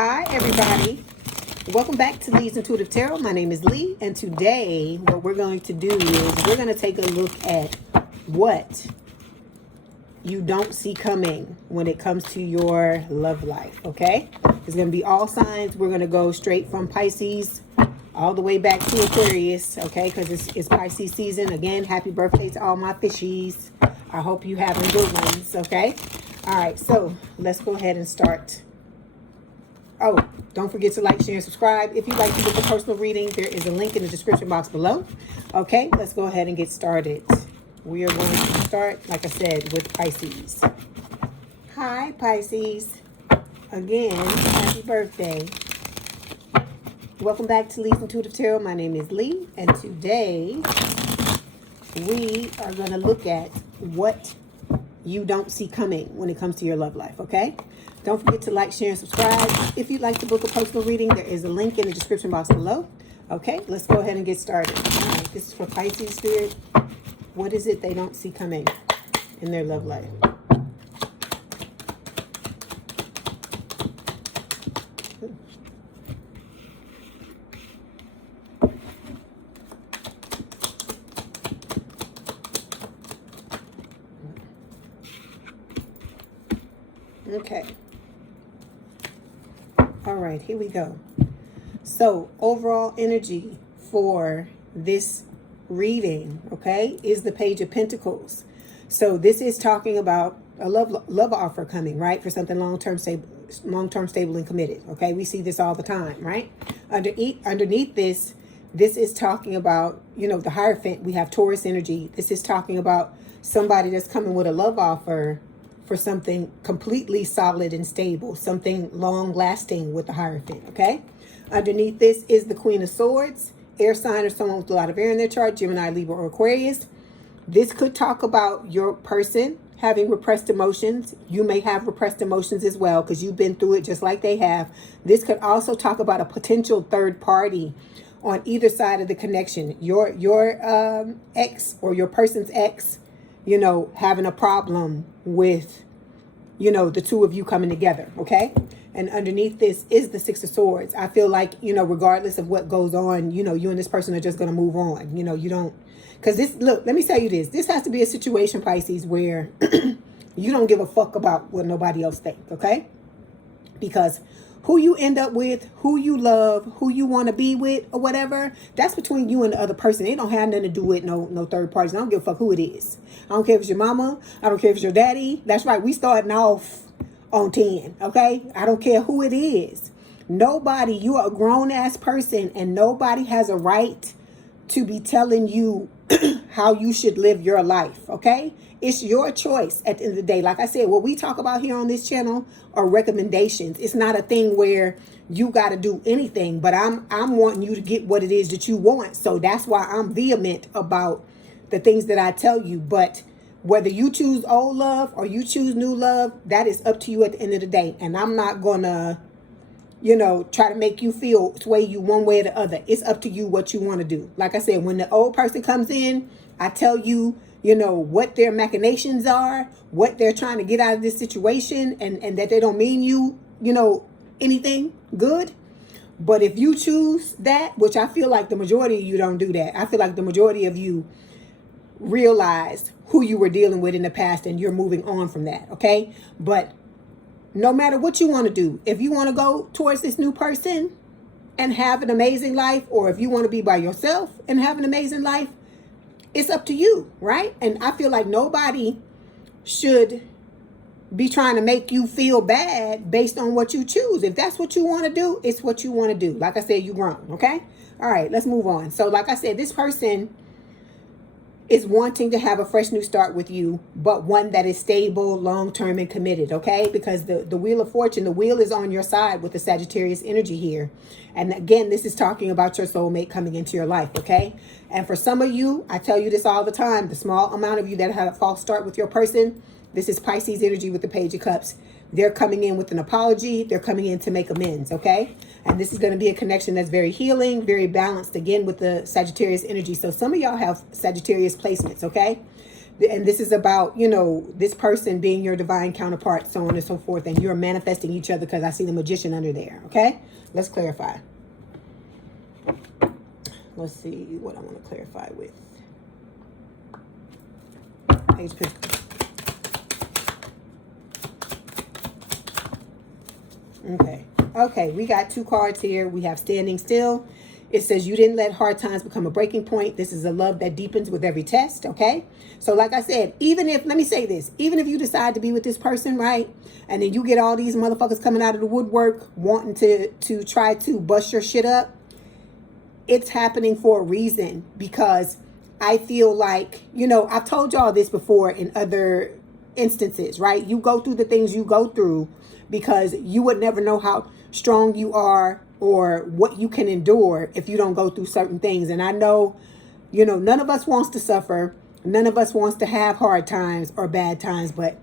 Hi, everybody. Welcome back to Leigh's Intuitive Tarot. My name is Leigh, and today what we're going to do is we're going to take a look at what you don't see coming when it comes to your love life, okay? It's going to be all signs. We're going to go straight from Pisces all the way back to Aquarius, okay? Because it's Pisces season. Again, happy birthday to all my fishies. I hope you having good ones, okay? All right, so let's go ahead and start. Oh, don't forget to like, share, and subscribe. If you'd like to book a personal reading, there is a link in the description box below. Okay, let's go ahead and get started. We are going to start, like I said, with Pisces. Hi, Pisces. Again, happy birthday. Welcome back to Leigh's Intuitive Tarot. My name is Leigh, and today we are going to look at what you don't see coming when it comes to your love life, okay? Don't forget to like, share, and subscribe. If you'd like to book a personal reading, there is a link in the description box below. Okay, let's go ahead and get started. All right, this is for Pisces Spirit. What is it they don't see coming in their love life? Okay. All right, here we go. So overall energy for this reading, okay, is the Page of Pentacles. So this is talking about a love offer coming, right? For something long-term, stable, and committed. Okay, we see this all the time, right? Underneath this is talking about, you know, the Hierophant. We have Taurus energy. This is talking about somebody that's coming with a love offer for something completely solid and stable, something long-lasting with the Hierophant, okay? Underneath this is the Queen of Swords, air sign or someone with a lot of air in their chart, Gemini, Libra, or Aquarius. This could talk about your person having repressed emotions. You may have repressed emotions as well because you've been through it just like they have. This could also talk about a potential third party on either side of the connection. Your ex or your person's ex, you know, having a problem with, you know, the two of you coming together, okay? And underneath this is the Six of Swords. I feel like, you know, regardless of what goes on, you know, you and this person are just going to move on. You know, you don't, because this, look, let me tell you this. This has to be a situation, Pisces, where you don't give a fuck about what nobody else thinks, okay? Because who you end up with, who you love, who you want to be with or whatever, that's between you and the other person. It don't have nothing to do with no third parties. I don't give a fuck who it is. I don't care if it's your mama. I don't care if it's your daddy. That's right. We starting off on 10, okay? I don't care who it is. Nobody, you are a grown-ass person, and nobody has a right to be telling you how you should live your life, okay? It's your choice at the end of the day. Like I said, what we talk about here on this channel are recommendations. It's not a thing where you got to do anything, but I'm wanting you to get what it is that you want. So that's why I'm vehement about the things that I tell you. But whether you choose old love or you choose new love, that is up to you at the end of the day. And I'm not going to, you know, try to make you feel sway you one way or the other. It's up to you what you want to do. Like I said, when the old person comes in, I tell you, you know, what their machinations are, what they're trying to get out of this situation, and that they don't mean you, you know, anything good. But if you choose that, which I feel like the majority of you don't do that. I feel like the majority of you realized who you were dealing with in the past and you're moving on from that, okay? But no matter what you want to do, if you want to go towards this new person and have an amazing life, or if you want to be by yourself and have an amazing life, it's up to you, right? And I feel like nobody should be trying to make you feel bad based on what you choose. If that's what you want to do, it's what you want to do. Like I said, you grown, okay? All right, let's move on. So like I said, this person is wanting to have a fresh new start with you, but one that is stable, long-term, and committed, okay? Because the Wheel of Fortune, the wheel is on your side with the Sagittarius energy here. And again, this is talking about your soulmate coming into your life, okay? And for some of you, I tell you this all the time, the small amount of you that had a false start with your person, this is Pisces energy with the Page of Cups. They're coming in with an apology. They're coming in to make amends, okay? And this is going to be a connection that's very healing, very balanced, again, with the Sagittarius energy. So some of y'all have Sagittarius placements, okay? And this is about, you know, this person being your divine counterpart, so on and so forth. And you're manifesting each other, because I see the Magician under there. Okay, let's clarify. Let's see what I want to clarify with. Page Pentacles. Okay. Okay, we got 2 cards here. We have Standing Still. It says you didn't let hard times become a breaking point. This is a love that deepens with every test, okay? So like I said, even if, let me say this, even if you decide to be with this person, right? And then you get all these motherfuckers coming out of the woodwork wanting to try to bust your shit up, it's happening for a reason, because I feel like, you know, I've told y'all this before in other instances, right? You go through the things you go through because you would never know how strong you are or what you can endure if you don't go through certain things. And I know, you know, none of us wants to suffer. None of us wants to have hard times or bad times, but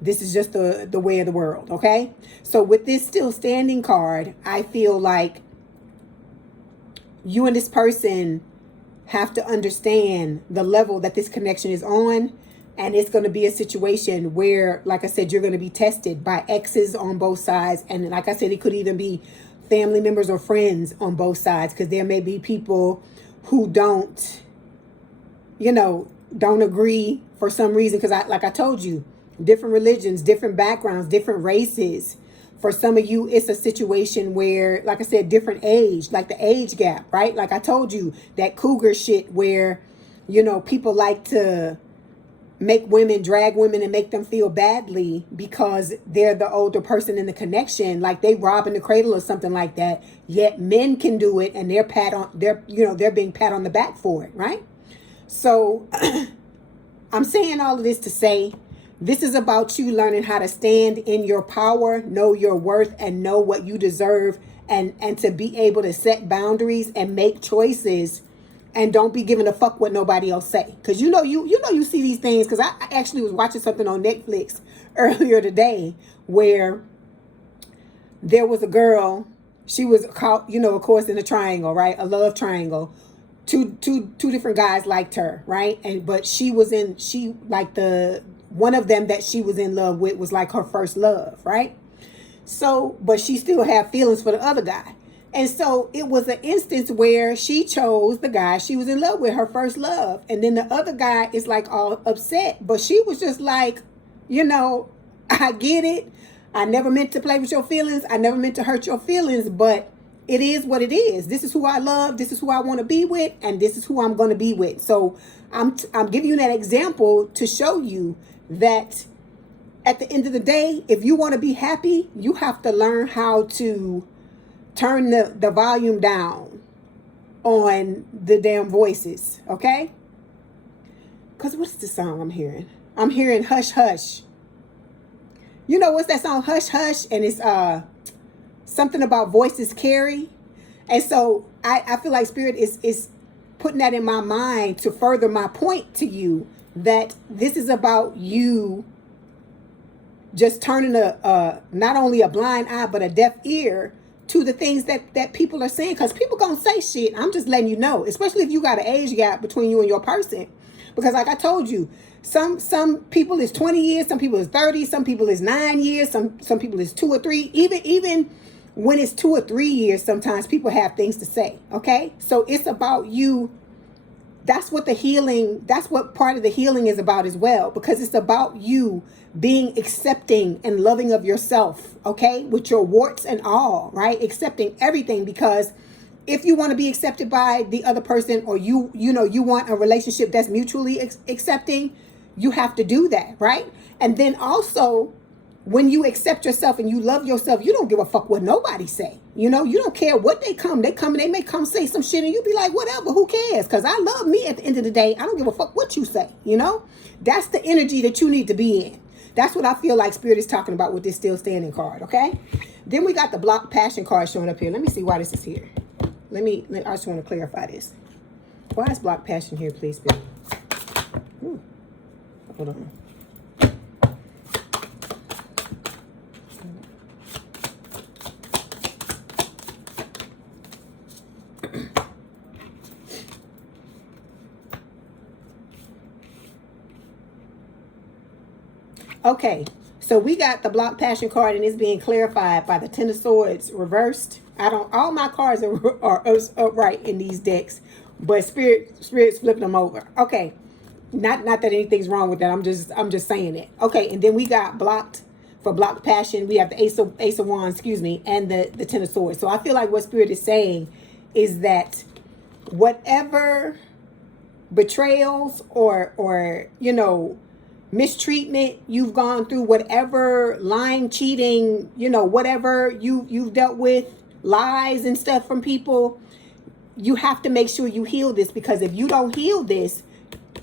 this is just the way of the world, okay? So with this Still Standing card, I feel like you and this person have to understand the level that this connection is on. And it's going to be a situation where, like I said, you're going to be tested by exes on both sides. And like I said, it could even be family members or friends on both sides, because there may be people who don't, you know, don't agree for some reason. Because like I told you, different religions, different backgrounds, different races. For some of you, it's a situation where, like I said, different age, like the age gap, right? Like I told you, that cougar shit where, you know, people like to make women, drag women and make them feel badly because they're the older person in the connection, like they robbing the cradle or something like that. Yet men can do it and they're being pat on the back for it, right? So I'm saying all of this to say, this is about you learning how to stand in your power, know your worth, and know what you deserve, and to be able to set boundaries and make choices. And don't be giving a fuck what nobody else say. Because you know you see these things. Because I actually was watching something on Netflix earlier today where there was a girl. She was caught, you know, of course, in a triangle, right? A love triangle. Two different guys liked her, right? But one of them that she was in love with was like her first love, right? So, but she still had feelings for the other guy. And so it was an instance where she chose the guy she was in love with, her first love. And then the other guy is like all upset. But she was just like, you know, I get it. I never meant to play with your feelings. I never meant to hurt your feelings. But it is what it is. This is who I love. This is who I want to be with. And this is who I'm going to be with. So I'm giving you that example to show you that at the end of the day, if you want to be happy, you have to learn how to turn the volume down on the damn voices, okay? Because what's the song I'm hearing? I'm hearing Hush Hush. You know what's that song, Hush Hush? And it's something about voices carry. And so I feel like Spirit is putting that in my mind to further my point to you that this is about you just turning not only a blind eye, but a deaf ear to the things that people are saying, because people gonna say shit. I'm just letting you know, especially if you got an age gap between you and your person, because like I told you, some people is 20 years, some people is 30, some people is 9 years, some people is 2 or 3. Even when it's 2 or 3 years, sometimes people have things to say. Okay, so it's about you. That's what part of the healing is about as well, because it's about you being accepting and loving of yourself, okay, with your warts and all, right? Accepting everything, because if you want to be accepted by the other person, or you want a relationship that's mutually accepting, you have to do that, right? And then also, when you accept yourself and you love yourself, you don't give a fuck what nobody say. You know, you don't care what they come and they may come say some shit and you be like, whatever, who cares? Because I love me at the end of the day. I don't give a fuck what you say, you know? That's the energy that you need to be in. That's what I feel like Spirit is talking about with this Still Standing card, okay? Then we got the Block Passion card showing up here. Let me see why this is here. I just want to clarify this. Why is Block Passion here, please, Spirit? Ooh. Hold on. Okay, so we got the block passion card, and it's being clarified by the Ten of Swords reversed. All my cards are upright in these decks, but Spirit's flipping them over. Okay, not that anything's wrong with that. I'm just saying it. Okay, and then we got blocked for blocked passion. We have the Ace of Wands, excuse me, and the Ten of Swords. So I feel like what Spirit is saying is that whatever betrayals or you know, mistreatment you've gone through, whatever lying, cheating, you know, whatever you've dealt with, lies and stuff from people, you have to make sure you heal this, because if you don't heal this,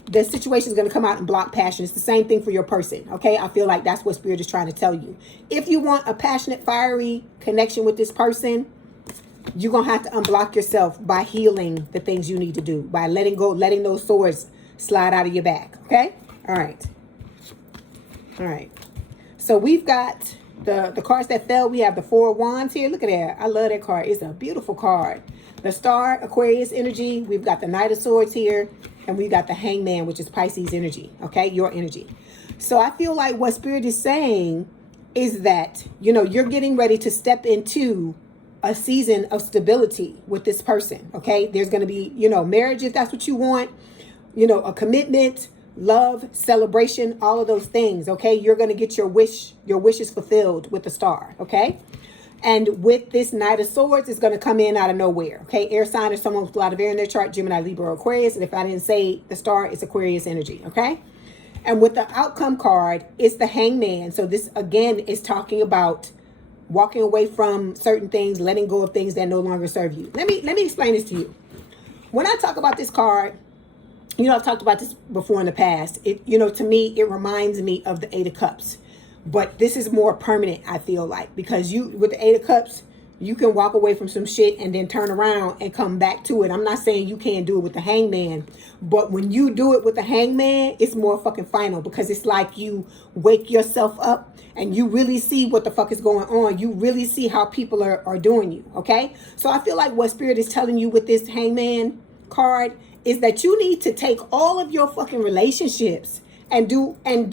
the situation is going to come out in block passion. It's the same thing for your person. Okay, I feel like that's what Spirit is trying to tell you. If you want a passionate, fiery connection with this person, you're going to have to unblock yourself by healing the things you need to do, by letting go, letting those swords slide out of your back. Okay, all right. All right, so we've got the cards that fell. We have the Four of Wands here. Look at that. I love that card. It's a beautiful card. The Star, Aquarius energy. We've got the Knight of Swords here. And we've got the Hangman, which is Pisces energy. Okay, your energy. So I feel like what Spirit is saying is that, you know, you're getting ready to step into a season of stability with this person. Okay, there's going to be, you know, marriage if that's what you want. You know, a commitment, love, celebration, all of those things. Okay, you're going to get your wishes fulfilled with the Star. Okay, and with this Knight of Swords, it's going to come in out of nowhere. Okay, air sign or someone with a lot of air in their chart, Gemini, Libra, or Aquarius. And if I didn't say the Star, it's Aquarius energy. Okay, and with the outcome card, it's the Hangman. So this again is talking about walking away from certain things, letting go of things that no longer serve you. Let me explain this to you. When I talk about this card, you know, I've talked about this before in the past. It, you know, to me, it reminds me of the Eight of Cups. But this is more permanent, I feel like, because with the Eight of Cups, you can walk away from some shit and then turn around and come back to it. I'm not saying you can't do it with the Hangman, but when you do it with the Hangman, it's more fucking final, because it's like you wake yourself up and you really see what the fuck is going on. You really see how people are doing you, okay? So I feel like what Spirit is telling you with this Hangman card is that you need to take all of your fucking relationships and do a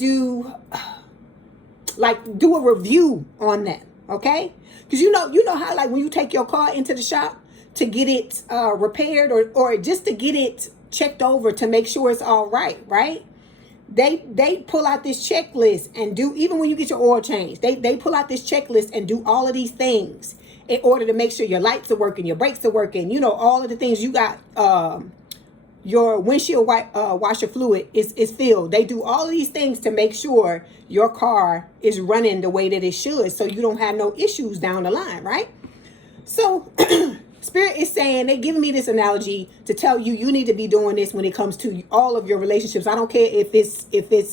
review on them, okay? Because you know how, like, when you take your car into the shop to get it repaired or just to get it checked over to make sure it's all right, right? They pull out this checklist and do, even when you get your oil changed, they pull out this checklist and do all of these things in order to make sure your lights are working, your brakes are working, you know, all of the things you got. Your windshield washer fluid is filled. They do all of these things to make sure your car is running the way that it should, so you don't have no issues down the line, right? So Spirit is saying, they're giving me this analogy to tell you, you need to be doing this when it comes to all of your relationships. I don't care if it's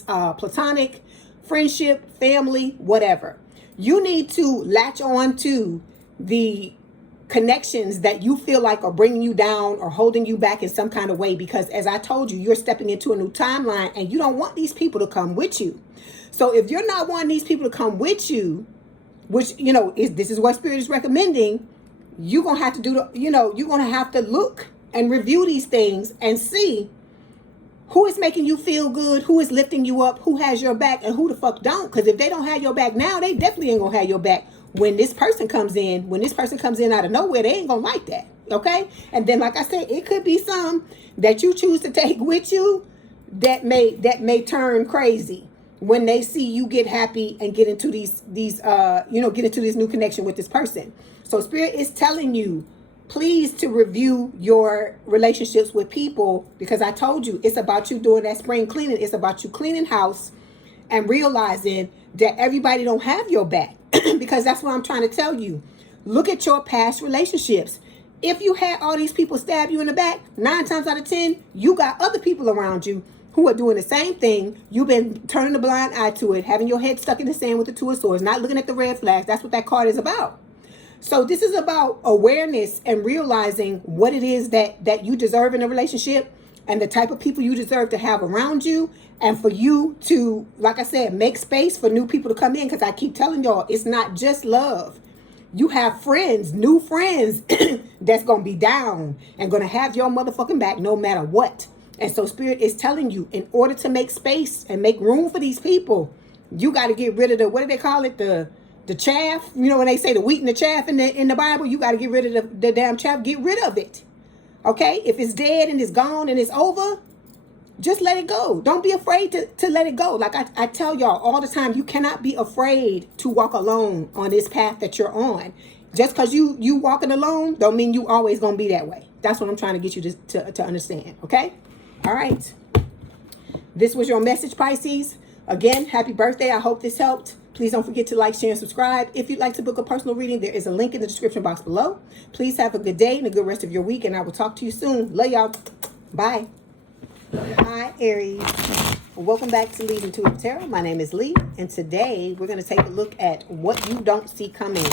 platonic, friendship, family, whatever. You need to latch on to the connections that you feel like are bringing you down or holding you back in some kind of way, because as I told you, you're stepping into a new timeline and you don't want these people to come with you. So if you're not wanting these people to come with you, which, you know, this is what Spirit is recommending, you're going to have to do you're going to have to look and review these things and see who is making you feel good, who is lifting you up, who has your back, and who the fuck don't. Because if they don't have your back now, they definitely ain't going to have your back when this person comes in. When this person comes in out of nowhere, they ain't gonna like that, okay? And then, like I said, it could be some that you choose to take with you that may turn crazy when they see you get happy and get into get into this new connection with this person. So Spirit is telling you, please, to review your relationships with people, because I told you, it's about you doing that spring cleaning. It's about you cleaning house and realizing that everybody don't have your back. Because that's what I'm trying to tell you. Look at your past relationships. If you had all these people stab you in the back, 9 times out of 10, you got other people around you who are doing the same thing. You've been turning a blind eye to it, having your head stuck in the sand with the Two of Swords, not looking at the red flags. That's what that card is about. So this is about awareness and realizing what it is that you deserve in a relationship and the type of people you deserve to have around you, and for you to, like I said, make space for new people to come in. Because I keep telling y'all, it's not just love. You have friends, new friends that's going to be down and going to have your motherfucking back no matter what. And so Spirit is telling you, in order to make space and make room for these people, You got to get rid of the, what do they call it? The chaff. You know, when they say the wheat and the chaff in the Bible, you got to get rid of the damn chaff. Get rid of it. Okay? If it's dead and it's gone and it's over, just let it go. Don't be afraid to let it go. Like I tell y'all all the time, you cannot be afraid to walk alone on this path that you're on. Just because you walking alone don't mean you always going to be that way. That's what I'm trying to get you to understand. Okay? All right. This was your message, Pisces. Again, happy birthday. I hope this helped. Please don't forget to like, share, and subscribe. If you'd like to book a personal reading, there is a link in the description box below. Please have a good day and a good rest of your week, and I will talk to you soon. Love y'all. Bye. Hi, Aries. Welcome back to Leigh Intuitive Tarot. My name is Leigh, and today we're going to take a look at what you don't see coming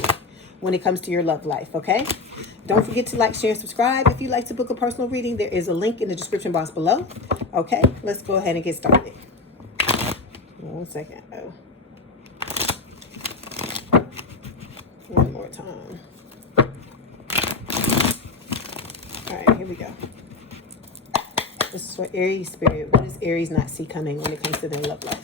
when it comes to your love life, okay? Don't forget to like, share, and subscribe. If you'd like to book a personal reading, there is a link in the description box below. Okay, let's go ahead and get started. 1 second. Oh. One more time. All right, here we go. This is for Aries spirit. What does Aries not see coming when it comes to their love life?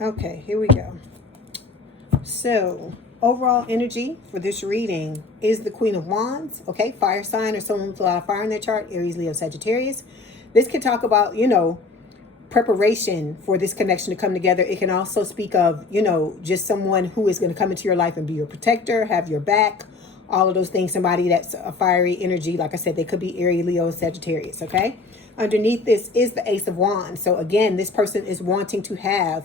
Okay, here we go. So, overall energy for this reading is the Queen of Wands. Okay, fire sign or someone with a lot of fire in their chart, Aries, Leo, Sagittarius. This can talk about, you know, preparation for this connection to come together. It can also speak of, you know, just someone who is going to come into your life and be your protector, have your back, all of those things. Somebody that's a fiery energy. Like I said, they could be Aries, Leo, Sagittarius. Okay, underneath this is the Ace of Wands. So again, this person is wanting to have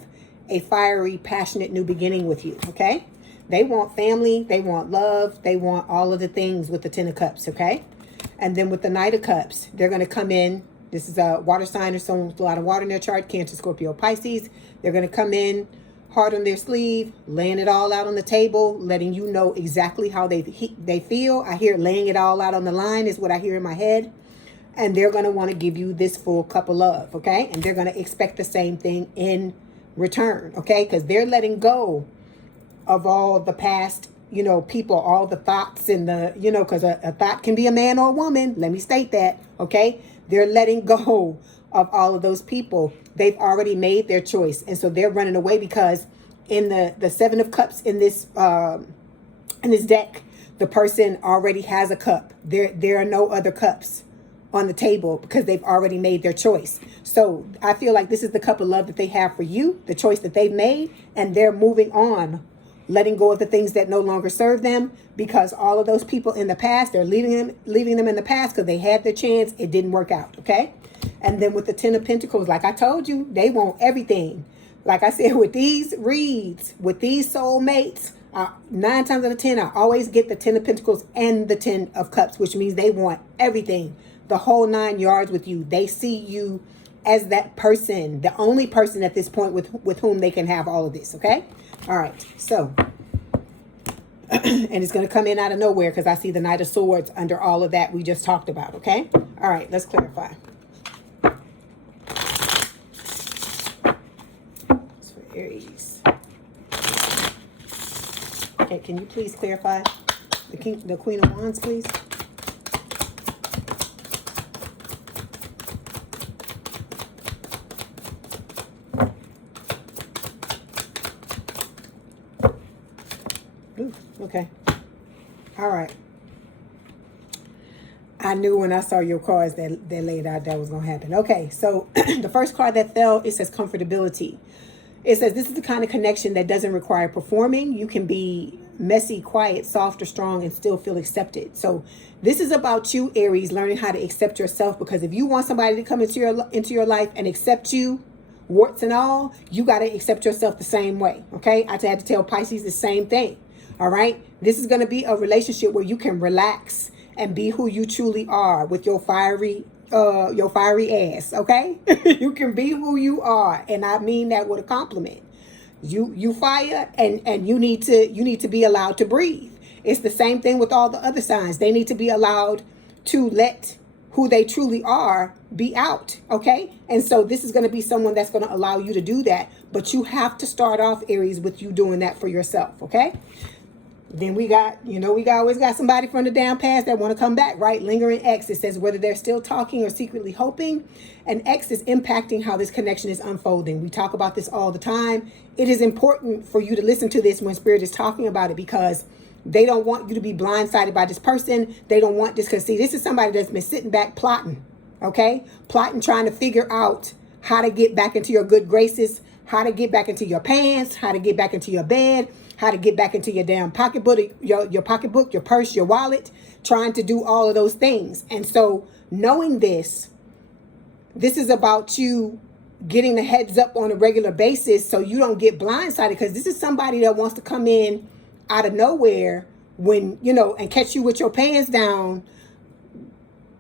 a fiery, passionate new beginning with you, okay? They want family, they want love, they want all of the things with the Ten of Cups, okay? And then with the Knight of Cups, they're going to come in. This is a water sign or someone with a lot of water in their chart, Cancer, Scorpio, Pisces. They're going to come in, heart on their sleeve, laying it all out on the table, letting you know exactly how they feel. I hear laying it all out on the line is what I hear in my head. And they're going to want to give you this full cup of love, okay? And they're going to expect the same thing in return, okay? Because they're letting go of all the past, you know, people, all the thoughts and the, you know, because a thought can be a man or a woman. Let me state that, okay? They're letting go of all of those people. They've already made their choice. And so they're running away because in the Seven of Cups in this deck, the person already has a cup. There are no other cups on the table because they've already made their choice. So I feel like this is the cup of love that they have for you, the choice that they've made, and they're moving on, letting go of the things that no longer serve them, because all of those people in the past, they're leaving them in the past because they had their chance. It didn't work out, okay? And then with the Ten of Pentacles, like I told you, they want everything. Like I said, with these reads, with these soulmates, 9 times out of 10, I always get the Ten of Pentacles and the Ten of Cups, which means they want everything. The whole 9 yards with you. They see you as that person, the only person at this point with whom they can have all of this, okay? All right, so, and it's going to come in out of nowhere because I see the Knight of Swords under all of that we just talked about, okay? All right, let's clarify. It's for Aries. Okay, can you please clarify the Queen of Wands, please? Okay. All right. I knew when I saw your cards that laid out that was going to happen. Okay. So the first card that fell, it says comfortability. It says this is the kind of connection that doesn't require performing. You can be messy, quiet, soft, or strong and still feel accepted. So this is about you, Aries, learning how to accept yourself, because if you want somebody to come into your life and accept you, warts and all, you got to accept yourself the same way. Okay. I had to tell Pisces the same thing. All right. This is going to be a relationship where you can relax and be who you truly are with your fiery ass. Okay. You can be who you are. And I mean that with a compliment. You fire and you need to be allowed to breathe. It's the same thing with all the other signs. They need to be allowed to let who they truly are be out, okay? And so this is going to be someone that's going to allow you to do that. But you have to start off, Aries, with you doing that for yourself, okay? Then we got, always got somebody from the down past that want to come back, right? Lingering X. It says whether they're still talking or secretly hoping, an X is impacting how this connection is unfolding. We talk about this all the time. It is important for you to listen to this when Spirit is talking about it, because they don't want you to be blindsided by this person. They don't want this, because see, this is somebody that's been sitting back plotting, okay? Plotting, trying to figure out how to get back into your good graces, how to get back into your pants, how to get back into your bed, how to get back into your damn pocketbook, your pocketbook, your purse, your wallet, trying to do all of those things. And so knowing this is about you getting the heads up on a regular basis so you don't get blindsided, because this is somebody that wants to come in out of nowhere when, and catch you with your pants down,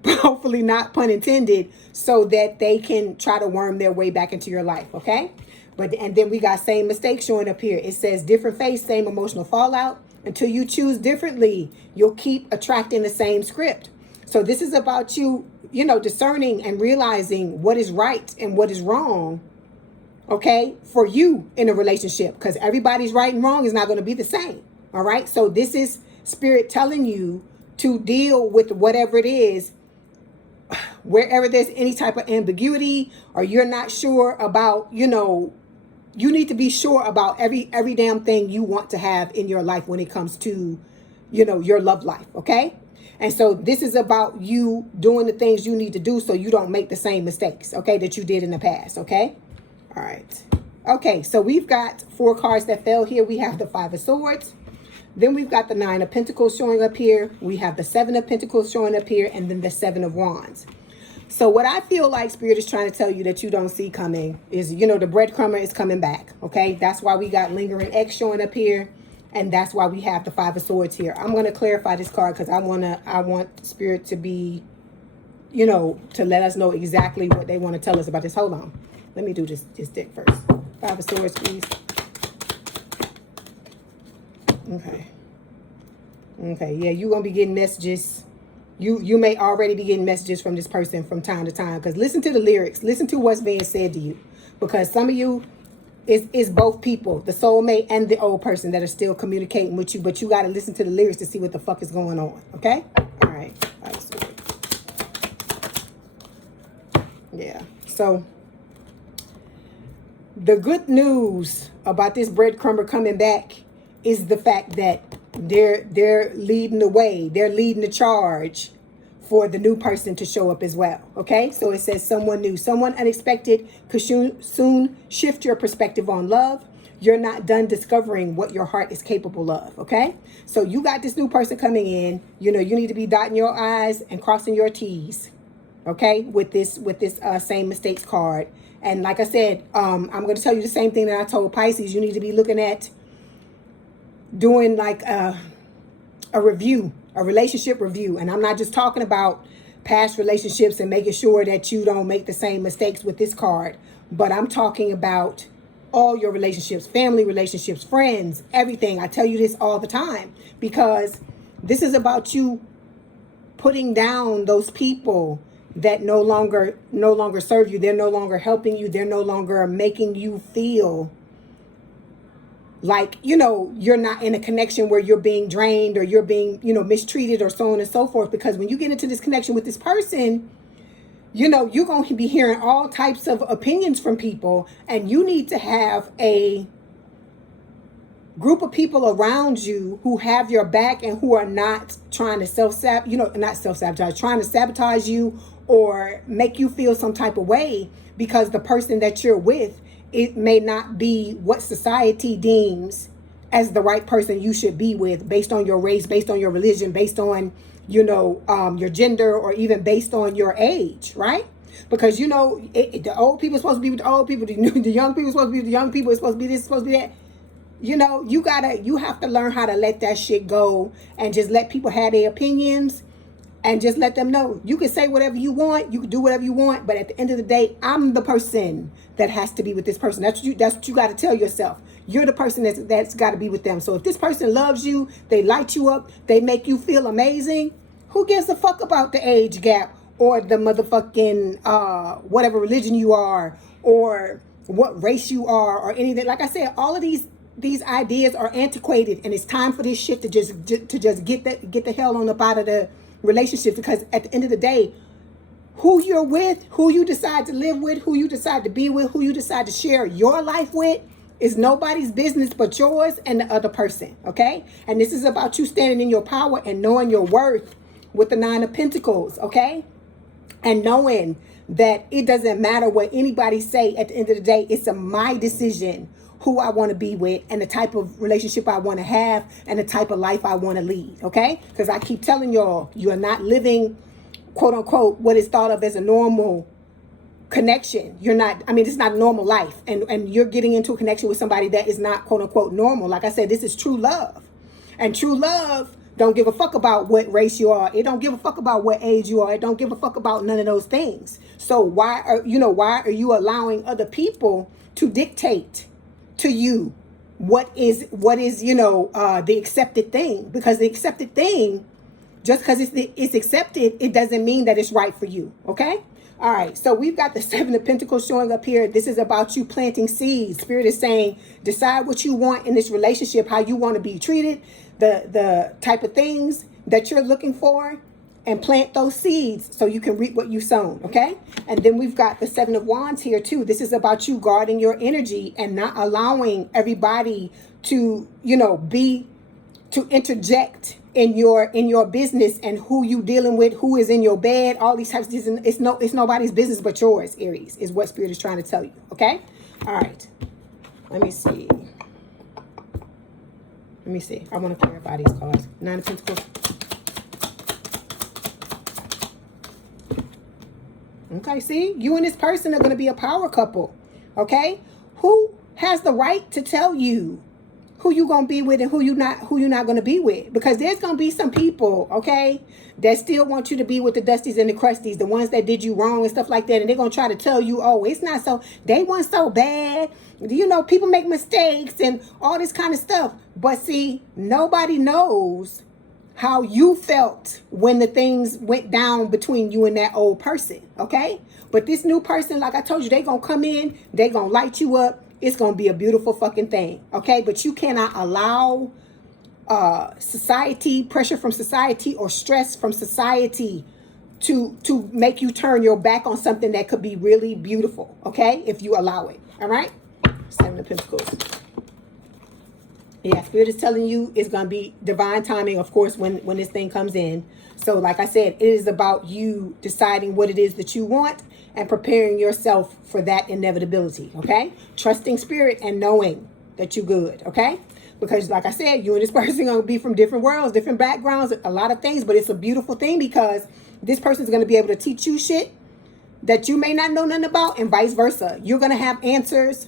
hopefully not pun intended, so that they can try to worm their way back into your life, okay? And then we got same mistake showing up here. It says different face, same emotional fallout. Until you choose differently, you'll keep attracting the same script. So this is about you, discerning and realizing what is right and what is wrong, okay, for you in a relationship, because everybody's right and wrong is not going to be the same. All right. So this is Spirit telling you to deal with whatever it is, wherever there's any type of ambiguity, or you're not sure about, you need to be sure about every damn thing you want to have in your life when it comes to, your love life. Okay. And so this is about you doing the things you need to do so you don't make the same mistakes, okay, that you did in the past. Okay. All right. Okay. So we've got 4 cards that fell here. We have the 5 of Swords. Then we've got the 9 of Pentacles showing up here. We have the 7 of Pentacles showing up here, and then the 7 of Wands. So what I feel like Spirit is trying to tell you that you don't see coming is, the breadcrumber is coming back, okay? That's why we got lingering X showing up here, and that's why we have the 5 of Swords here. I'm going to clarify this card because I want Spirit to be, to let us know exactly what they want to tell us about this. Hold on. Let me do this deck first. 5 of Swords, please. Okay, yeah, you're going to be getting messages. You may already be getting messages from this person from time to time, because listen to the lyrics. Listen to what's being said to you, because some of you is both people, the soulmate and the old person, that are still communicating with you, but you got to listen to the lyrics to see what the fuck is going on, okay? All right. Yeah, so the good news about this breadcrumber coming back is the fact that they're leading the way. They're leading the charge for the new person to show up as well. Okay, so it says someone new, someone unexpected could soon shift your perspective on love. You're not done discovering what your heart is capable of. Okay, so you got this new person coming in. You need to be dotting your I's and crossing your T's. Okay, with this same mistakes card. And like I said, I'm going to tell you the same thing that I told Pisces. You need to be looking at doing like a review, a relationship review. And I'm not just talking about past relationships and making sure that you don't make the same mistakes with this card, but I'm talking about all your relationships, family relationships, friends, everything. I tell you this all the time, because this is about you putting down those people that no longer serve you. They're no longer helping you. They're no longer making you feel like, you're not in a connection where you're being drained or you're being, mistreated or so on and so forth. Because when you get into this connection with this person, you're going to be hearing all types of opinions from people, and you need to have a group of people around you who have your back and who are not trying to trying to sabotage you or make you feel some type of way, because the person that you're with, it may not be what society deems as the right person you should be with, based on your race, based on your religion, based on, your gender, or even based on your age, right? Because, the old people are supposed to be with the old people, the young people are supposed to be with the young people, it's supposed to be this, it's supposed to be that. You have to learn how to let that shit go and just let people have their opinions. And just let them know you can say whatever you want, you can do whatever you want, but at the end of the day, I'm the person that has to be with this person. That's what you got to tell yourself. you're the person that's got to be with them. So if this person loves you, they light you up, they make you feel amazing, who gives a fuck about the age gap or the motherfucking whatever religion you are or what race you are or anything? Like I said, all of these ideas are antiquated, and it's time for this shit to just get the hell on up out of the relationship. Because at the end of the day, who you're with, who you decide to live with, who you decide to be with, who you decide to share your life with is nobody's business but yours and the other person, okay? And this is about you standing in your power and knowing your worth with the Nine of Pentacles, okay? And knowing that it doesn't matter what anybody say. At the end of the day, it's my decision who I want to be with and the type of relationship I want to have and the type of life I want to lead, okay? Because I keep telling y'all, you are not living, quote unquote, what is thought of as a normal connection. You're not, I mean, it's not a normal life. And you're getting into a connection with somebody that is not, quote unquote, normal. Like I said, this is true love. And true love don't give a fuck about what race you are. It don't give a fuck about what age you are. It don't give a fuck about none of those things. So why are you allowing other people to dictate to you what is the accepted thing? Because the accepted thing, just because it's accepted, it doesn't mean that it's right for you, okay? All right, so we've got the Seven of Pentacles showing up here. This is about you planting seeds. Spirit is saying, decide what you want in this relationship, how you want to be treated, the type of things that you're looking for, and plant those seeds so you can reap what you sown, okay? And then we've got the Seven of Wands here too. This is about you guarding your energy and not allowing everybody to, to interject in your business and who you dealing with, who is in your bed, all these types of things. It's nobody's business but yours, Aries, is what Spirit is trying to tell you, okay? All right. Let me see. I want to clarify these cards. Nine of Pentacles. Okay, see? You and this person are going to be a power couple, okay? Who has the right to tell you who you going to be with and who you're not going to be with? Because there's going to be some people, okay, that still want you to be with the Dusties and the Crusties, the ones that did you wrong and stuff like that. And they're going to try to tell you, oh, it's not so, they weren't so bad. People make mistakes and all this kind of stuff. But see, nobody knows how you felt when the things went down between you and that old person, okay? But this new person, like I told you, they going to come in, they going to light you up. It's going to be a beautiful fucking thing, okay? But you cannot allow society, pressure from society or stress from society to make you turn your back on something that could be really beautiful, okay? If you allow it, all right? Seven of Pentacles. Yeah, Spirit is telling you it's going to be divine timing, of course, when this thing comes in. So like I said, it is about you deciding what it is that you want and preparing yourself for that inevitability, okay? Trusting Spirit and knowing that you're good, okay? Because like I said, you and this person are going to be from different worlds, different backgrounds, a lot of things, but it's a beautiful thing because this person is going to be able to teach you shit that you may not know nothing about and vice versa. You're going to have answers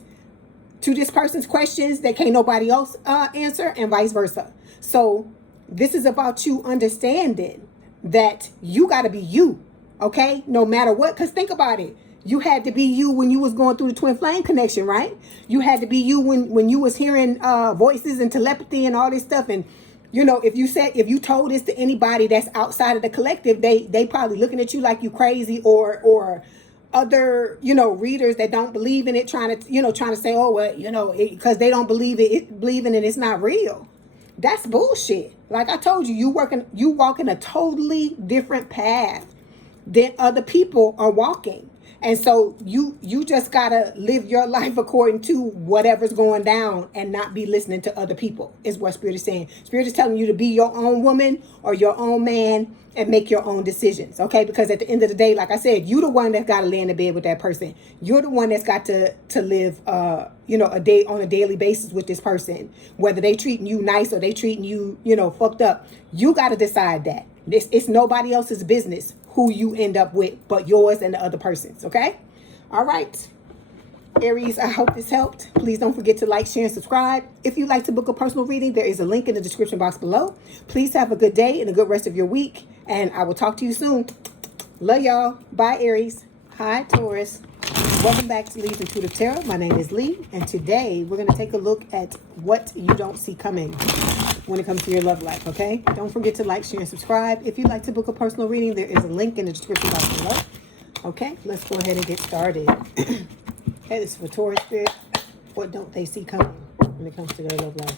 to this person's questions that can't nobody else answer and vice versa. So this is about you understanding that you got to be you, okay? No matter what, because think about it. You had to be you when you was going through the twin flame connection, right? You had to be you when you was hearing voices and telepathy and all this stuff. And, if you told this to anybody that's outside of the collective, they probably looking at you like you crazy or other, readers that don't believe in it trying to say, oh, well, because they don't believe in it, it's not real. That's bullshit. Like I told you, you walking a totally different path than other people are walking. And so you just gotta live your life according to whatever's going down and not be listening to other people, is what Spirit is saying. Spirit is telling you to be your own woman or your own man and make your own decisions, okay? Because at the end of the day, like I said, you're the one that's got to lay in the bed with that person. You're the one that's got to live, a day on a daily basis with this person. Whether they treating you nice or they treating you, fucked up, you got to decide that. It's nobody else's business who you end up with but yours and the other person's, okay? All right. Aries, I hope this helped. Please don't forget to like, share, and subscribe. If you'd like to book a personal reading, there is a link in the description box below. Please have a good day and a good rest of your week. And I will talk to you soon. Love y'all. Bye, Aries. Hi, Taurus. Welcome back to Leigh's Intuitive Tarot. My name is Leigh, and today we're going to take a look at what you don't see coming when it comes to your love life, okay? Don't forget to like, share, and subscribe. If you'd like to book a personal reading, there is a link in the description box below. Okay, let's go ahead and get started. Okay, this is for Taurus Spirit. What don't they see coming when it comes to their love life?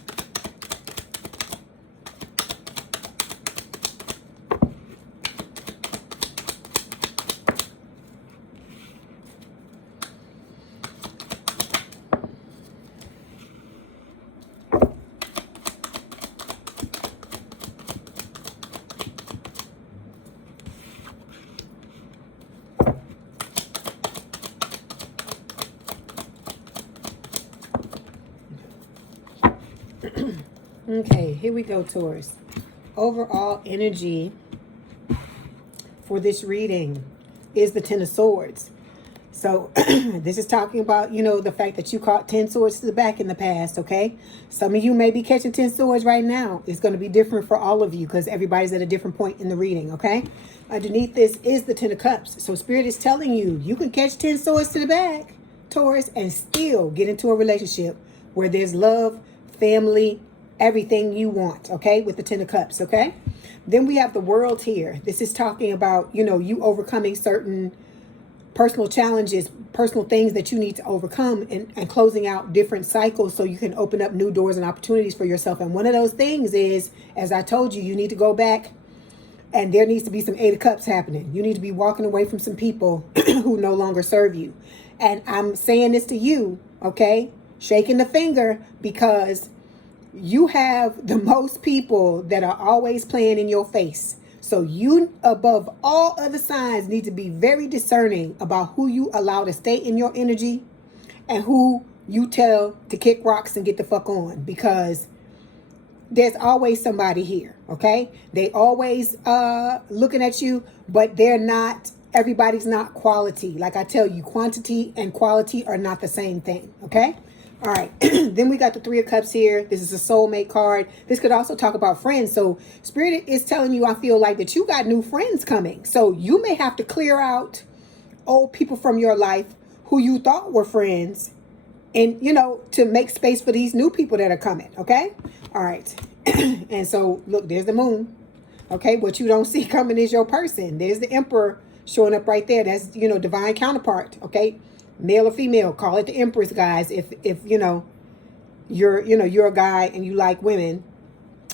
Okay, here we go, Taurus. Overall energy for this reading is the Ten of Swords. So this is talking about, you know, the fact that you caught 10 swords to the back in the past, okay? Some of you may be catching 10 swords right now. It's going to be different for all of you because everybody's at a different point in the reading, okay? Underneath this is the 10 of Cups. So Spirit is telling you, you can catch 10 swords to the back, Taurus, and still get into a relationship where there's love, family, everything you want, okay, with the 10 of Cups, okay? Then we have the World here. This is talking about, you know, you overcoming certain personal challenges, personal things that you need to overcome, and closing out different cycles so you can open up new doors and opportunities for yourself. And one of those things is, as I told you, you need to go back and there needs to be some 8 of Cups happening. You need to be walking away from some people who no longer serve you. And I'm saying this to you, okay, shaking the finger, because you have the most people that are always playing in your face. So you, above all other signs, need to be very discerning about who you allow to stay in your energy and who you tell to kick rocks and get the fuck on, because there's always somebody here, okay? They always looking at you, but they're not, everybody's not quality. Like I tell you, quantity and quality are not the same thing, okay? All right, then we got the 3 of Cups here. This is a soulmate card. This could also talk about friends. So Spirit is telling you, I feel like, that you got new friends coming. So you may have to clear out old people from your life who you thought were friends, and, you know, to make space for these new people that are coming, okay? All right, and so, look, there's the Moon, okay? What you don't see coming is your person. There's the Emperor showing up right there. That's, you know, divine counterpart, okay? Male or female, call it the Empress, guys. If you know, you're a guy and you like women,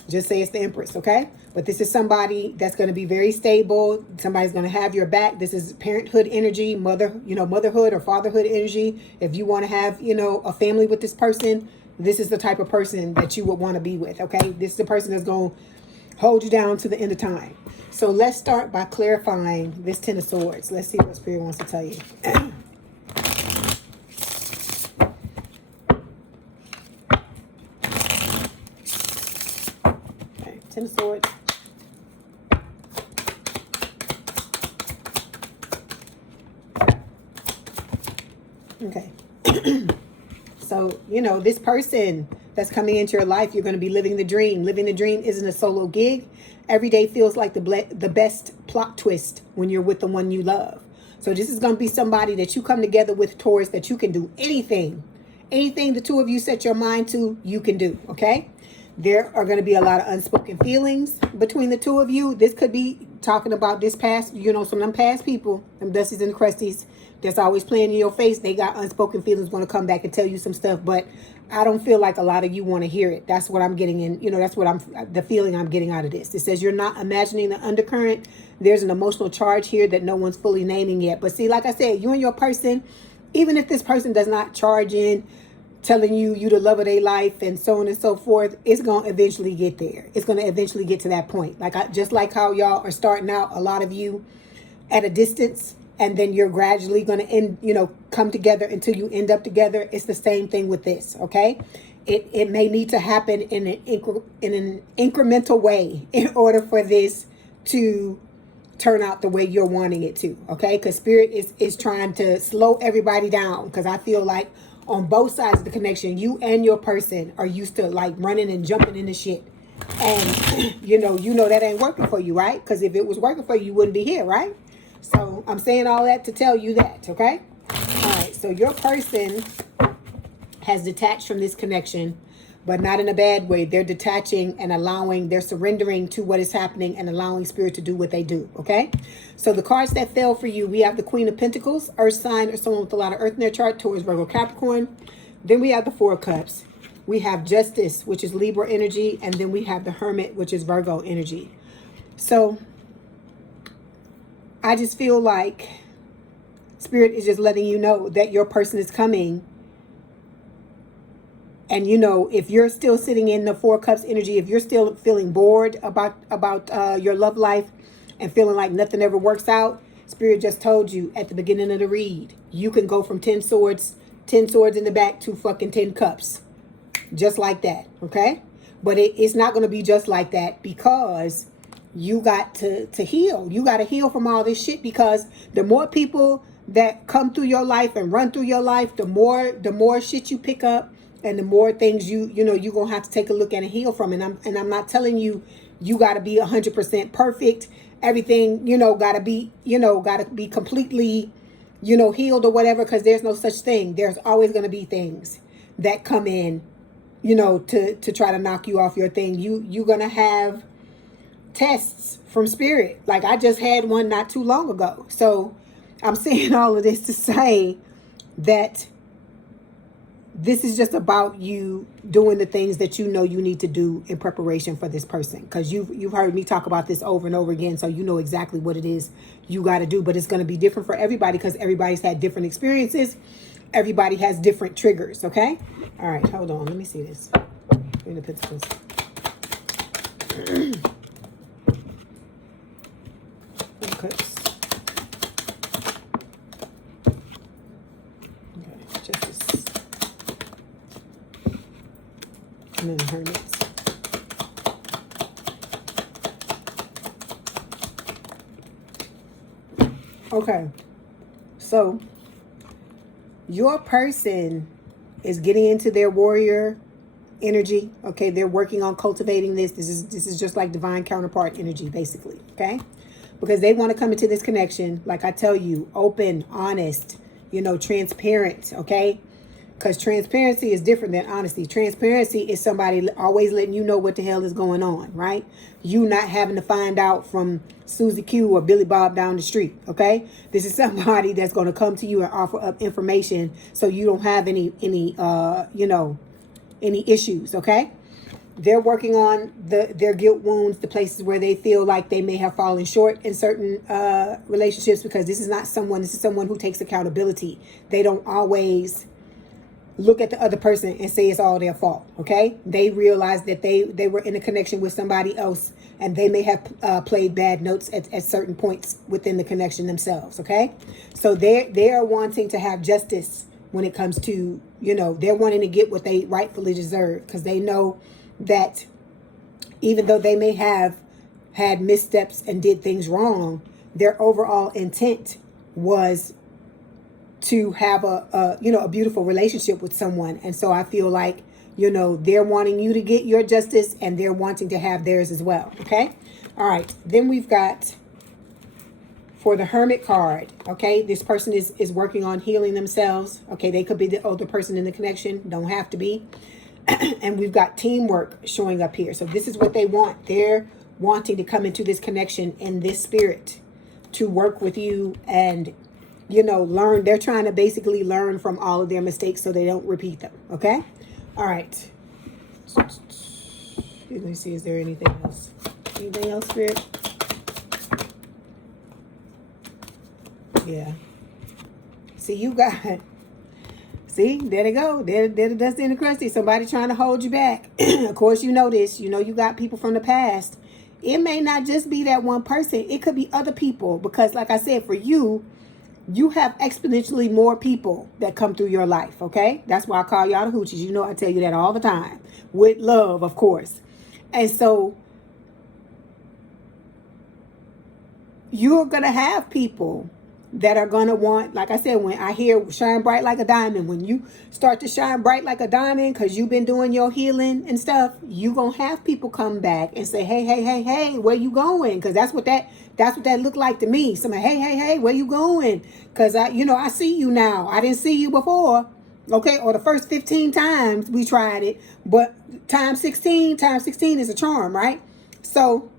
just say it's the Empress, okay? But this is somebody that's going to be very stable. Somebody's going to have your back. This is parenthood energy, motherhood or fatherhood energy. If you want to have, you know, a family with this person, this is the type of person that you would want to be with, okay? This is the person that's going to hold you down to the end of time. So let's start by clarifying this 10 of Swords. Let's see what Spirit wants to tell you. Okay, 10 of Swords. Okay. So, you know, this person that's coming into your life, you're going to be living the dream. Living the dream isn't a solo gig. Every day feels like the best plot twist when you're with the one you love. So this is going to be somebody that you come together with, Taurus, that you can do anything. Anything the two of you set your mind to, you can do, okay? There are going to be a lot of unspoken feelings between the two of you. This could be talking about this past, you know, some of them past people, them Dusties and the Crusties, that's always playing in your face. They got unspoken feelings, want to come back and tell you some stuff, but I don't feel like a lot of you want to hear it. That's what I'm getting in, you know, that's what the feeling I'm getting out of this. It says you're not imagining the undercurrent. There's an emotional charge here that no one's fully naming yet. But see, like I said, you and your person, even if this person does not charge in, telling you the love of their life and so on and so forth, it's going to eventually get there. It's going to eventually get to that point. Just like how y'all are starting out, a lot of you at a distance, and then you're gradually going to come together until you end up together. It's the same thing with this, okay? It may need to happen in an incremental way in order for this to turn out the way you're wanting it to, okay? Because Spirit is trying to slow everybody down, because I feel like on both sides of the connection, you and your person are used to like running and jumping into shit. And you know that ain't working for you, right? Because if it was working for you, you wouldn't be here, right? So I'm saying all that to tell you that, okay? All right, so your person has detached from this connection, but not in a bad way. They're detaching and allowing, they're surrendering to what is happening and allowing spirit to do what they do, okay? So the cards that fell for you, we have the Queen of Pentacles, Earth sign or someone with a lot of earth in their chart, Taurus, Virgo, Capricorn. Then we have the Four of Cups. We have Justice, which is Libra energy, and then we have the Hermit, which is Virgo energy. So I just feel like spirit is just letting you know that your person is coming. And, you know, if you're still sitting in the Four of Cups energy, if you're still feeling bored about your love life and feeling like nothing ever works out, spirit just told you at the beginning of the read, you can go from 10 swords in the back to fucking 10 cups. Just like that, okay? But it's not going to be just like that, because you got to heal. You got to heal from all this shit, because the more people that come through your life and run through your life, the more shit you pick up, and the more things you're going to have to take a look at and heal from. And I'm not telling you got to be 100% perfect. Everything, got to be completely, healed or whatever, because there's no such thing. There's always going to be things that come in, to try to knock you off your thing. You're going to have tests from spirit. Like I just had one not too long ago. So I'm saying all of this to say that this is just about you doing the things that you need to do in preparation for this person. Because you've heard me talk about this over and over again, so you know exactly what it is you got to do. But it's going to be different for everybody, because everybody's had different experiences. Everybody has different triggers, okay? All right, hold on. Let me see this. Queen of Pentacles. Justice. And then Hermits. Okay. So your person is getting into their warrior energy. Okay, they're working on cultivating this. This is just like divine counterpart energy, basically. Okay, because they want to come into this connection, like I tell you, open, honest, transparent. Okay, because transparency is different than honesty. Transparency is somebody always letting you know what the hell is going on, right? You not having to find out from Susie Q or Billy Bob down the street, okay? This is somebody that's going to come to you and offer up information so you don't have any issues, okay? They're working on their guilt wounds, the places where they feel like they may have fallen short in certain relationships, because this is someone who takes accountability. They don't always look at the other person and say it's all their fault, okay? They realize that they were in a connection with somebody else, and they may have played bad notes at certain points within the connection themselves, okay? So they are wanting to have justice when it comes to, they're wanting to get what they rightfully deserve, because they know that even though they may have had missteps and did things wrong, their overall intent was to have a beautiful relationship with someone. And so I feel like, they're wanting you to get your justice, and they're wanting to have theirs as well. Okay. All right. Then we've got, for the Hermit card, okay, this person is working on healing themselves. Okay. They could be the older person in the connection. Don't have to be. And we've got teamwork showing up here. So this is what they want. They're wanting to come into this connection in this spirit to work with you and learn. They're trying to basically learn from all of their mistakes so they don't repeat them. Okay. All right. Let me see. Is there anything else? Anything else, Spirit? Yeah. See, you got. See, there they go. There the dusty and the crusty. Somebody trying to hold you back. Of course, you know this. You got people from the past. It may not just be that one person. It could be other people, because, like I said, for you have exponentially more people that come through your life, okay? That's why I call y'all the hoochies. I tell you that all the time. With love, of course. And so you're going to have people that are going to want, like I said, when I hear shine bright like a diamond, when you start to shine bright like a diamond because you've been doing your healing and stuff, you going to have people come back and say, hey, hey, hey, hey, where you going? Because that's what that looked like to me. Somebody, hey, hey, hey, where you going? Because I see you now. I didn't see you before. Okay, or the first 15 times we tried it, but times 16 is a charm, right? So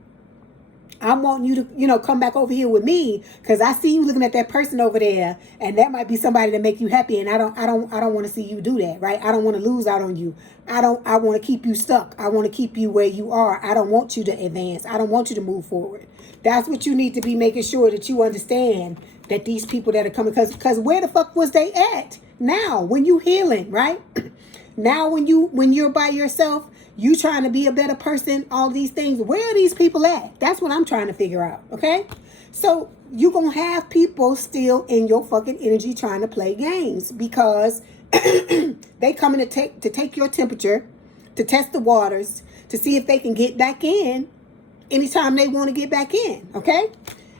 I want you to, come back over here with me because I see you looking at that person over there, and that might be somebody to make you happy. And I don't want to see you do that, right? I don't want to lose out on you. I want to keep you stuck. I want to keep you where you are. I don't want you to advance. I don't want you to move forward. That's what you need to be making sure that you understand, that these people that are coming, because where the fuck was they at? Now, when you healing, right? Now, when you're by yourself, you trying to be a better person, all these things, where are these people at? That's what I'm trying to figure out, okay? So you're going to have people still in your fucking energy trying to play games because they coming to take your temperature, to test the waters, to see if they can get back in anytime they want to get back in, okay?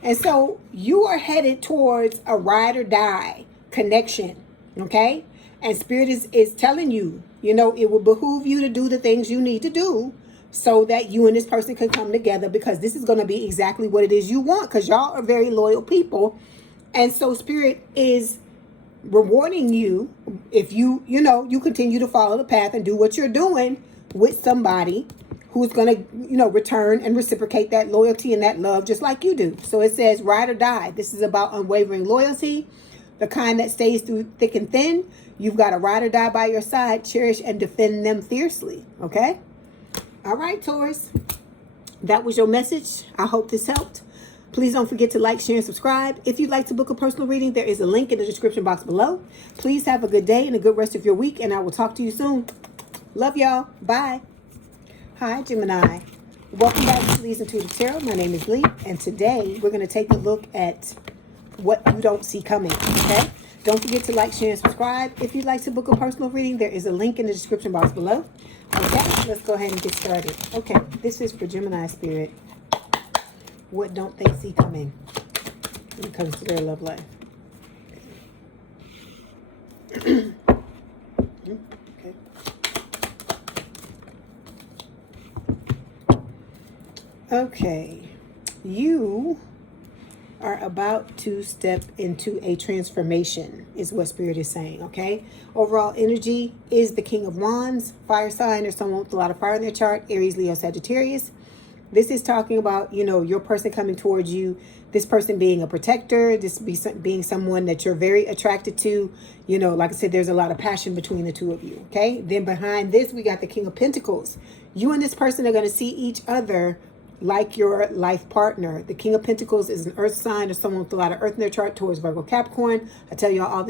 And so you are headed towards a ride or die connection, okay? And Spirit is telling you, it will behoove you to do the things you need to do so that you and this person can come together, because this is going to be exactly what it is you want, because y'all are very loyal people. And so Spirit is rewarding you if you continue to follow the path and do what you're doing with somebody who's going to, return and reciprocate that loyalty and that love just like you do. So it says ride or die. This is about unwavering loyalty, the kind that stays through thick and thin. You've got a ride or die by your side. Cherish and defend them fiercely. Okay? All right, Taurus. That was your message. I hope this helped. Please don't forget to like, share, and subscribe. If you'd like to book a personal reading, there is a link in the description box below. Please have a good day and a good rest of your week, and I will talk to you soon. Love y'all. Bye. Hi, Gemini. Welcome back to Lee's Intuitive Tarot. My name is Leigh, and today we're going to take a look at what you don't see coming, okay? Don't forget to like, share, and subscribe. If you'd like to book a personal reading, there is a link in the description box below. Okay, let's go ahead and get started. Okay, this is for Gemini Spirit. What don't they see coming when it comes to their love life? Okay. Okay, you are about to step into a transformation, is what Spirit is saying, okay? Overall energy is the King of Wands, fire sign, or someone with a lot of fire in their chart, Aries, Leo, Sagittarius. This is talking about, your person coming towards you, this person being a protector, this being someone that you're very attracted to. Like I said, there's a lot of passion between the two of you, okay? Then behind this, we got the King of Pentacles. You and this person are going to see each other like your life partner. The King of Pentacles is an earth sign, or someone with a lot of earth in their chart, towards Virgo, Capricorn. I tell y'all all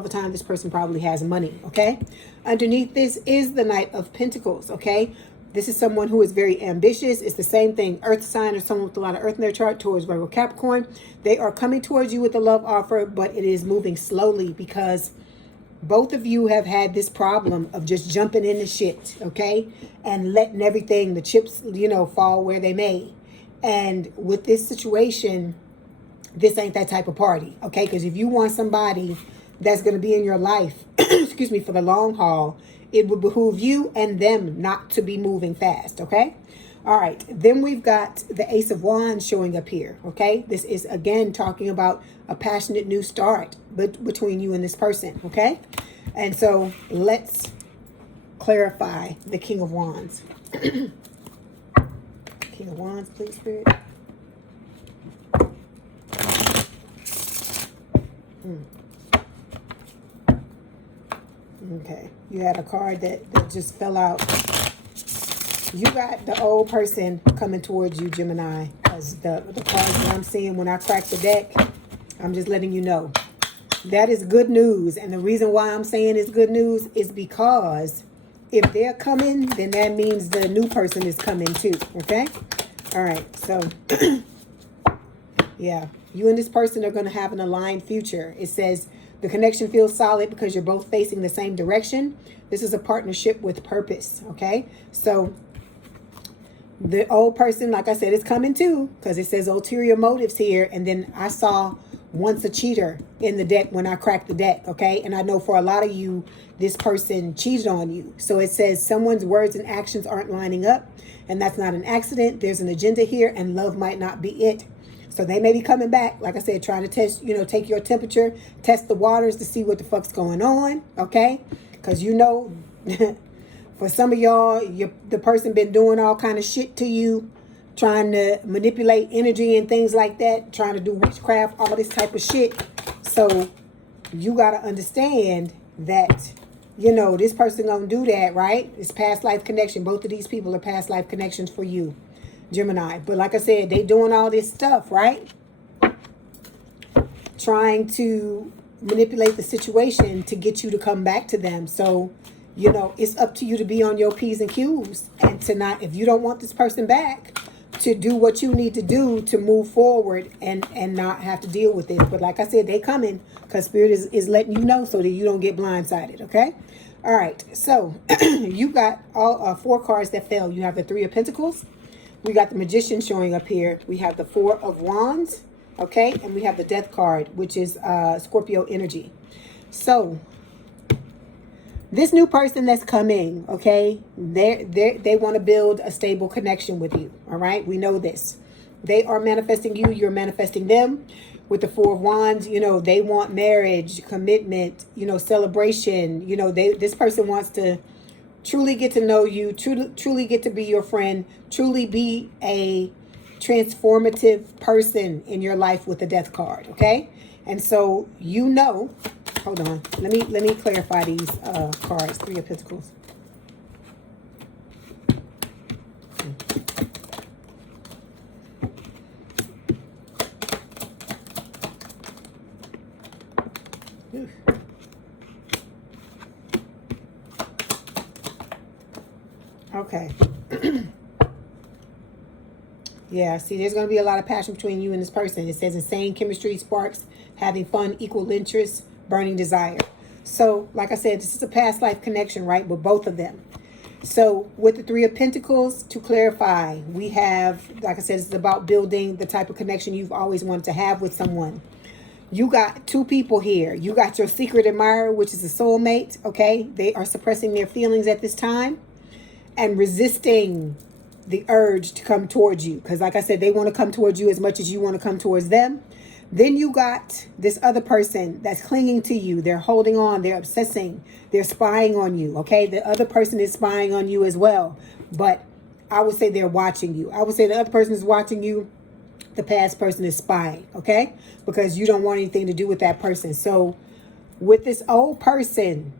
the time, this person probably has money, okay? Underneath this is the Knight of Pentacles, okay? This is someone who is very ambitious. It's the same thing, earth sign, or someone with a lot of earth in their chart, towards Virgo, Capricorn. They are coming towards you with a love offer, but it is moving slowly because both of you have had this problem of just jumping into shit, okay? And letting everything, the chips, fall where they may. And with this situation, this ain't that type of party, okay? Because if you want somebody that's going to be in your life, excuse me, for the long haul, it would behoove you and them not to be moving fast, okay? All right, then we've got the Ace of Wands showing up here, okay? This is, again, talking about a passionate new start between you and this person, okay? And so let's clarify the King of Wands. King of Wands, please, Spirit. Okay, you had a card that just fell out. You got the old person coming towards you, Gemini, because the cards that I'm seeing when I crack the deck, I'm just letting you know. That is good news. And the reason why I'm saying it's good news is because if they're coming, then that means the new person is coming too, okay? All right, so, yeah, you and this person are going to have an aligned future. It says the connection feels solid because you're both facing the same direction. This is a partnership with purpose, okay? So the old person, like I said, is coming too, because it says ulterior motives here. And then I saw once a cheater in the deck when I crack the deck, okay? And I know for a lot of you, this person cheated on you. So it says someone's words and actions aren't lining up, and that's not an accident. There's an agenda here, and love might not be it. So they may be coming back, like I said, trying to test, take your temperature, test the waters to see what the fuck's going on, okay? Because for some of y'all, the person been doing all kind of shit to you, trying to manipulate energy and things like that, trying to do witchcraft, all this type of shit. So you got to understand that, this person gonna do that, right? It's past life connection. Both of these people are past life connections for you, Gemini. But like I said, they doing all this stuff, right? Trying to manipulate the situation to get you to come back to them. So, it's up to you to be on your P's and Q's and to not, if you don't want this person back, to do what you need to do to move forward and not have to deal with this. But like I said, they coming because Spirit is letting you know so that you don't get blindsided, okay? All right, so you got all 4 cards that fell. You have the 3 of Pentacles. We got the Magician showing up here. We have the 4 of Wands, okay? And we have the Death card, which is Scorpio energy. So this new person that's coming, okay, they want to build a stable connection with you, all right? We know this. They are manifesting you. You're manifesting them. With the 4 of Wands, they want marriage, commitment, celebration. This person wants to truly get to know you, truly get to be your friend, truly be a transformative person in your life with the Death card, okay? And so, hold on. Let me clarify these cards. 3 of Pentacles. Okay. Yeah, see, there's going to be a lot of passion between you and this person. It says insane chemistry, sparks, having fun, equal interests, burning desire. So, like I said, this is a past life connection, right, with both of them. So, with the 3 of Pentacles, to clarify, we have, like I said, it's about building the type of connection you've always wanted to have with someone. You got 2 people here. You got your secret admirer, which is a soulmate, okay? They are suppressing their feelings at this time and resisting the urge to come towards you. Because like I said, they want to come towards you as much as you want to come towards them. Then you got this other person that's clinging to you. They're holding on. They're obsessing. They're spying on you, okay? The other person is spying on you as well. But I would say they're watching you. I would say the other person is watching you. The past person is spying, okay? Because you don't want anything to do with that person. So with this old person,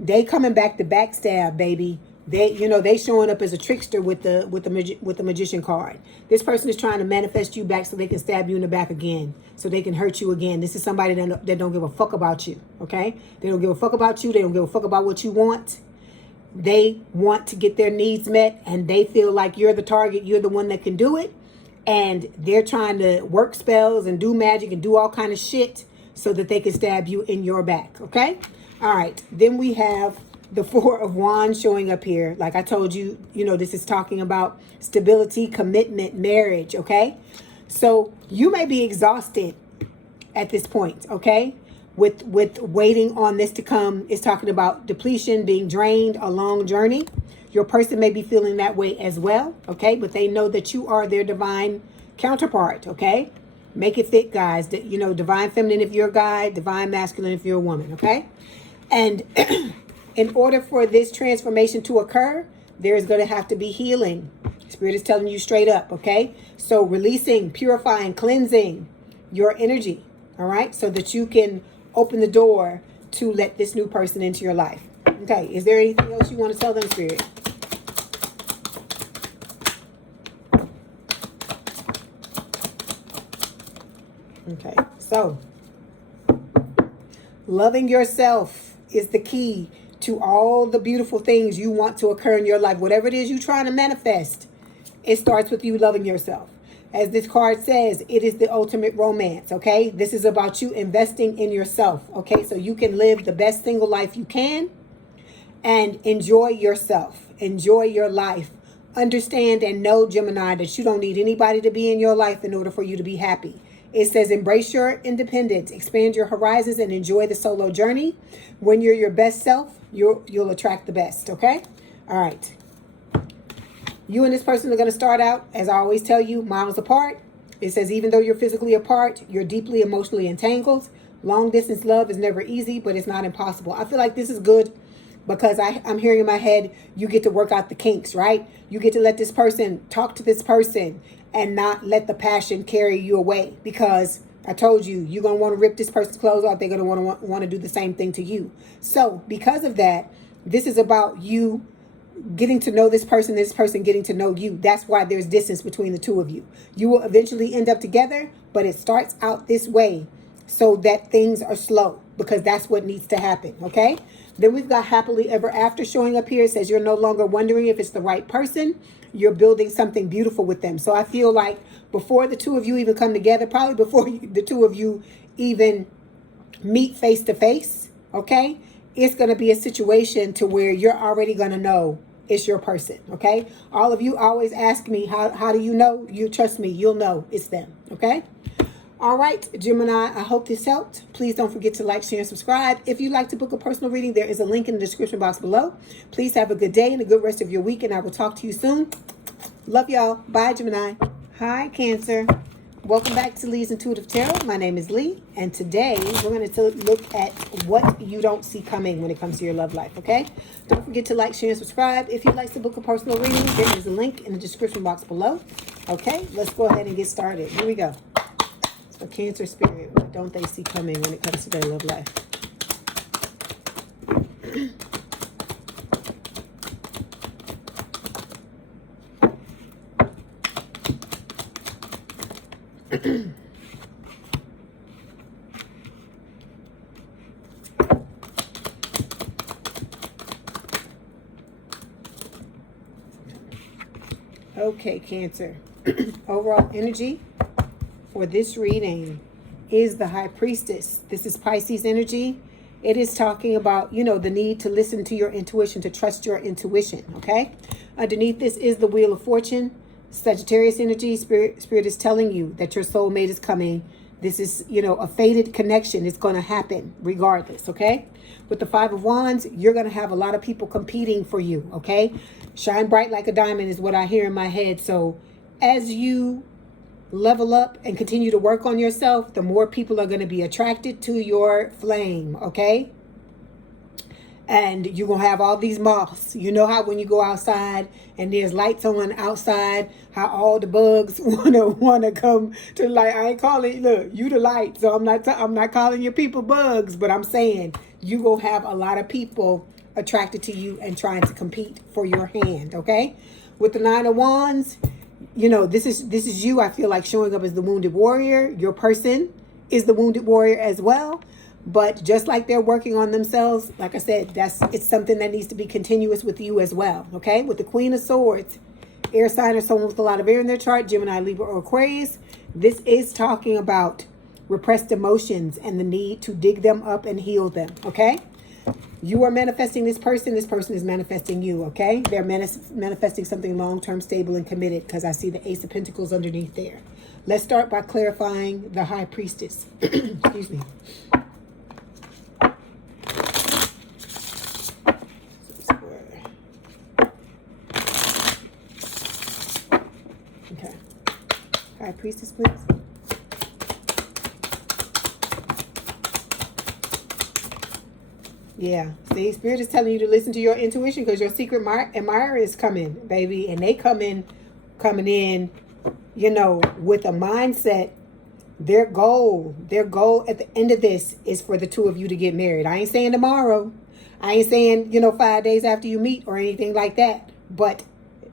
they coming back to backstab, baby. They showing up as a trickster with the Magician card. This person is trying to manifest you back so they can stab you in the back again, so they can hurt you again. This is somebody that don't give a fuck about you, okay? They don't give a fuck about you. They don't give a fuck about what you want. They want to get their needs met, and they feel like you're the target. You're the one that can do it, and they're trying to work spells and do magic and do all kind of shit so that they can stab you in your back, okay? All right, then we have the 4 of Wands showing up here. Like I told you, this is talking about stability, commitment, marriage, okay? So you may be exhausted at this point, okay? With waiting on this to come. It's talking about depletion, being drained, a long journey. Your person may be feeling that way as well, okay? But they know that you are their divine counterpart, okay? Make it fit, guys. Divine feminine if you're a guy, divine masculine if you're a woman, okay? And in order for this transformation to occur, there is going to have to be healing. Spirit is telling you straight up, okay? So releasing, purifying, cleansing your energy, all right? So that you can open the door to let this new person into your life. Okay, is there anything else you want to tell them, Spirit? Okay, so loving yourself is the key to all the beautiful things you want to occur in your life. Whatever it is you're trying to manifest, it starts with you loving yourself. As this card says, it is the ultimate romance, okay? This is about you investing in yourself, okay? So you can live the best single life you can and enjoy yourself. Enjoy your life. Understand and know, Gemini, that you don't need anybody to be in your life in order for you to be happy. It says, embrace your independence, expand your horizons, and enjoy the solo journey. When you're your best self, you'll attract the best, okay? All right. You and this person are going to start out, as I always tell you, miles apart. It says, even though you're physically apart, you're deeply emotionally entangled. Long distance love is never easy, but it's not impossible. I feel like this is good because I'm hearing in my head, you get to work out the kinks, right? You get to let this person talk to this person and not let the passion carry you away, because I told you, you're going to want to rip this person's clothes off. They're going to want to do the same thing to you. So because of that, this is about you getting to know this person getting to know you. That's why there's distance between the two of you. You will eventually end up together, but it starts out this way so that things are slow, because that's what needs to happen, okay? Then we've got happily ever after showing up here. It says you're no longer wondering if it's the right person. You're building something beautiful with them. So I feel like before the two of you even come together, probably before the two of you even meet face to face, okay, it's going to be a situation to where you're already going to know it's your person, okay? All of you always ask me, how do you know? You trust me, you'll know it's them, okay? All right, Gemini, I hope this helped. Please don't forget to like, share, and subscribe. If you'd like to book a personal reading, there is a link in the description box below. Please have a good day and a good rest of your week, and I will talk to you soon. Love y'all. Bye, Gemini. Hi, Cancer. Welcome back to Leigh's Intuitive Tarot. My name is Leigh, and today we're going to look at what you don't see coming when it comes to your love life, okay? Don't forget to like, share, and subscribe. If you'd like to book a personal reading, there is a link in the description box below. Okay, let's go ahead and get started. Here we go. So Cancer spirit, what don't they see coming when it comes to their love life? Okay, Cancer. Overall energy for this reading is the High Priestess. This is Pisces energy. It is talking about, you know, the need to listen to your intuition, to trust your intuition, okay? Underneath this is the Wheel of Fortune. Sagittarius energy. Spirit is telling you that your soulmate is coming. This is, you know, a fated connection. It's going to happen regardless, okay? With the Five of Wands, you're going to have a lot of people competing for you, okay? Shine bright like a diamond is what I hear in my head. So as you level up and continue to work on yourself, the more people are going to be attracted to your flame, okay? And you're going to have all these moths. You know how when you go outside and there's lights on outside, how all the bugs want to come to the light. I ain't calling, look, you the light. So I'm not calling your people bugs, but I'm saying you going to have a lot of people attracted to you and trying to compete for your hand, okay? With the Nine of Wands, you know, this is you, I feel like, showing up as the wounded warrior. Your person is the wounded warrior as well. But just like they're working on themselves, like I said, it's something that needs to be continuous with you as well, okay? With the Queen of Swords, air sign or someone with a lot of air in their chart, Gemini, Libra, or Aquarius, this is talking about repressed emotions and the need to dig them up and heal them, okay? You are manifesting this person is manifesting you, okay? They're manifesting something long-term, stable, and committed, because I see the Ace of Pentacles underneath there. Let's start by clarifying the High Priestess. Excuse me. Okay. High Priestess, please. Yeah, see, Spirit is telling you to listen to your intuition, because your secret admirer is coming, baby. And they coming in, you know, with a mindset. Their goal at the end of this is for the two of you to get married. I ain't saying tomorrow. I ain't saying, you know, 5 days after you meet or anything like that. But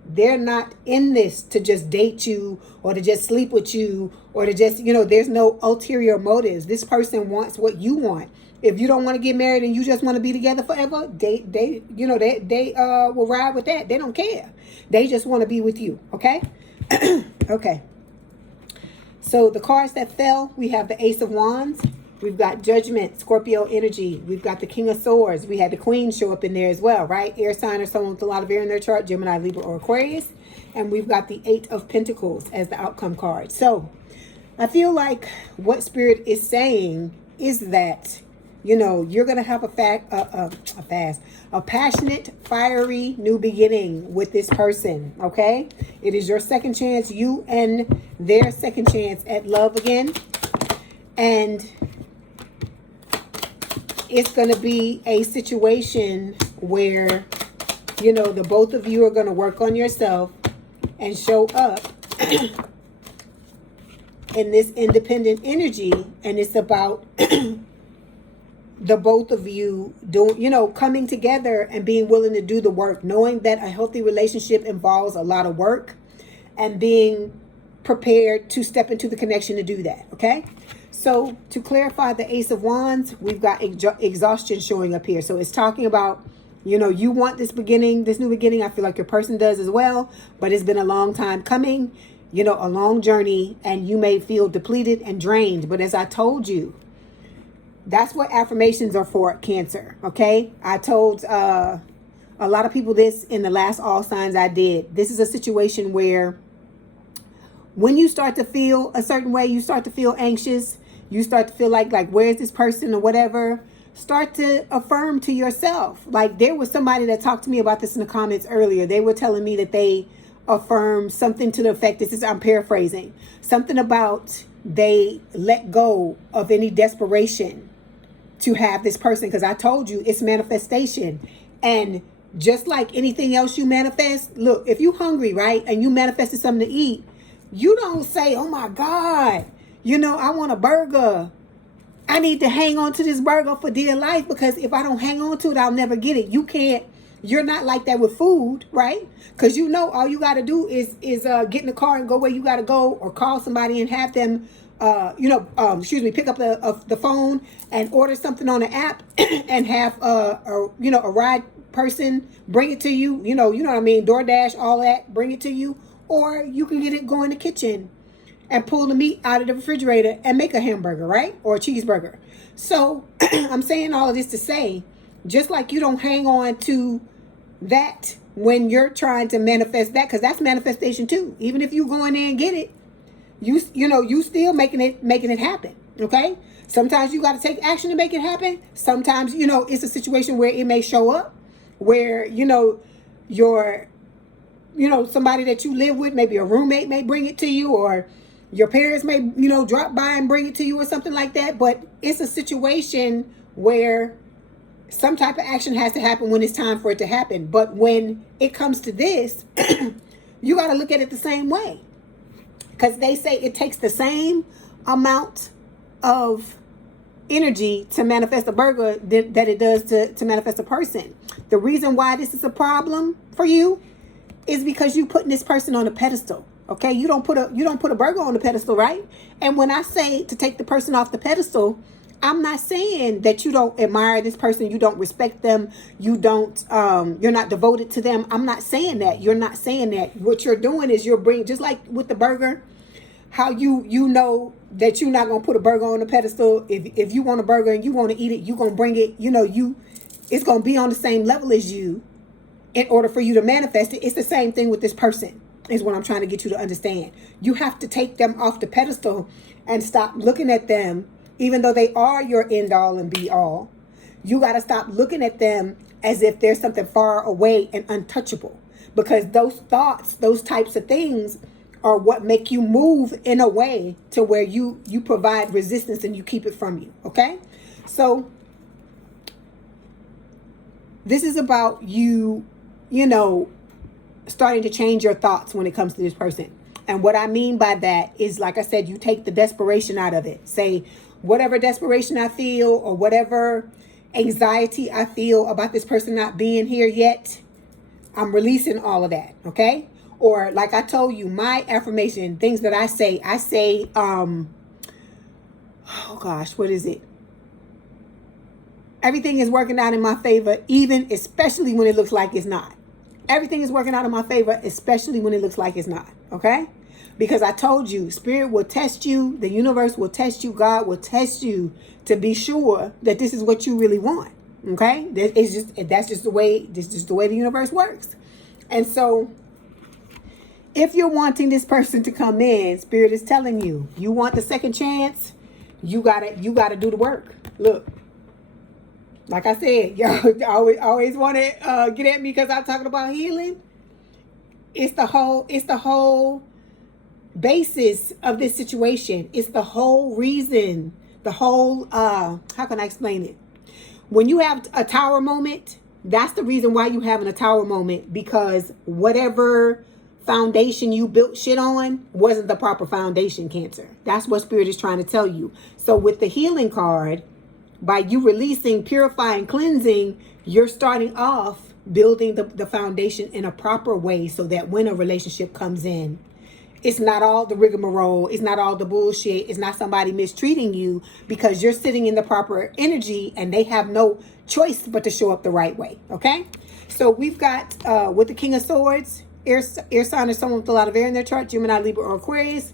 they're not in this to just date you or to just sleep with you or to just, you know, there's no ulterior motives. This person wants what you want. If you don't want to get married and you just want to be together forever, they will ride with that. They don't care. They just want to be with you. Okay. Okay. So the cards that fell, we have the Ace of Wands. We've got Judgment, Scorpio energy. We've got the King of Swords. We had the Queen show up in there as well, right? Air sign or someone with a lot of air in their chart, Gemini, Libra, or Aquarius. And we've got the Eight of Pentacles as the outcome card. So I feel like what Spirit is saying is that, you know, you're going to have a passionate, fiery new beginning with this person, okay? It is your second chance, you and their second chance at love again. And it's going to be a situation where, you know, the both of you are going to work on yourself and show up in this independent energy. And it's about the both of you doing, you know, coming together and being willing to do the work, knowing that a healthy relationship involves a lot of work and being prepared to step into the connection to do that. Okay. So to clarify the Ace of Wands, we've got exhaustion showing up here. So it's talking about, you know, you want this beginning, this new beginning. I feel like your person does as well, but it's been a long time coming, you know, a long journey, and you may feel depleted and drained. But as I told you, that's what affirmations are for, Cancer. Okay. I told a lot of people this in the last All Signs I did. This is a situation where when you start to feel a certain way, you start to feel anxious, you start to feel like where's this person or whatever, start to affirm to yourself. Like, there was somebody that talked to me about this in the comments earlier. They were telling me that they affirmed something to the effect, I'm paraphrasing, something about they let go of any desperation to have this person. Because I told you, it's manifestation. And just like anything else you manifest, look, if you're hungry, right, and you manifested something to eat, you don't say, oh my God, you know, I want a burger. I need to hang on to this burger for dear life, because if I don't hang on to it, I'll never get it. You can't, you're not like that with food, right? Because you know, all you got to do is get in the car and go where you got to go, or call somebody and have them, pick up the phone and order something on the app and have a ride person bring it to you. You know what I mean? DoorDash, all that, bring it to you. Or you can get it, go in the kitchen and pull the meat out of the refrigerator and make a hamburger, right? Or a cheeseburger. So I'm saying all of this to say, just like you don't hang on to that when you're trying to manifest that, because that's manifestation too. Even if you go in there and get it, you still making it happen. Okay. Sometimes you got to take action to make it happen. Sometimes, you know, it's a situation where it may show up where, you know, somebody that you live with, maybe a roommate may bring it to you, or your parents may, you know, drop by and bring it to you or something like that. But it's a situation where some type of action has to happen when it's time for it to happen. But when it comes to this, you got to look at it the same way. Because they say it takes the same amount of energy to manifest a burger that it does to manifest a person. The reason why this is a problem for you is because you putting this person on a pedestal. Okay, you don't put a burger on the pedestal, right? And when I say to take the person off the pedestal, I'm not saying that you don't admire this person, you don't respect them, you're not devoted to them. I'm not saying that. You're not saying that. What you're doing is you're bringing, just like with the burger, how you know that you're not gonna put a burger on the pedestal. If you want a burger and you want to eat it, you're gonna bring it. You know, it's gonna be on the same level as you. In order for you to manifest it, it's the same thing with this person, is what I'm trying to get you to understand. You have to take them off the pedestal and stop looking at them, even though they are your end all and be all. You got to stop looking at them as if there's something far away and untouchable, because those thoughts, those types of things are what make you move in a way to where you provide resistance and you keep it from you. Okay. So this is about you starting to change your thoughts when it comes to this person. And what I mean by that is, like I said, you take the desperation out of it. Say, whatever desperation I feel or whatever anxiety I feel about this person not being here yet, I'm releasing all of that. Okay. Or like I told you, my affirmation, things that I say, oh gosh, what is it? Everything is working out in my favor, especially when it looks like it's not. Everything is working out in my favor, especially when it looks like it's not. Okay? Because I told you, Spirit will test you. The universe will test you. God will test you to be sure that this is what you really want. Okay? That's just the way the universe works. And so if you're wanting this person to come in, Spirit is telling you, you want the second chance, you gotta do the work. Look, like I said, y'all always want to get at me because I'm talking about healing. It's the whole basis of this situation. It's the whole reason, the whole, how can I explain it? When you have a tower moment, that's the reason why you having a tower moment, because whatever foundation you built shit on wasn't the proper foundation, Cancer. That's what Spirit is trying to tell you. So with the healing card, by you releasing, purifying, cleansing, you're starting off building the foundation in a proper way so that when a relationship comes in, it's not all the rigmarole. It's not all the bullshit. It's not somebody mistreating you, because you're sitting in the proper energy and they have no choice but to show up the right way. Okay. So we've got, with the King of Swords, air sign or someone with a lot of air in their chart, Gemini, Libra, or Aquarius.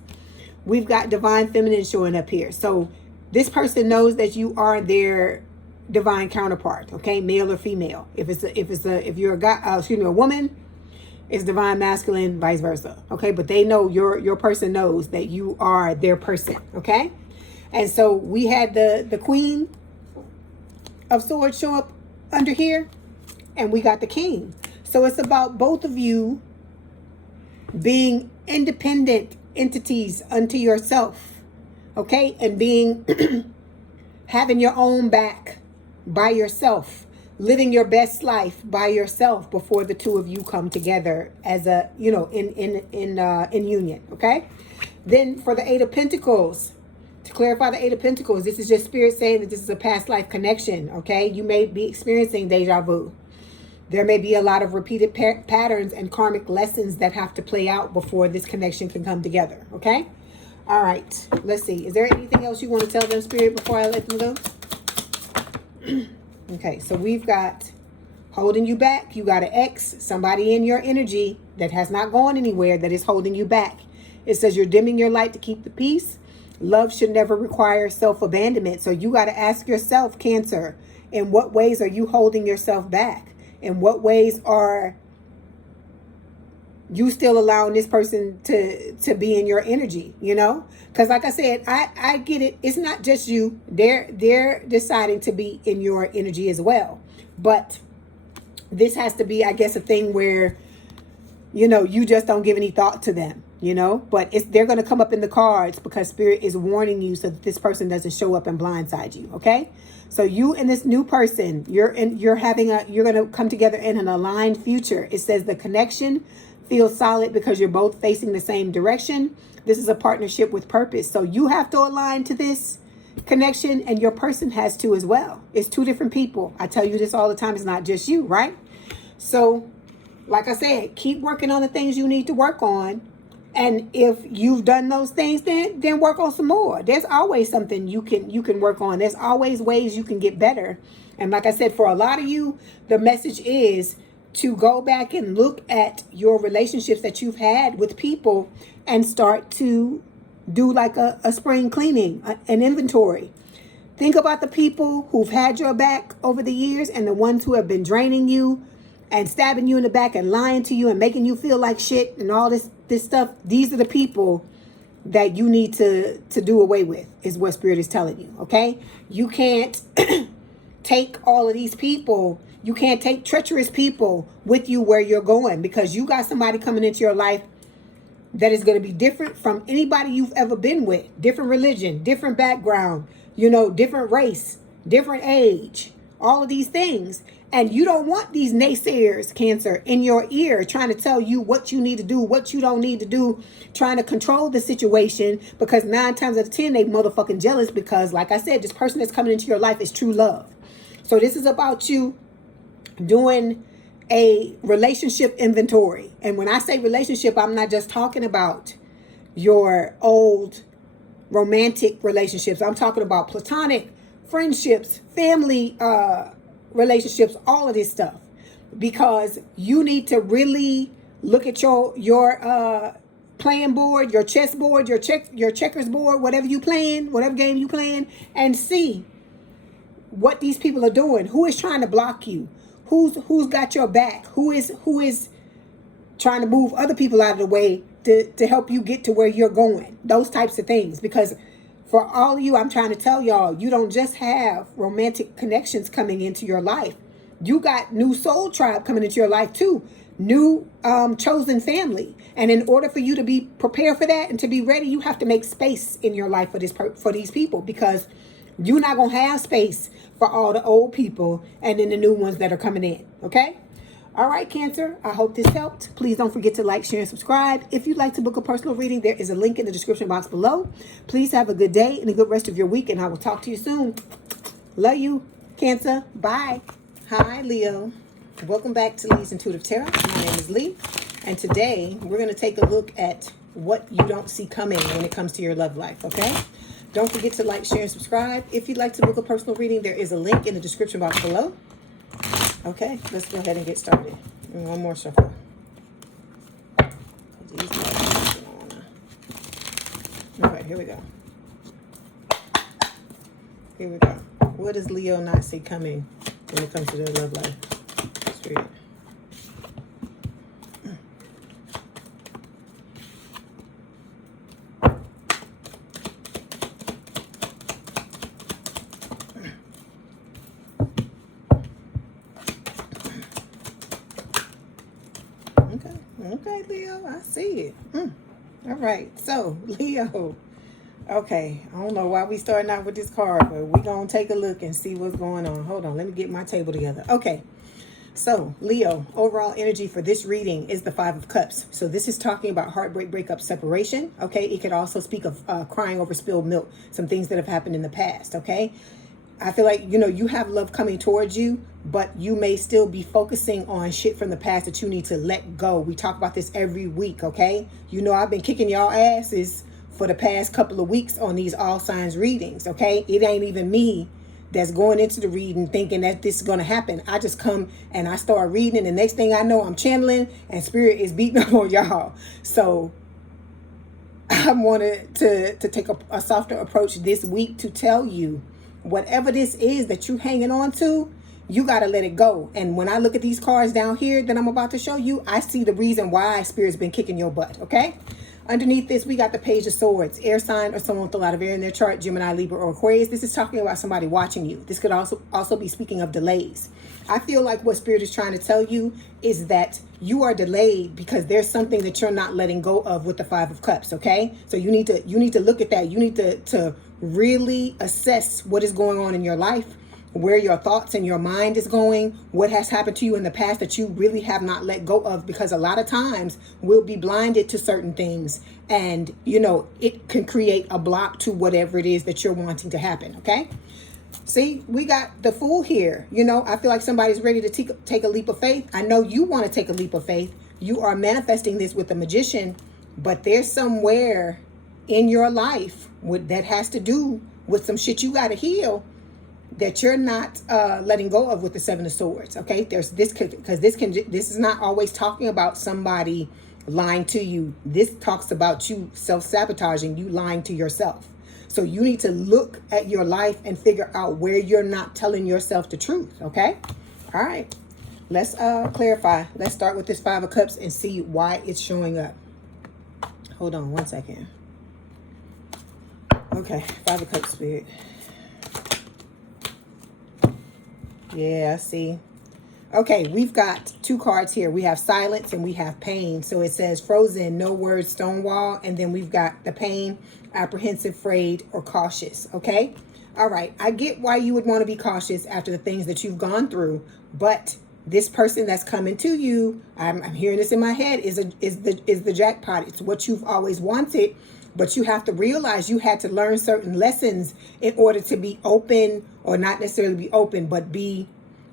We've got divine feminine showing up here. So this person knows that you are their divine counterpart. Okay. Male or female. If you're a guy, a woman, it's divine masculine, vice versa. Okay. But they know, your person knows that you are their person. Okay. And so we had the Queen of Swords show up under here, and we got the King. So it's about both of you being independent entities unto yourself. Okay. And being, having your own back by yourself, living your best life by yourself before the two of you come together as a, in union. Okay. Then for the Eight of Pentacles, to clarify the Eight of Pentacles, this is just Spirit saying that this is a past life connection. Okay. You may be experiencing deja vu. There may be a lot of repeated patterns and karmic lessons that have to play out before this connection can come together. Okay. All right. Let's see. Is there anything else you want to tell them, Spirit, before I let them go? Okay. So we've got holding you back. You got an ex, somebody in your energy that has not gone anywhere, that is holding you back. It says you're dimming your light to keep the peace. Love should never require self-abandonment. So you got to ask yourself, Cancer, in what ways are you holding yourself back? In what ways are you still allowing this person to be in your energy, Because like I said, I get it. It's not just you. They're deciding to be in your energy as well. But this has to be, I guess, a thing where, you just don't give any thought to them, But they're going to come up in the cards because Spirit is warning you so that this person doesn't show up and blindside you, okay? So you and this new person, you're going to come together in an aligned future. It says the connection feels solid because you're both facing the same direction. This is a partnership with purpose. So you have to align to this connection, and your person has to as well. It's two different people. I tell you this all the time. It's not just you, right? So like I said, keep working on the things you need to work on. And if you've done those things, then work on some more. There's always something you can work on. There's always ways you can get better. And like I said, for a lot of you, the message is to go back and look at your relationships that you've had with people and start to do like a spring cleaning, an inventory. Think about the people who've had your back over the years and the ones who have been draining you and stabbing you in the back and lying to you and making you feel like shit and all this stuff. These are the people that you need to do away with, is what Spirit is telling you, okay? You can't take all of these people. You can't take treacherous people with you where you're going, because you got somebody coming into your life that is going to be different from anybody you've ever been with. Different religion, different background, different race, different age, all of these things. And you don't want these naysayers, Cancer, in your ear trying to tell you what you need to do, what you don't need to do, trying to control the situation, because 9 times out of 10, they motherfucking jealous because, like I said, this person that's coming into your life is true love. So this is about you doing a relationship inventory. And when I say relationship, I'm not just talking about your old romantic relationships. I'm talking about platonic friendships, family relationships, all of this stuff, because you need to really look at your playing board, your chess board, your checkers board, whatever you playing, whatever game you playing, and see what these people are doing. Who is trying to block you? Who's got your back? Who is trying to move other people out of the way to help you get to where you're going. Those types of things. Because for all of you, I'm trying to tell y'all, you don't just have romantic connections coming into your life. You got new soul tribe coming into your life too. New chosen family. And in order for you to be prepared for that and to be ready, you have to make space in your life for these people, because you're not going to have space for all the old people and then the new ones that are coming in. Okay? All right, Cancer, I hope this helped. Please don't forget to like, share, and subscribe. If you'd like to book a personal reading, there is a link in the description box below. Please have a good day and a good rest of your week, and I will talk to you soon. Love you, Cancer. Bye. Hi, Leo. Welcome back to Leigh's Intuitive Tarot. My name is Leigh, and today we're going to take a look at what you don't see coming when it comes to your love life, okay? Don't forget to like, share, and subscribe. If you'd like to book a personal reading, there is a link in the description box below. Okay, let's go ahead and get started. And one more shuffle. All right, here we go. Here we go. What does Leo not see coming when it comes to their love life? Spirit. Okay, Leo, I see it. All right, so Leo. Okay, I don't know why we starting out with this card, but we're going to take a look and see what's going on. Hold on, let me get my table together. Okay, so Leo, overall energy for this reading is the Five of Cups. So this is talking about heartbreak, breakup, separation. Okay, it could also speak of crying over spilled milk, some things that have happened in the past. Okay, I feel like, you know, you have love coming towards you, but you may still be focusing on shit from the past that you need to let go. We talk about this every week, okay? You know, I've been kicking y'all asses for the past couple of weeks on these all signs readings, okay? It ain't even me that's going into the reading thinking that this is going to happen. I just come and I start reading, and the next thing I know, I'm channeling and spirit is beating up on y'all. So I wanted to take a softer approach this week to tell you, whatever this is that you're hanging on to, you got to let it go. And when I look at these cards down here that I'm about to show you, I see the reason why Spirit's been kicking your butt, okay? Underneath this, we got the Page of Swords. Air sign or someone with a lot of air in their chart, Gemini, Libra, or Aquarius. This is talking about somebody watching you. This could also be speaking of delays. I feel like what Spirit is trying to tell you is that you are delayed because there's something that you're not letting go of with the Five of Cups, okay? So you need to look at that. You need to really assess what is going on in your life, where your thoughts and your mind is going, what has happened to you in the past that you really have not let go of, because a lot of times we'll be blinded to certain things, and you know, it can create a block to whatever it is that you're wanting to happen, okay? See, we got the Fool here. You know, I feel like somebody's ready to take a leap of faith. I know you want to take a leap of faith. You are manifesting this with the Magician, but there's somewhere in your life that has to do with some shit you got to heal that you're not letting go of with the Seven of Swords. Okay, there's this, because this is not always talking about somebody lying to you. This talks about you self-sabotaging, you lying to yourself. So you need to look at your life and figure out where you're not telling yourself the truth. Okay, all right, let's clarify. Let's start with this Five of Cups and see why it's showing up. Hold on one second. Okay, Five of Cups, Spirit. Yeah, I see. Okay, we've got two cards here. We have silence and we have pain. So it says frozen, no words, stonewall. And then we've got the pain, apprehensive, afraid, or cautious. Okay. All right. I get why you would want to be cautious after the things that you've gone through. But this person that's coming to you, I'm hearing this in my head, is the jackpot. It's what you've always wanted. But you have to realize you had to learn certain lessons in order to be open, or not necessarily be open, but be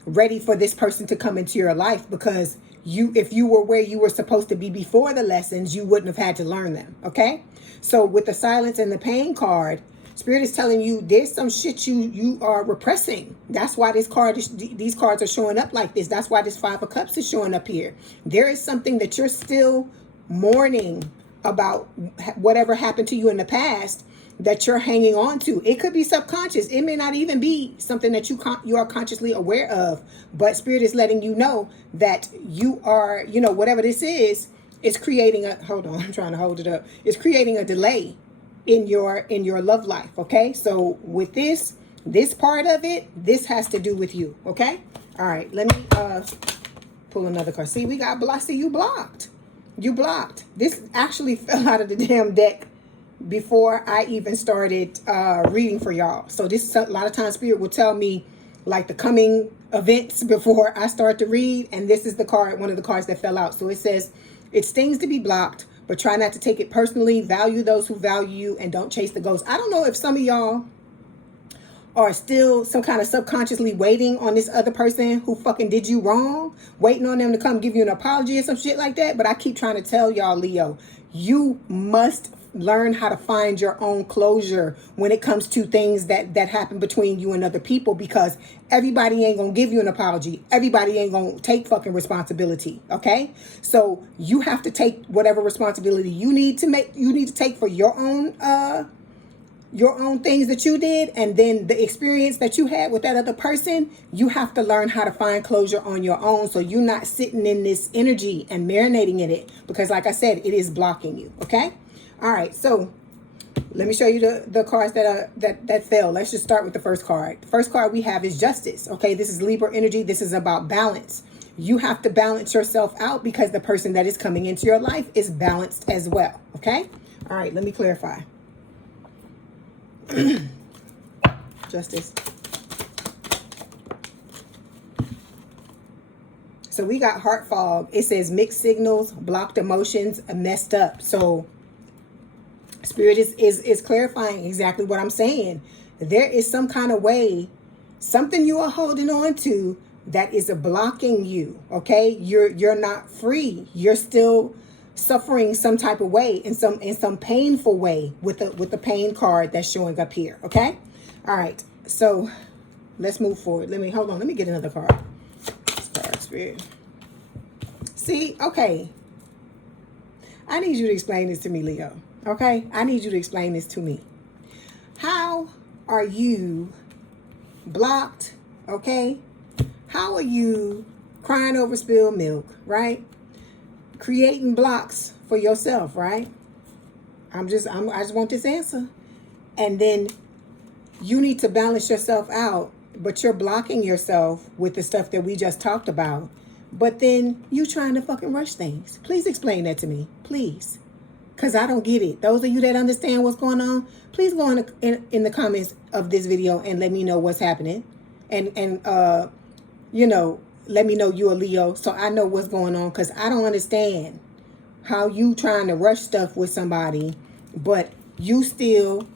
ready for this person to come into your life, because if you were where you were supposed to be before the lessons, you wouldn't have had to learn them. Okay. So with the silence and the pain card, Spirit is telling you there's some shit you are repressing. That's why these cards are showing up like this. That's why this Five of Cups is showing up here. There is something that you're still mourning about, whatever happened to you in the past, that you're hanging on to. It could be subconscious. It may not even be something that you are consciously aware of, but Spirit is letting you know that you are, you know, whatever this is, it's creating a, hold on, I'm trying to hold it up. It's creating a delay in your love life, okay? So with this part of it, this has to do with you, okay? All right, let me pull another card. See, we got blocked. See, you blocked. You blocked. This actually fell out of the damn deck before I even started reading for y'all. So this, a lot of times Spirit will tell me like the coming events before I start to read, and this is the card, one of the cards that fell out. So it says, it stings to be blocked, but try not to take it personally. Value those who value you and don't chase the ghost. I don't know if some of y'all are still some kind of subconsciously waiting on this other person who fucking did you wrong, waiting on them to come give you an apology or some shit like that. But I keep trying to tell y'all, Leo, you must learn how to find your own closure when it comes to things that happen between you and other people, because everybody ain't gonna give you an apology. Everybody ain't gonna take fucking responsibility. Okay, so you have to take whatever responsibility you need to take for your own things that you did, and then the experience that you had with that other person. You have to learn how to find closure on your own, so you're not sitting in this energy and marinating in it, because like I said, it is blocking you. Okay, all right, so let me show you the cards that fell. Let's just start with the first card. The first card we have is Justice. Okay, this is Libra energy. This is about balance. You have to balance yourself out because the person that is coming into your life is balanced as well. Okay, all right, let me clarify. Justice. So we got heart fog. It says mixed signals, blocked emotions, messed up. So Spirit is clarifying exactly what I'm saying. There is some kind of way, something you are holding on to that is blocking you. Okay, you're not free. You're still suffering some type of way, in some painful way, with the pain card that's showing up here. Okay, all right, so let's move forward. Let me get another card. Spirit. See, okay, I need you to explain this to me, Leo. Okay, I need you to explain this to me. How are you blocked? Okay, how are you crying over spilled milk, right? Creating blocks for yourself, right? I just want this answer. And then you need to balance yourself out, but you're blocking yourself with the stuff that we just talked about. But then you trying to fucking rush things. Please explain that to me, please, because I don't get it. Those of you that understand what's going on, please go in the comments of this video and let me know what's happening, and you know, let me know you're a Leo, so I know what's going on, because I don't understand how you trying to rush stuff with somebody, but you still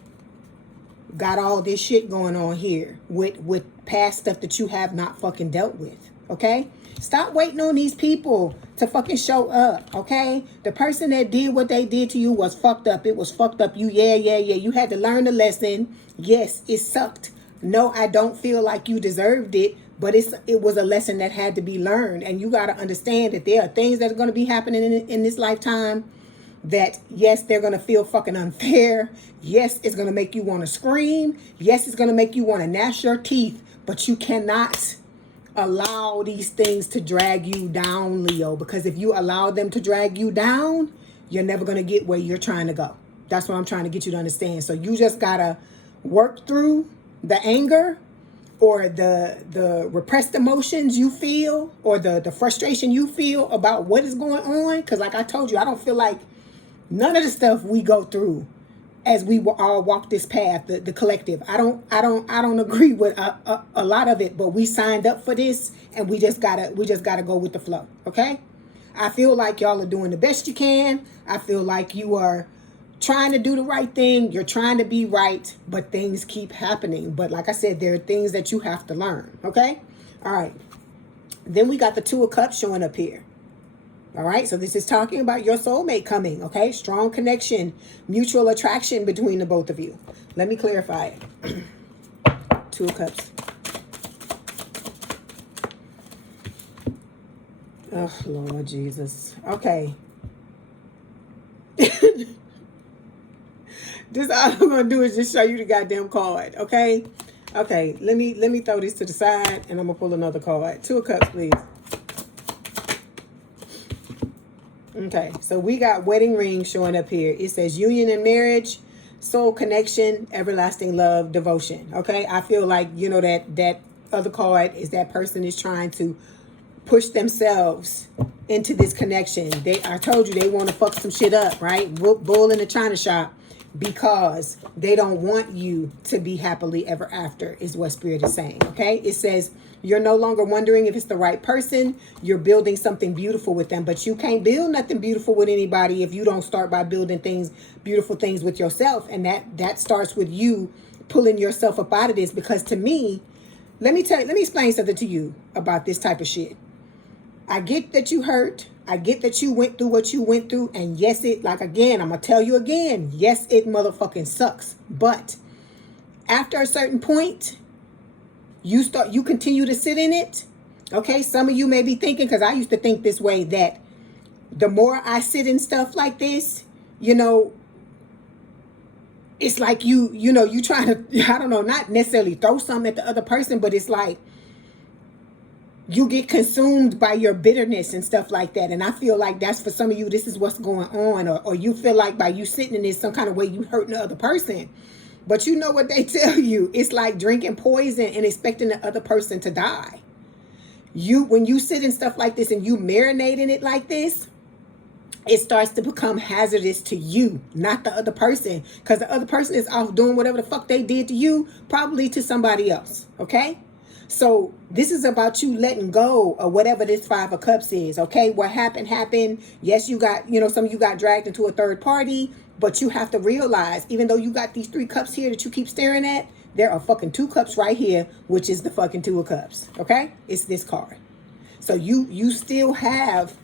got all this shit going on here with past stuff that you have not fucking dealt with. Okay, stop waiting on these people to fucking show up. Okay, the person that did what they did to you was fucked up. It was fucked up. You you had to learn the lesson. Yes, it sucked. No, I don't feel like you deserved it, but it was a lesson that had to be learned. And you got to understand that there are things that are going to be happening in this lifetime that, yes, they're going to feel fucking unfair. Yes, it's going to make you want to scream. Yes, it's going to make you want to gnash your teeth. But you cannot allow these things to drag you down, Leo, because if you allow them to drag you down, you're never going to get where you're trying to go. That's what I'm trying to get you to understand. So you just got to work through the anger or the repressed emotions you feel, or the frustration you feel about what is going on. Because like I told you, I don't feel like none of the stuff we go through as we all walk this path, the collective, I don't agree with a lot of it, but we signed up for this, and we just gotta go with the flow. Okay, I feel like y'all are doing the best you can. I feel like you are trying to do the right thing. You're trying to be right, but things keep happening. But like I said, there are things that you have to learn. Okay, all right. Then we got the Two of Cups showing up here. All right, so this is talking about your soulmate coming, okay? Strong connection, mutual attraction between the both of you. Let me clarify it. Two of Cups. Oh, Lord Jesus. Okay. This all I'm going to do is just show you the goddamn card, okay? Okay, let me throw this to the side, and I'm going to pull another card. Two of Cups, please. Okay, so we got wedding ring showing up here. It says union and marriage, soul connection, everlasting love, devotion. Okay, I feel like, you know, that other card is that person is trying to push themselves into this connection. I told you they want to fuck some shit up, right? Bull in the china shop, because they don't want you to be happily ever after, is what Spirit is saying. Okay, it says you're no longer wondering if it's the right person. You're building something beautiful with them, but you can't build nothing beautiful with anybody if you don't start by building beautiful things with yourself. And that starts with you pulling yourself up out of this. Because to me, let me explain something to you about this type of shit. I get that you hurt. I get that you went through what you went through. And yes, I'm going to tell you again, yes, it motherfucking sucks. But after a certain point, you continue to sit in it. Okay, some of you may be thinking, because I used to think this way, that the more I sit in stuff like this, you know, it's like you trying to, I don't know, not necessarily throw something at the other person, but it's like you get consumed by your bitterness and stuff like that. And I feel like that's for some of you, this is what's going on. Or you feel like by you sitting in this some kind of way, you hurting the other person. But you know what they tell you? It's like drinking poison and expecting the other person to die. When you sit in stuff like this and you marinate in it like this, it starts to become hazardous to you, not the other person. Because the other person is off doing whatever the fuck they did to you, probably to somebody else. Okay? So this is about you letting go of whatever this Five of Cups is. Okay? What happened. Yes, you got, some of you got dragged into a third party. But you have to realize, even though you got these 3 cups here that you keep staring at, there are fucking 2 cups right here, which is the fucking 2 of Cups. Okay? It's this card. So you still have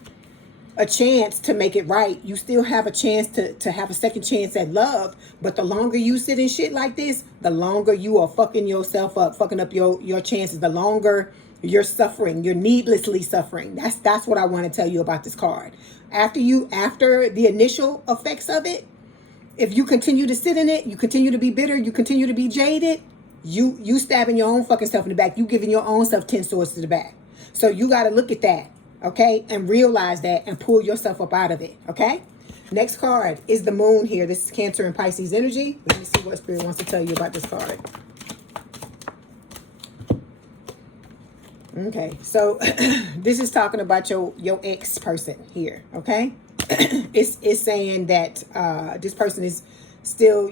a chance to make it right. You still have a chance to have a second chance at love. But the longer you sit in shit like this, the longer you are fucking yourself up, fucking up your chances. The longer you're suffering, you're needlessly suffering. That's what I want to tell you about this card. After the initial effects of it, if you continue to sit in it, you continue to be bitter, you continue to be jaded, you stabbing your own fucking self in the back. You giving your own self 10 swords to the back. So you got to look at that, okay? And realize that and pull yourself up out of it, okay? Next card is the moon here. This is Cancer and Pisces energy. Let me see what Spirit wants to tell you about this card. Okay, so this is talking about your ex person here, okay? It's saying that this person is still,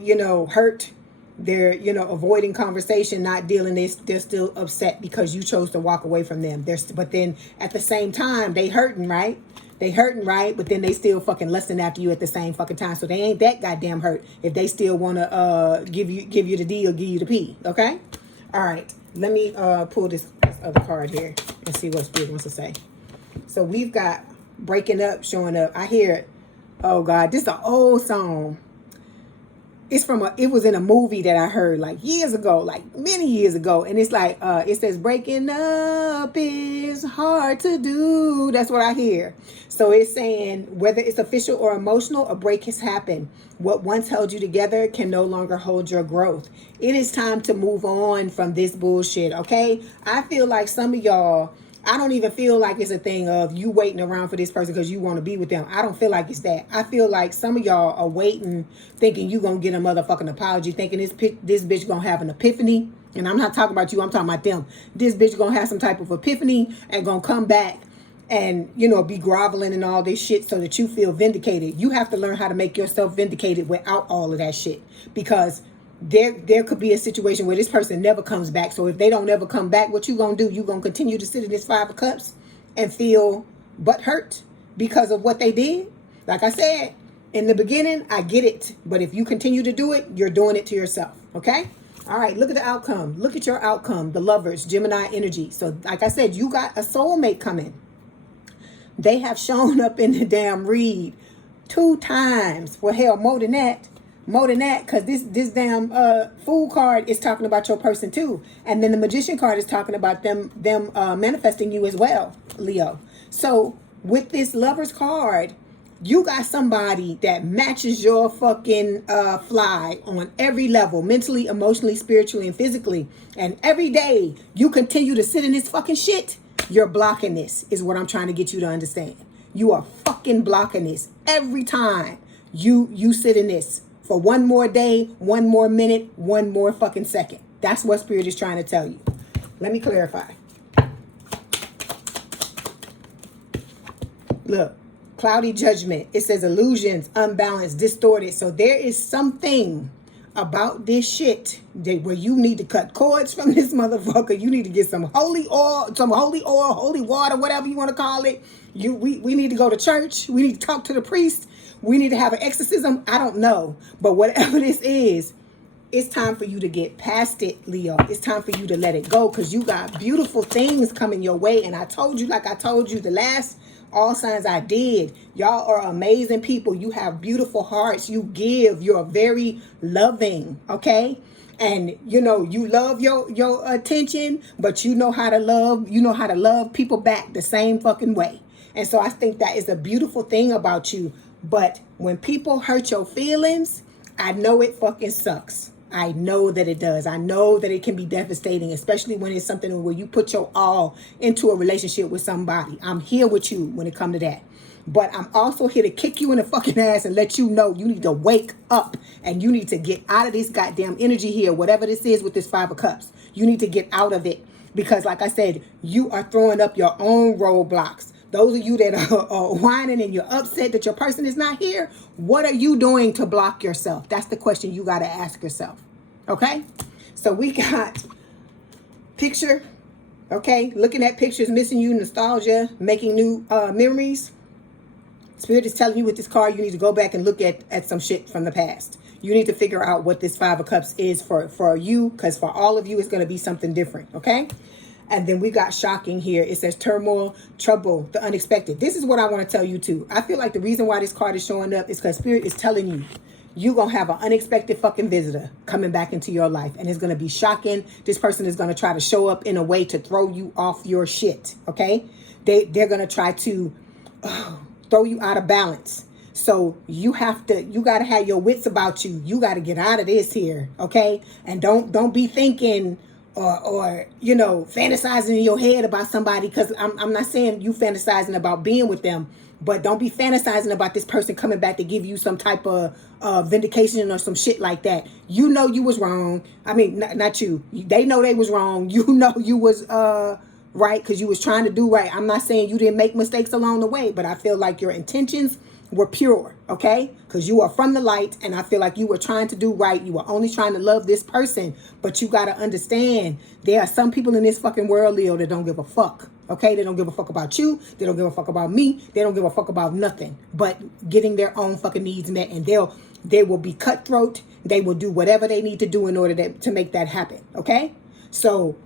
hurt. They're, avoiding conversation, not dealing this. They're still upset because you chose to walk away from them. But then at the same time, they hurting, right? But then they still fucking lusting after you at the same fucking time. So they ain't that goddamn hurt if they still want to give you the D or give you the P, okay? All right, let me pull this other card here and see what Spirit wants to say. So we've got breaking up showing up. I hear it. Oh God, this is an old song. It was in a movie that I heard like years ago, like many years ago. And it's like, it says breaking up is hard to do. That's what I hear. So it's saying whether it's official or emotional, a break has happened. What once held you together can no longer hold your growth. It is time to move on from this bullshit. Okay. I feel like some of y'all, I don't even feel like it's a thing of you waiting around for this person because you want to be with them. I don't feel like it's that. I feel like some of y'all are waiting, thinking you going to get a motherfucking apology, thinking this bitch going to have an epiphany. And I'm not talking about you. I'm talking about them. This bitch going to have some type of epiphany and going to come back and, be groveling and all this shit so that you feel vindicated. You have to learn how to make yourself vindicated without all of that shit, because there could be a situation where this person never comes back. So if they don't ever come back, what you gonna do? You gonna continue to sit in this Five of Cups and feel butthurt because of what they did? Like I said in the beginning, I get it. But if you continue to do it, you're doing it to yourself. Okay? All right, look at the outcome. Look at your outcome. The Lovers, Gemini energy. So like I said, you got a soulmate coming. They have shown up in the damn read 2 times. Well, hell, more than that, because this damn Fool card is talking about your person too, and then the Magician card is talking about them manifesting you as well, Leo. So with this Lovers card, you got somebody that matches your fucking fly on every level, mentally, emotionally, spiritually, and physically. And every day you continue to sit in this fucking shit, you're blocking this, is what I'm trying to get you to understand. You are fucking blocking this every time you sit in this for one more day, one more minute, one more fucking second. That's what Spirit is trying to tell you. Let me clarify. Look, cloudy judgment. It says illusions, unbalanced, distorted. So there is something about this shit where you need to cut cords from this motherfucker. You need to get some holy oil, holy water, whatever you want to call it. We need to go to church. We need to talk to the priest. We need to have an exorcism. I don't know. But whatever this is, it's time for you to get past it, Leo. It's time for you to let it go because you got beautiful things coming your way. And I told you, like I told you the last all signs I did, y'all are amazing people. You have beautiful hearts. You give. You're very loving, okay? And you know, you love your attention, but you know how to love people back the same fucking way. And so I think that is a beautiful thing about you. But when people hurt your feelings, I know it fucking sucks. I know that it does. I know that it can be devastating, especially when it's something where you put your all into a relationship with somebody. I'm here with you when it comes to that. But I'm also here to kick you in the fucking ass and let you know you need to wake up and you need to get out of this goddamn energy here, whatever this is with this Five of Cups. You need to get out of it because, like I said, you are throwing up your own roadblocks. Those of you that are whining and you're upset that your person is not here, what are you doing to block yourself? That's the question you got to ask yourself. Okay? So we got picture. Okay? Looking at pictures, missing you, nostalgia, making new memories. Spirit is telling you with this card, you need to go back and look at some shit from the past. You need to figure out what this Five of Cups is for you, because for all of you, it's going to be something different. Okay? And then we got shocking here. It says turmoil, trouble, the unexpected. This is what I want to tell you too. I feel like the reason why this card is showing up is because Spirit is telling you, you're going to have an unexpected fucking visitor coming back into your life. And it's going to be shocking. This person is going to try to show up in a way to throw you off your shit. Okay? They're going to try to throw you out of balance. So you got to have your wits about you. You got to get out of this here. Okay? And don't be thinking or you know, fantasizing in your head about somebody, because I'm not saying you fantasizing about being with them, but don't be fantasizing about this person coming back to give you some type of vindication or some shit like that. You know you was wrong. I mean, not you. They know they was wrong. You know you was right because you was trying to do right. I'm not saying you didn't make mistakes along the way, but I feel like your intentions were pure, okay? Because you are from the light, and I feel like you were trying to do right. You were only trying to love this person, but you got to understand there are some people in this fucking world, Leo, that don't give a fuck, okay? They don't give a fuck about you. They don't give a fuck about me. They don't give a fuck about nothing but getting their own fucking needs met, and they will be cutthroat. They will do whatever they need to do in order to make that happen, okay? So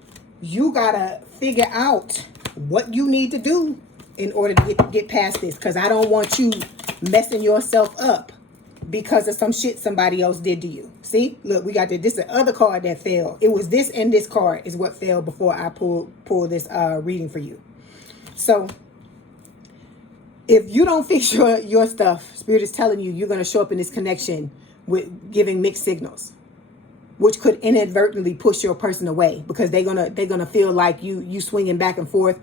you got to figure out what you need to do in order to get past this, because I don't want you messing yourself up because of some shit somebody else did to you. See, look, we got this is the other card that fell. It was this and this card is what fell before I pull this reading for you. So if you don't fix your stuff, Spirit is telling you you're going to show up in this connection with giving mixed signals, which could inadvertently push your person away, because they're gonna feel like you swinging back and forth.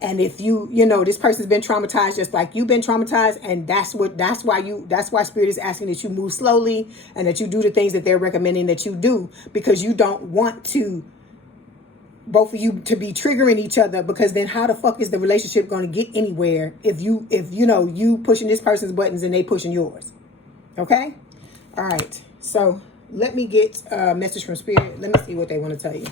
And if you know, this person's been traumatized just like you've been traumatized, and that's why Spirit is asking that you move slowly and that you do the things that they're recommending that you do, because you don't want to both of you to be triggering each other, because then how the fuck is the relationship going to get anywhere if you know you pushing this person's buttons and they pushing yours? Okay? All right. So let me get a message from Spirit. Let me see what they want to tell you.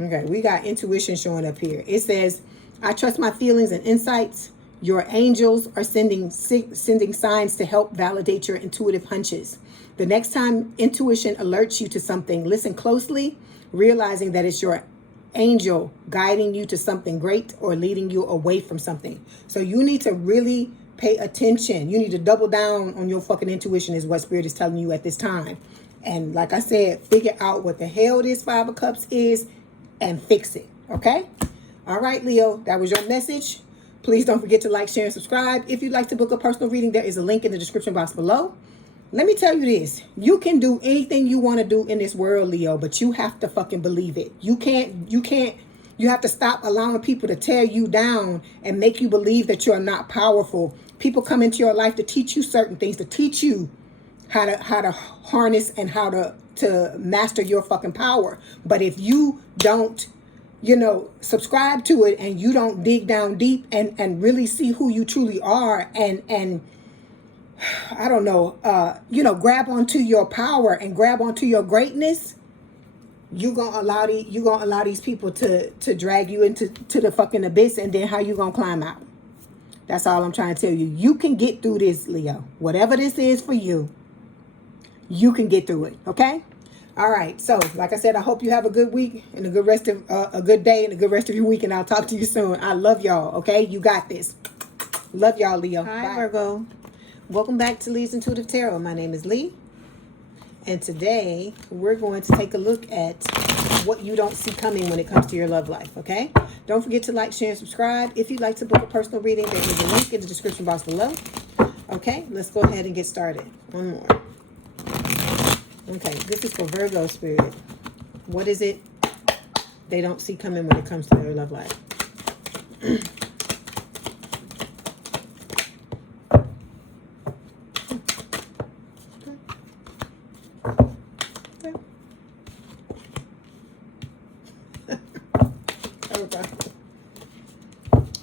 Okay, we got intuition showing up here. It says, I trust my feelings and insights. Your angels are sending signs to help validate your intuitive hunches. The next time intuition alerts you to something, listen closely, realizing that it's your angel guiding you to something great or leading you away from something. So you need to really pay attention. You need to double down on your fucking intuition is what Spirit is telling you at this time. And like I said, figure out what the hell this Five of Cups is and fix it. Okay? All right, Leo, that was your message. Please don't forget to like, share, and subscribe. If you'd like to book a personal reading, there is a link in the description box below. Let me tell you this. You can do anything you want to do in this world, Leo, but you have to fucking believe it. You can't You have to stop allowing people to tear you down and make you believe that you're not powerful. People come into your life to teach you certain things, to teach you how to harness and how to master your fucking power. But if you don't, you know, subscribe to it, and you don't dig down deep and really see who you truly are, and I don't know, you know, grab onto your power and grab onto your greatness, you're gonna allow these people to drag you into the fucking abyss, and then how you gonna climb out? That's all I'm trying to tell you. You can get through this, Leo. Whatever this is for you, you can get through it, okay? All right, so like I said, I hope you have a good week and a good rest of a good day and a good rest of your week, and I'll talk to you soon. I love y'all, okay? You got this. Love y'all, Leo. Hi, bye. Virgo. Welcome back to Leigh's Intuitive Tarot. My name is Leigh, and today we're going to take a look at what you don't see coming when it comes to your love life, okay? Don't forget to like, share, and subscribe. If you'd like to book a personal reading, there is a link in the description box below. Okay, let's go ahead and get started. One more. Okay, this is for Virgo spirit. What is it they don't see coming when it comes to their love life?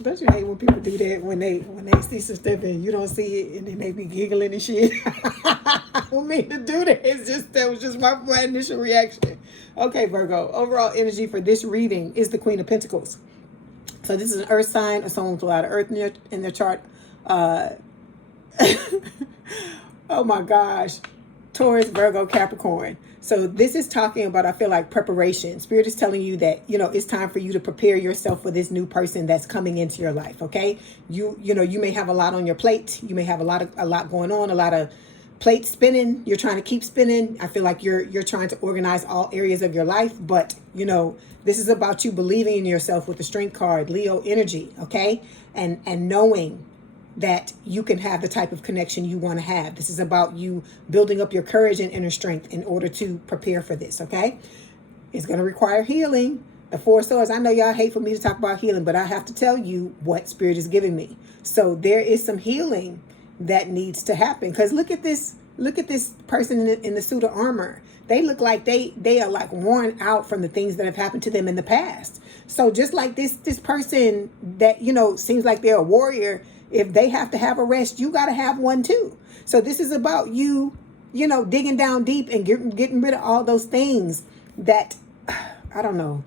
Don't you hate when people do that, when they see some stuff and you don't see it, and then they be giggling and shit? I don't mean to do that. That was just my initial reaction. Okay, Virgo. Overall energy for this reading is the Queen of Pentacles. So this is an earth sign, or someone with a lot of earth in their chart. Oh my gosh. Taurus, Virgo, Capricorn. So this is talking about, I feel like, preparation. Spirit is telling you that, you know, it's time for you to prepare yourself for this new person that's coming into your life, okay? You know, you may have a lot on your plate. You may have a lot going on, a lot of plates spinning. You're trying to keep spinning. I feel like you're trying to organize all areas of your life, but, you know, this is about you believing in yourself with the Strength card, Leo energy, okay? And knowing that you can have the type of connection you want to have. This is about you building up your courage and inner strength in order to prepare for this, okay? It's going to require healing. The Four of Swords, I know y'all hate for me to talk about healing, but I have to tell you what Spirit is giving me. So there is some healing that needs to happen. Because look at this person in the suit of armor. They look like they are like worn out from the things that have happened to them in the past. So just like this person that, you know, seems like they're a warrior, if they have to have a rest, you got to have one too. So this is about you, you know, digging down deep and getting rid of all those things that, I don't know,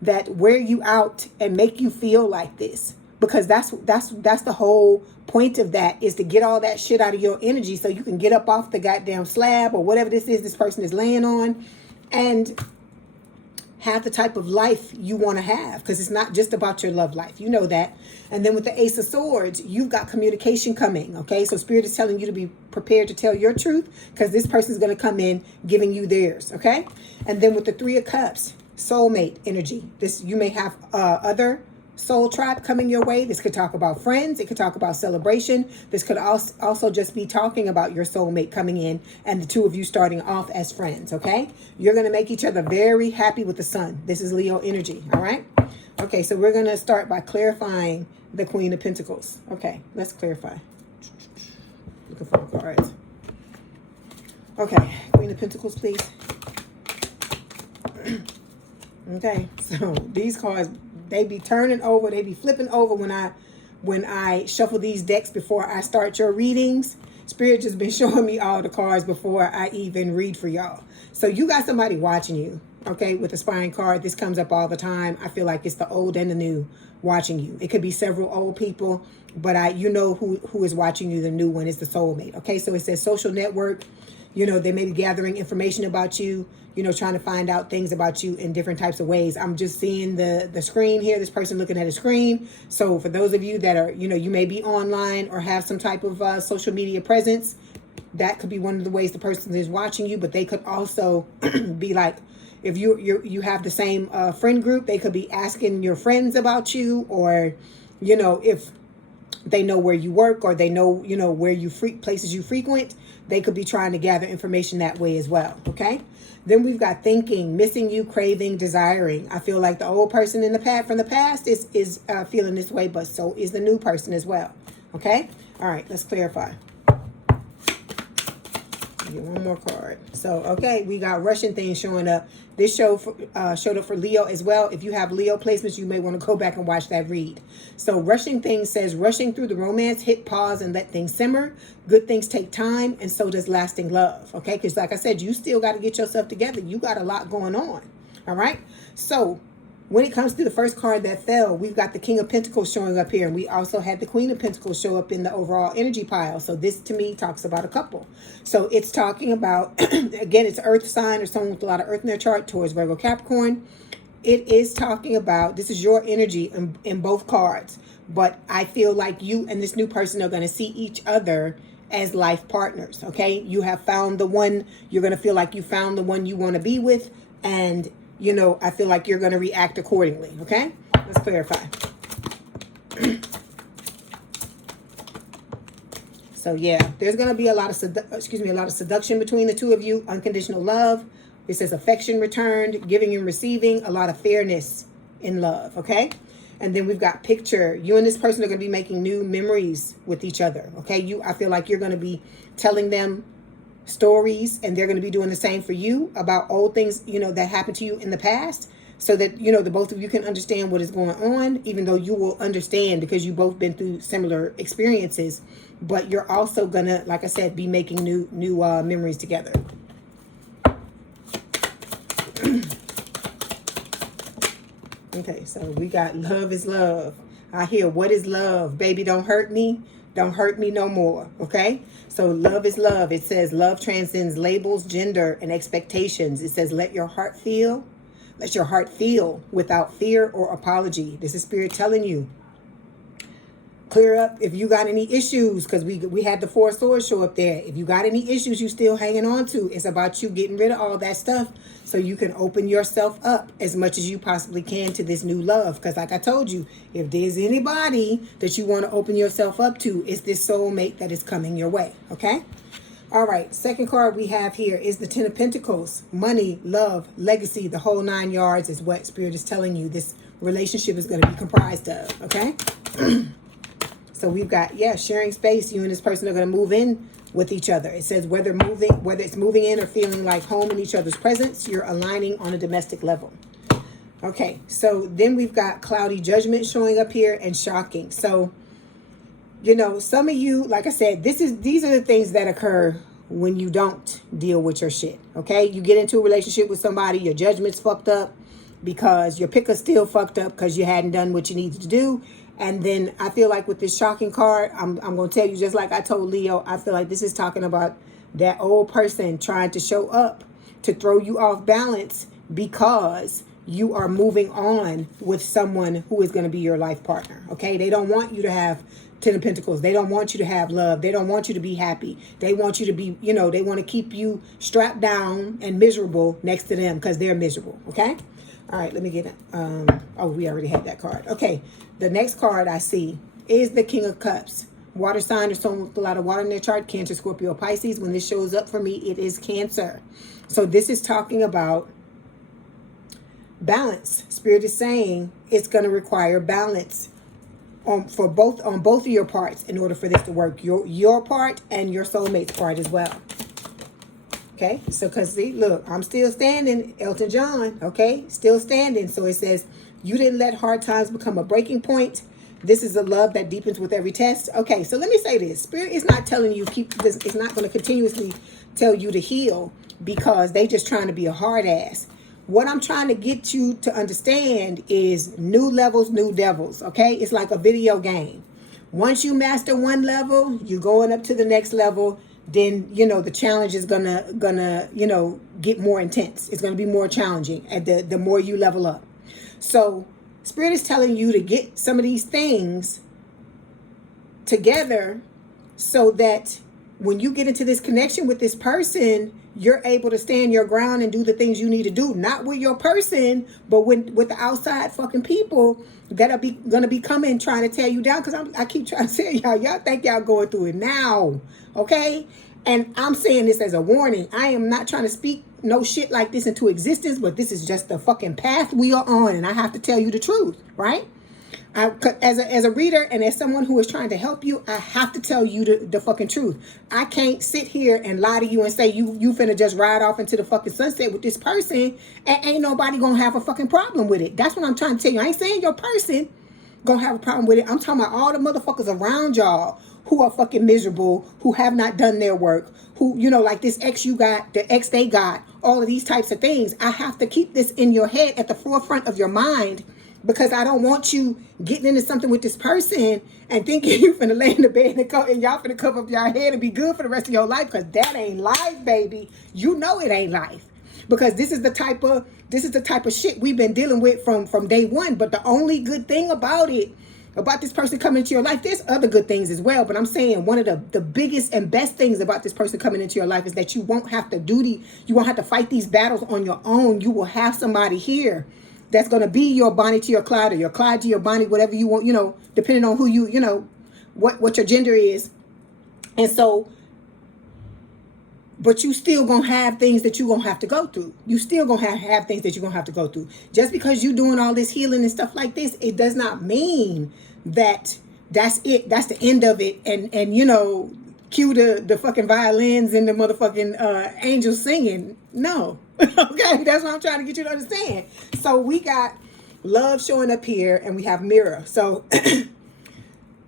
that wear you out and make you feel like this. Because that's the whole point of that, is to get all that shit out of your energy so you can get up off the goddamn slab or whatever this is this person is laying on, and have the type of life you want to have, because it's not just about your love life. You know that. And then with the Ace of Swords, you've got communication coming, okay? So Spirit is telling you to be prepared to tell your truth, because this person is going to come in giving you theirs, okay? And then with the Three of Cups, soulmate energy. This, you may have other soul tribe coming your way. This could talk about friends. It could talk about celebration. This could also just be talking about your soulmate coming in and the two of you starting off as friends, okay? You're going to make each other very happy with the sun. This is Leo energy, all right? Okay, so we're going to start by clarifying the Queen of Pentacles. Okay, let's clarify. Looking for the cards. Okay, Queen of Pentacles, please. Okay, so these cards, they be turning over, they be flipping over when I shuffle these decks before I start your readings. Spirit just been showing me all the cards before I even read for y'all. So you got somebody watching you, okay, with the spine card. This comes up all the time. I feel like it's the old and the new watching you. It could be several old people, but you know who is watching you. The new one is the soulmate, okay? So it says social network. You know, they may be gathering information about you, you know, trying to find out things about you in different types of ways. I'm just seeing the screen here, this person looking at a screen. So for those of you that are, you know, you may be online or have some type of social media presence, that could be one of the ways the person is watching you. But they could also be like, if you have the same friend group, they could be asking your friends about you. Or, you know, if they know where you work, or they know, you know, where you places you frequent. They could be trying to gather information that way as well. Okay. Then we've got thinking, missing you, craving, desiring. I feel like the old person in the past from the past is feeling this way, but so is the new person as well. Okay. All right. Let's clarify. Get one more card. So, okay, we got rushing things showing up. This showed up for Leo as well. If you have Leo placements, you may want to go back and watch that read. So rushing things says rushing through the romance, hit pause and let things simmer. Good things take time, and so does lasting love. Okay, because like I said, you still got to get yourself together. You got a lot going on. All right. So when it comes to the first card that fell, we've got the King of Pentacles showing up here. And we also had the Queen of Pentacles show up in the overall energy pile. So this, to me, talks about a couple. So it's talking about, again, it's earth sign or someone with a lot of earth in their chart, Taurus, Virgo, Capricorn. It is talking about, this is your energy in both cards. But I feel like you and this new person are going to see each other as life partners. Okay. You have found the one, you're going to feel like you found the one you want to be with. And you know, I feel like you're going to react accordingly. Okay, let's clarify. So yeah, there's going to be a lot of seduction between the two of you. Unconditional love. It says affection returned, giving and receiving. A lot of fairness in love. Okay, and then we've got picture. You and this person are going to be making new memories with each other. Okay, I feel like you're going to be telling them stories, and they're going to be doing the same for you about old things, you know, that happened to you in the past, so that, you know, the both of you can understand what is going on, even though you will understand because you both been through similar experiences. But you're also gonna, like I said, be making new memories together. Okay, so we got love is love. I hear, what is love? Baby, don't hurt me. Don't hurt me no more. Okay? So love is love. It says love transcends labels, gender, and expectations. It says let your heart feel. Let your heart feel without fear or apology. This is Spirit telling you. Clear up if you got any issues, because we had the Four of Swords show up there. If you got any issues you still hanging on to, it's about you getting rid of all that stuff so you can open yourself up as much as you possibly can to this new love. Because like I told you, if there's anybody that you want to open yourself up to, it's this soulmate that is coming your way. Okay? All right. Second card we have here is the Ten of Pentacles. Money, love, legacy, the whole 9 yards is what Spirit is telling you this relationship is going to be comprised of. Okay? So we've got, yeah, sharing space. You and this person are going to move in with each other. It says whether it's moving in or feeling like home in each other's presence, you're aligning on a domestic level. Okay, so then we've got cloudy judgment showing up here and shocking. So, you know, some of you, like I said, these are the things that occur when you don't deal with your shit. Okay, you get into a relationship with somebody, your judgment's fucked up because your picker's still fucked up because you hadn't done what you needed to do. And then I feel like with this shocking card, I'm going to tell you, just like I told Leo, I feel like this is talking about that old person trying to show up to throw you off balance because you are moving on with someone who is going to be your life partner. Okay, they don't want you to have Ten of Pentacles. They don't want you to have love. They don't want you to be happy. They want you to be, you know, they want to keep you strapped down and miserable next to them because they're miserable. Okay. All right, let me get it. Oh, we already had that card. Okay, the next card I see is the King of Cups. Water sign or someone with a lot of water in their chart, Cancer, Scorpio, Pisces. When this shows up for me, it is Cancer. So this is talking about balance. Spirit is saying it's going to require balance on both of your parts in order for this to work. Your part and your soulmate's part as well. Okay, so because see, look, I'm still standing, Elton John, okay, still standing. So it says, you didn't let hard times become a breaking point. This is a love that deepens with every test. Okay, so let me say this. Spirit is not telling you keep this. It's not going to continuously tell you to heal because they just trying to be a hard ass. What I'm trying to get you to understand is new levels, new devils, okay? It's like a video game. Once you master one level, you're going up to the next level. Then, you know, the challenge is gonna, you know, get more intense. It's gonna be more challenging at the more you level up. So Spirit is telling you to get some of these things together so that when you get into this connection with this person, you're able to stand your ground and do the things you need to do, not with your person, but with the outside fucking people that are gonna be coming trying to tear you down. Because I keep trying to tell y'all think y'all going through it now, okay? And I'm saying this as a warning. I am not trying to speak no shit like this into existence, but this is just the fucking path we are on, and I have to tell you the truth, right? As a reader and as someone who is trying to help you, I have to tell you the fucking truth. I can't sit here and lie to you and say you finna just ride off into the fucking sunset with this person and ain't nobody gonna have a fucking problem with it. That's what I'm trying to tell you. I ain't saying your person gonna have a problem with it. I'm talking about all the motherfuckers around y'all who are fucking miserable, who have not done their work, who, you know, like this ex you got, the ex they got, all of these types of things. I have to keep this in your head, at the forefront of your mind, because I don't want you getting into something with this person and thinking you finna lay in the bed and y'all finna cover up your head and be good for the rest of your life, because that ain't life, baby. You know it ain't life. Because this is the type of shit we've been dealing with from day one. But the only good thing about this person coming into your life, there's other good things as well, but I'm saying one of the biggest and best things about this person coming into your life is that you won't have to you won't have to fight these battles on your own. You will have somebody here that's going to be your Bonnie to your Clyde, or your Clyde to your Bonnie, whatever you want, you know, depending on who you know, what your gender is. And so, but you still gonna have things that you gonna have to go through. You still gonna have things that you're gonna have to go through. Just because you're doing all this healing and stuff like this, it does not mean that that's it. That's the end of it. And you know, cue the fucking violins and the motherfucking angels singing. No. Okay, that's what I'm trying to get you to understand. So we got love showing up here, and we have mirror. So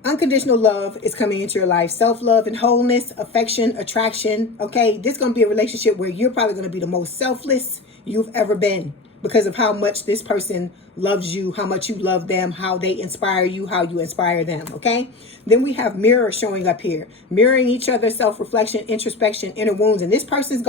unconditional love is coming into your life. Self-love and wholeness, affection, attraction. Okay, this is going to be a relationship where you're probably going to be the most selfless you've ever been, because of how much this person loves you, how much you love them, how they inspire you, how you inspire them. Okay, then we have mirror showing up here, mirroring each other, self-reflection, introspection, inner wounds. And this person's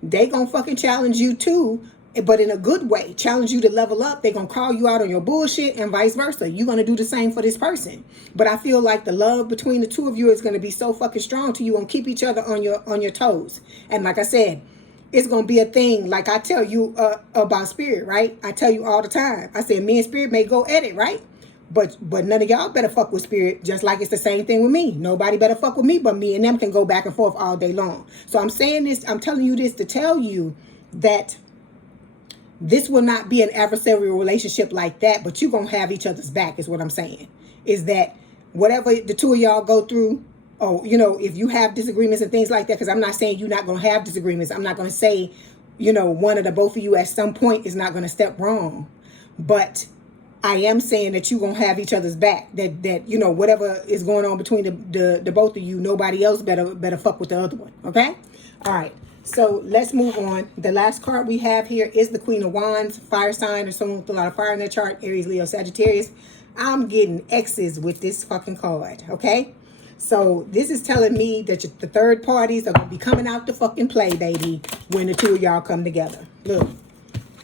they gonna fucking challenge you too, but in a good way. Challenge you to level up. They're gonna call you out on your bullshit, and vice versa. You're gonna do the same for this person. But I feel like the love between the two of you is gonna be so fucking strong to you, and keep each other on your toes. And like I said, it's gonna be a thing. Like I tell you about spirit, right? I tell you all the time. I said me and spirit may go at it, right? But none of y'all better fuck with spirit, just like it's the same thing with me. Nobody better fuck with me, but me and them can go back and forth all day long. So I'm saying this, I'm telling you this to tell you that this will not be an adversarial relationship like that, but you're going to have each other's back is what I'm saying. Is that whatever the two of y'all go through, or, you know, if you have disagreements and things like that, because I'm not saying you're not going to have disagreements. I'm not going to say, you know, one of the both of you at some point is not going to step wrong. But I am saying that you're going to have each other's back. That you know, whatever is going on between the both of you, nobody else better fuck with the other one. Okay? All right. So let's move on. The last card we have here is the Queen of Wands, fire sign, or someone with a lot of fire in their chart, Aries, Leo, Sagittarius. I'm getting X's with this fucking card. Okay? So this is telling me that the third parties are going to be coming out to fucking play, baby, when the two of y'all come together. Look.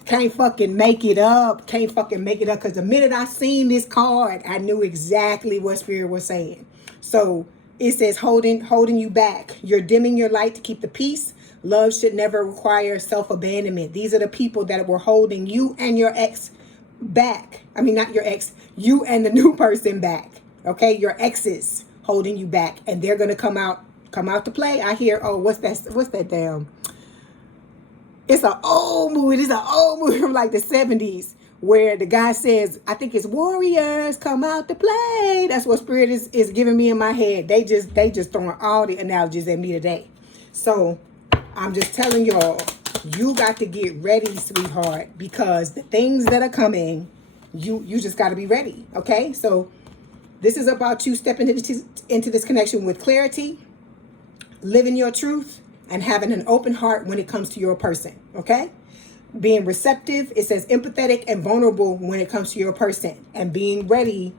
Can't fucking make it up. Can't fucking make it up. Because the minute I seen this card, I knew exactly what Spirit was saying. So it says holding you back. You're dimming your light to keep the peace. Love should never require self-abandonment. These are the people that were holding you and your ex back. I mean, not your ex. You and the new person back. Okay? Your exes holding you back. And they're going to come out to play. I hear, oh, what's that damn... It's an old movie. It's an old movie from like the 70s where the guy says, I think it's warriors come out to play. That's what Spirit is giving me in my head. They just throwing all the analogies at me today. So I'm just telling y'all, you got to get ready, sweetheart, because the things that are coming, you just got to be ready. Okay? So this is about you stepping into this connection with clarity, living your truth, and having an open heart when it comes to your person, okay? Being receptive, it says empathetic and vulnerable when it comes to your person, and being ready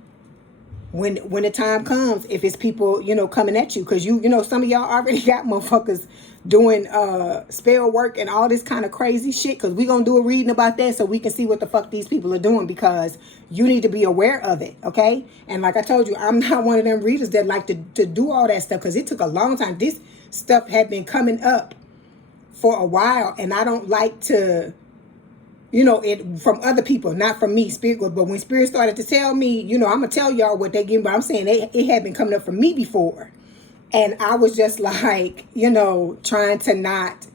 when the time comes, if it's people, you know, coming at you, because you know, some of y'all already got motherfuckers doing spell work and all this kind of crazy shit, because we're gonna do a reading about that so we can see what the fuck these people are doing, because you need to be aware of it, okay? And like I told you, I'm not one of them readers that like to do all that stuff, because it took a long time. This stuff had been coming up for a while, and I don't like to, you know, it from other people, not from me, Spirit. But when Spirit started to tell me, you know, I'm gonna tell y'all what they give, but I'm saying it had been coming up for me before, and I was just like, you know, trying to not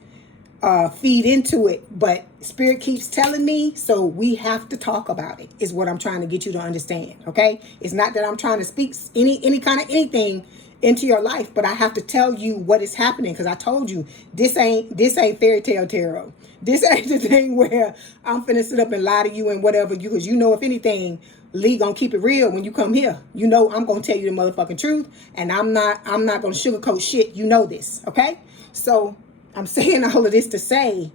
feed into it. But Spirit keeps telling me, so we have to talk about it, is what I'm trying to get you to understand. Okay, it's not that I'm trying to speak any kind of anything into your life, but I have to tell you what is happening, because I told you this ain't fairy tale tarot. This ain't the thing where I'm finna sit up and lie to you and whatever, you, because you know, if anything, Leigh gonna keep it real when you come here. You know I'm gonna tell you the motherfucking truth, and I'm not gonna sugarcoat shit. You know this, okay? So I'm saying all of this to say,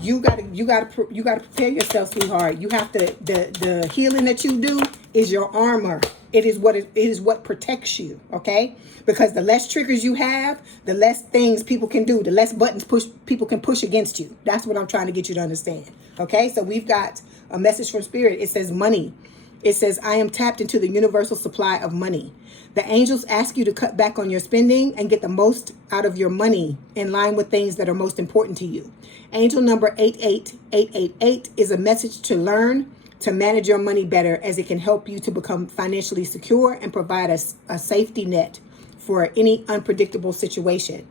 you gotta prepare yourself, sweetheart. You have to, the healing that you do is your armor. It is what protects you, okay? Because the less triggers you have, the less things people can do, the less buttons people can push against you. That's what I'm trying to get you to understand, okay? So we've got a message from Spirit. It says money. It says, I am tapped into the universal supply of money. The angels ask you to cut back on your spending and get the most out of your money in line with things that are most important to you. Angel number 88888 is a message to learn to manage your money better, as it can help you to become financially secure and provide a safety net for any unpredictable situation.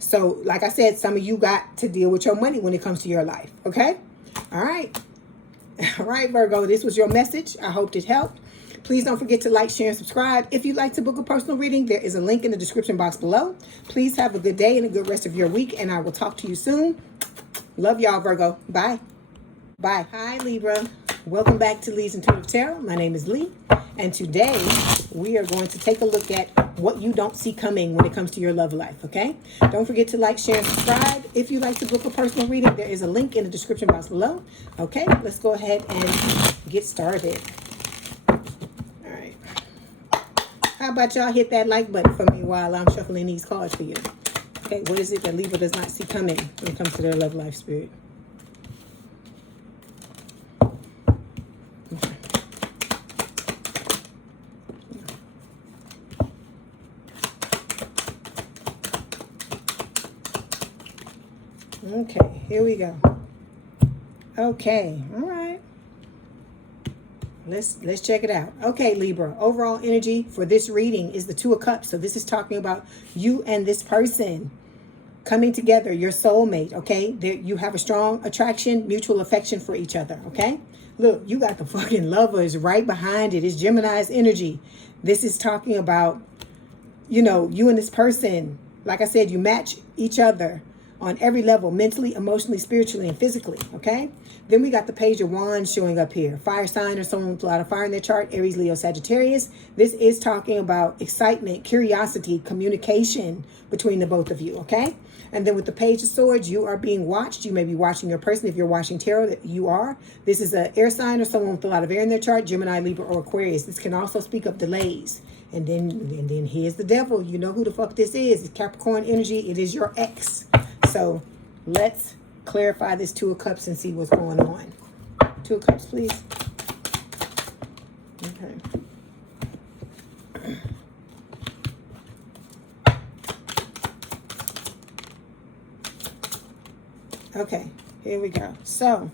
So, like I said, some of you got to deal with your money when it comes to your life, okay? All right. All right, Virgo, this was your message. I hope it helped. Please don't forget to like, share, and subscribe. If you'd like to book a personal reading, there is a link in the description box below. Please have a good day and a good rest of your week, and I will talk to you soon. Love y'all, Virgo. Bye. Bye. Hi, Libra. Welcome back to Leigh's Intuitive Tarot. My name is Leigh, and today we are going to take a look at what you don't see coming when it comes to your love life, okay? Don't forget to like, share, and subscribe. If you'd like to book a personal reading, there is a link in the description box below. Okay, let's go ahead and get started. All right. How about y'all hit that like button for me while I'm shuffling these cards for you? Okay, what is it that Libra does not see coming when it comes to their love life, Spirit? Okay, here we go. Okay, all right. Let's check it out. Okay, Libra, overall energy for this reading is the Two of Cups. So this is talking about you and this person coming together, your soulmate, okay? You have a strong attraction, mutual affection for each other, okay? Look, you got the fucking Lovers right behind it. It's Gemini's energy. This is talking about, you know, you and this person, like I said, you match each other on every level, mentally, emotionally, spiritually, and physically, okay? Then we got the Page of Wands showing up here. Fire sign or someone with a lot of fire in their chart, Aries, Leo, Sagittarius. This is talking about excitement, curiosity, communication between the both of you, okay? And then with the Page of Swords, you are being watched. You may be watching your person. If you're watching tarot, that you are. This is an air sign or someone with a lot of air in their chart, Gemini, Libra, or Aquarius. This can also speak of delays. And then here's the devil. You know who the fuck this is. It's Capricorn energy. It is your ex. So let's clarify this Two of Cups and see what's going on. Two of Cups, please. Okay. Okay, here we go. So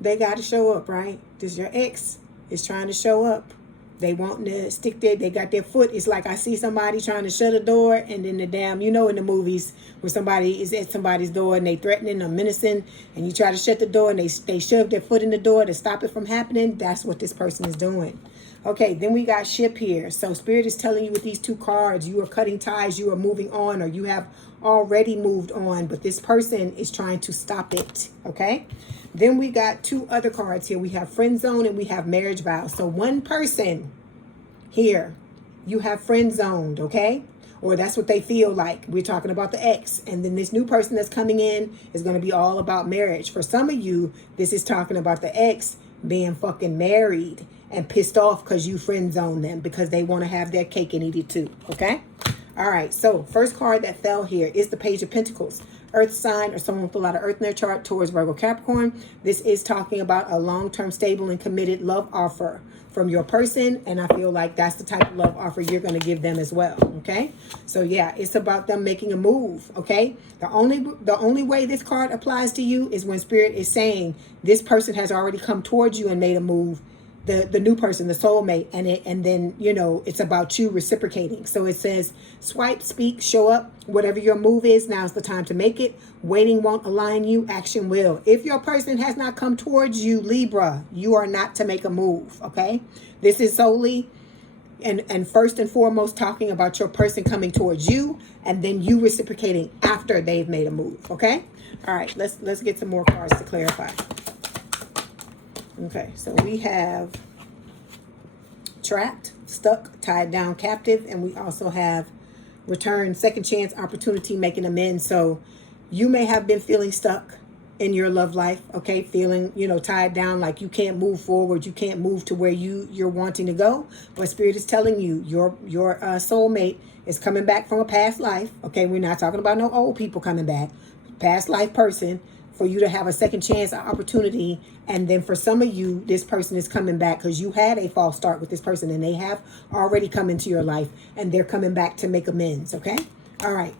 they got to show up, right? This your ex is trying to show up. They want to stick there. They got their foot. It's like I see somebody trying to shut a door, and then the damn, you know, in the movies where somebody is at somebody's door and they threatening or menacing, and you try to shut the door and they shove their foot in the door to stop it from happening. That's what this person is doing. Okay, then we got Ship here. So Spirit is telling you with these two cards, you are cutting ties, you are moving on, or you have already moved on, but this person is trying to stop it, okay? Then we got two other cards here. We have Friend Zone and we have Marriage Vow. So one person here, you have friend zoned, okay? Or that's what they feel like. We're talking about the ex. And then this new person that's coming in is going to be all about marriage. For some of you, this is talking about the ex being fucking married and pissed off because you friend zone them because they want to have their cake and eat it too. Okay? All right. So first card that fell here is the Page of Pentacles. Earth sign or someone with a lot of earth in their chart, Taurus, Virgo, Capricorn. This is talking about a long-term, stable, and committed love offer from your person. And I feel like that's the type of love offer you're going to give them as well. Okay? So yeah, it's about them making a move. Okay? The only way this card applies to you is when Spirit is saying this person has already come towards you and made a move. The new person, the soulmate, and then, you know, it's about you reciprocating. So it says, swipe, speak, show up. Whatever your move is, now's the time to make it. Waiting won't align you, action will. If your person has not come towards you, Libra, you are not to make a move, okay? This is solely and first and foremost talking about your person coming towards you and then you reciprocating after they've made a move, okay? All right, let's get some more cards to clarify. Okay, so we have trapped, stuck, tied down, captive, and we also have return, second chance, opportunity, making amends. So you may have been feeling stuck in your love life, okay, feeling, you know, tied down, like you can't move forward, you can't move to where you're wanting to go. But Spirit is telling you your soulmate is coming back from a past life, okay? We're not talking about no old people coming back, past life person, for you to have a second chance, an opportunity. And then for some of you, this person is coming back because you had a false start with this person and they have already come into your life and they're coming back to make amends, okay? All right.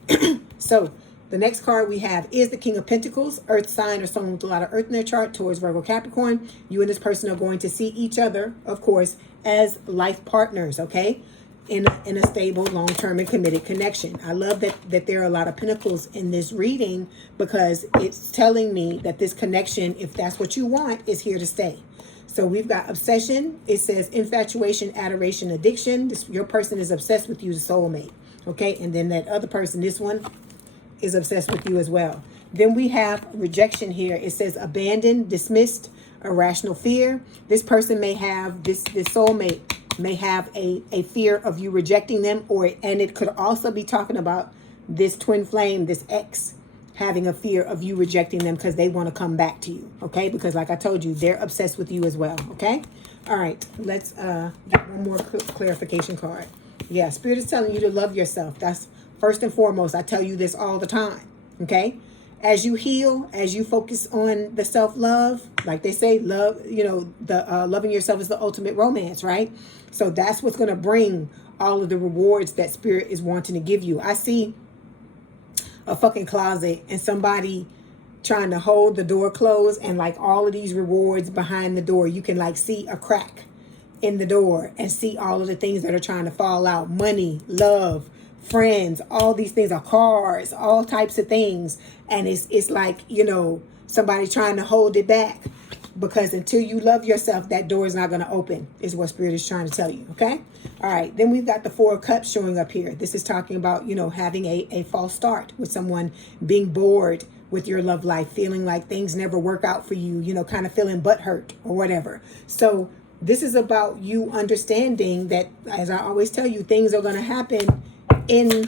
So the next card we have is the King of Pentacles, earth sign or someone with a lot of earth in their chart, Taurus, Virgo, Capricorn. You and this person are going to see each other, of course, as life partners, okay? In a stable, long-term, and committed connection. I love that there are a lot of pentacles in this reading because it's telling me that this connection, if that's what you want, is here to stay. So we've got obsession. It says infatuation, adoration, addiction. Your person is obsessed with you, the soulmate. Okay, and then that other person, this one, is obsessed with you as well. Then we have rejection here. It says abandoned, dismissed, irrational fear. This person may have, this soulmate may have a fear of you rejecting them, and it could also be talking about this twin flame, this ex, having a fear of you rejecting them because they want to come back to you, okay? Because like I told you, they're obsessed with you as well, okay? All right, let's get one more clarification card. Yeah, Spirit is telling you to love yourself. That's first and foremost. I tell you this all the time, okay? As you heal, as you focus on the self-love, like they say, love, you know, the loving yourself is the ultimate romance, right? So that's what's going to bring all of the rewards that Spirit is wanting to give you. I see a fucking closet and somebody trying to hold the door closed and like all of these rewards behind the door. You can like see a crack in the door and see all of the things that are trying to fall out. Money, love, friends, all these things are cars, all types of things. And it's like, you know, somebody trying to hold it back because until you love yourself, that door is not going to open, is what Spirit is trying to tell you. Okay. All right. Then we've got the Four of Cups showing up here. This is talking about, you know, having a false start with someone, being bored with your love life, feeling like things never work out for you, you know, kind of feeling butthurt or whatever. So this is about you understanding that, as I always tell you, things are going to happen in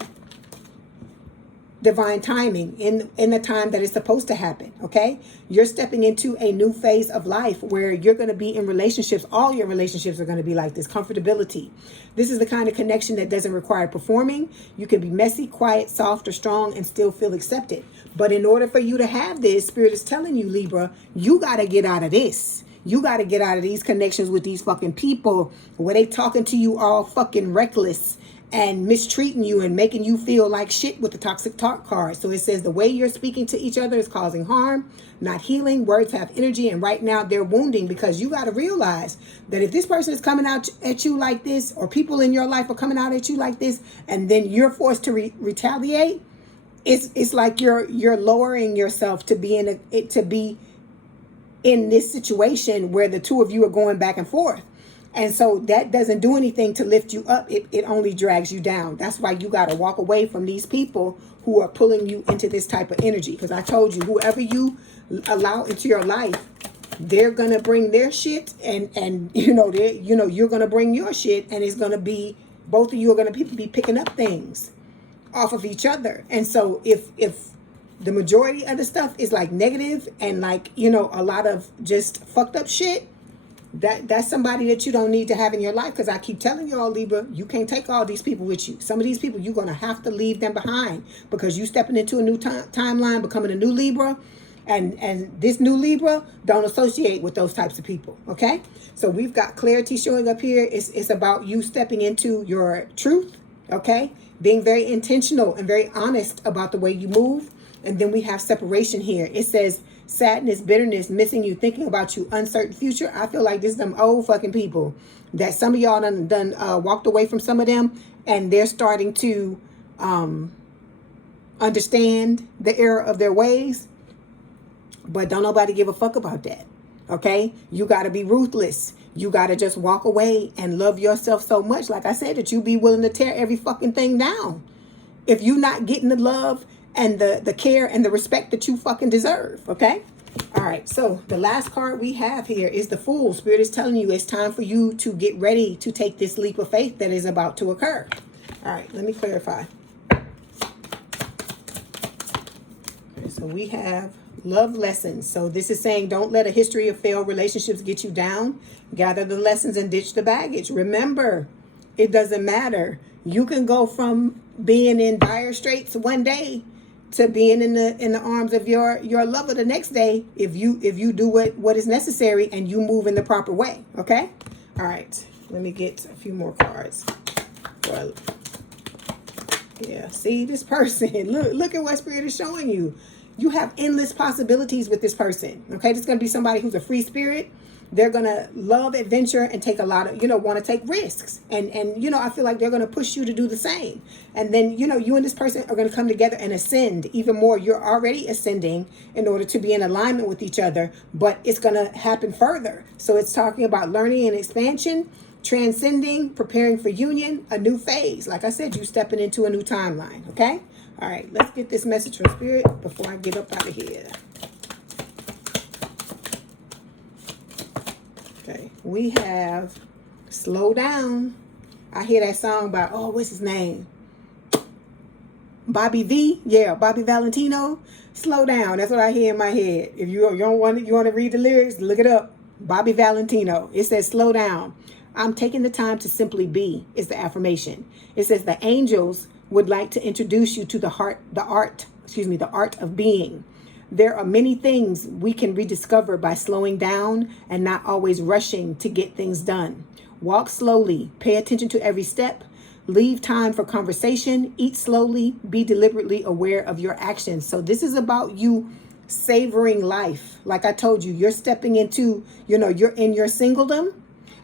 divine timing, in the time that it's supposed to happen, okay? You're stepping into a new phase of life where you're going to be in relationships. All your relationships are going to be like this, comfortability. This is the kind of connection that doesn't require performing. You can be messy, quiet, soft, or strong and still feel accepted. But in order for you to have this, Spirit is telling you, Libra, you got to get out of this. You got to get out of these connections with these fucking people where they talking to you all fucking reckless and mistreating you and making you feel like shit with the toxic talk card. So it says the way you're speaking to each other is causing harm, not healing. Words have energy, and right now they're wounding, because you got to realize that if this person is coming out at you like this, or people in your life are coming out at you like this, and then you're forced to retaliate, it's like you're lowering yourself to be in this situation where the two of you are going back and forth. And so that doesn't do anything to lift you up. It only drags you down. That's why you got to walk away from these people who are pulling you into this type of energy. Because I told you, whoever you allow into your life, they're going to bring their shit, and you're going to bring your shit, and it's going to be, both of you are going to be picking up things off of each other. And so if the majority of the stuff is like negative and like, a lot of just fucked up shit, That's somebody that you don't need to have in your life, because I keep telling y'all, Libra, you can't take all these people with you. Some of these people, you're going to have to leave them behind, because you stepping into a new timeline, becoming a new Libra, and this new Libra don't associate with those types of people, okay? So we've got clarity showing up here. It's about you stepping into your truth, okay? Being very intentional and very honest about the way you move. And then we have separation here. It says sadness, bitterness, missing you, thinking about you, uncertain future. I feel like this is them old fucking people that some of y'all done walked away from some of them, and they're starting to understand the error of their ways. But don't nobody give a fuck about that, okay? You got to be ruthless. You got to just walk away and love yourself so much, like I said, that you be willing to tear every fucking thing down if you're not getting the love and the care and the respect that you fucking deserve, okay? All right, so the last card we have here is the Fool. Spirit is telling you it's time for you to get ready to take this leap of faith that is about to occur. All right, let me clarify. Okay, so we have love lessons. So this is saying don't let a history of failed relationships get you down. Gather the lessons and ditch the baggage. Remember, it doesn't matter. You can go from being in dire straits one day to being in the arms of your lover the next day, if you do what is necessary and you move in the proper way. Okay? All right. Let me get a few more cards. Well, yeah, see this person. Look at what Spirit is showing you. You have endless possibilities with this person. Okay? This is going to be somebody who's a free spirit. They're going to love adventure and take a lot of, want to take risks. And I feel like they're going to push you to do the same. And then, you and this person are going to come together and ascend even more. You're already ascending in order to be in alignment with each other, but it's going to happen further. So it's talking about learning and expansion, transcending, preparing for union, a new phase. Like I said, you stepping into a new timeline. Okay? All right, let's get this message from Spirit before I get up out of here. Okay, we have slow down. I hear that song by, what's his name? Bobby V. Yeah, Bobby Valentino. Slow down. That's what I hear in my head. If you want to read the lyrics, look it up. Bobby Valentino. It says, slow down. I'm taking the time to simply be, is the affirmation. It says the angels would like to introduce you to the art of being. There are many things we can rediscover by slowing down and not always rushing to get things done. Walk slowly, pay attention to every step, leave time for conversation, eat slowly, be deliberately aware of your actions. So this is about you savoring life. Like I told you, you're stepping into, you're in your singledom,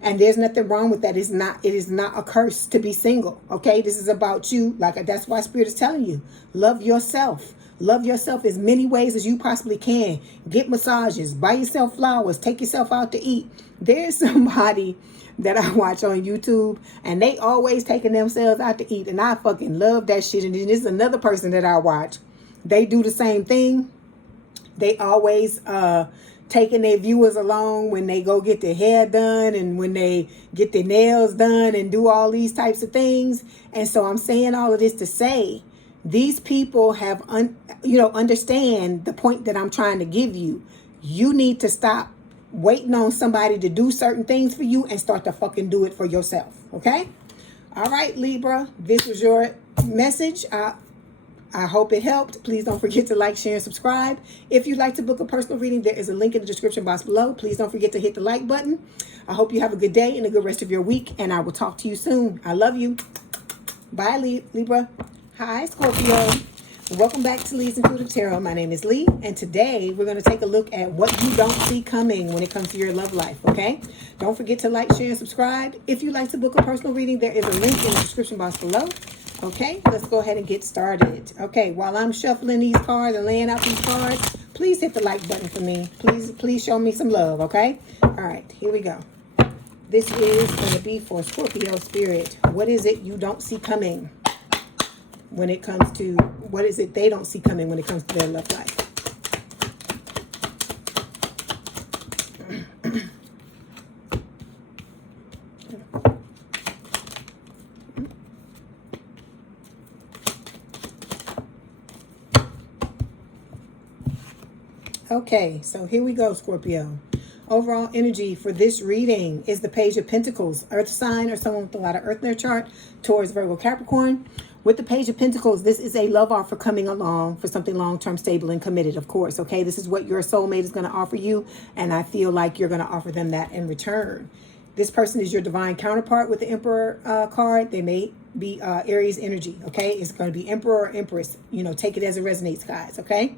and there's nothing wrong with that. It is not a curse to be single. Okay, this is about you. That's why Spirit is telling you, love yourself. Love yourself as many ways as you possibly can. Get massages, buy yourself flowers, take yourself out to eat. There's somebody that I watch on YouTube, and they always taking themselves out to eat, and I fucking love that shit. And then there's another person that I watch. They do the same thing. They always taking their viewers along when they go get their hair done and when they get their nails done and do all these types of things. And so I'm saying all of this to say, these people have, understand the point that I'm trying to give you. You need to stop waiting on somebody to do certain things for you and start to fucking do it for yourself. Okay? All right, Libra, this was your message. I hope it helped. Please don't forget to like, share, and subscribe. If you'd like to book a personal reading, there is a link in the description box below. Please don't forget to hit the like button. I hope you have a good day and a good rest of your week, and I will talk to you soon. I love you. Bye, Libra. Hi, Scorpio. Welcome back to Leigh's Intuitive Tarot. My name is Leigh, and today we're going to take a look at what you don't see coming when it comes to your love life, okay? Don't forget to like, share, and subscribe. If you'd like to book a personal reading, there is a link in the description box below. Okay, let's go ahead and get started. Okay, while I'm shuffling these cards and laying out these cards, please hit the like button for me. Please show me some love, okay? All right, here we go. This is going to be for Scorpio Spirit. What is it you don't see coming when it comes to, what is it they don't see coming when it comes to their love life? Okay, so here we go, Scorpio. Overall energy for this reading is the Page of Pentacles. Earth sign or someone with a lot of earth in their chart. Taurus, Virgo, Capricorn. With the Page of Pentacles, this is a love offer coming along for something long-term, stable, and committed, of course. Okay, this is what your soulmate is going to offer you. And I feel like you're going to offer them that in return. This person is your divine counterpart with the Emperor card. They may be Aries energy. Okay, it's going to be Emperor or Empress. You know, take it as it resonates, guys. Okay.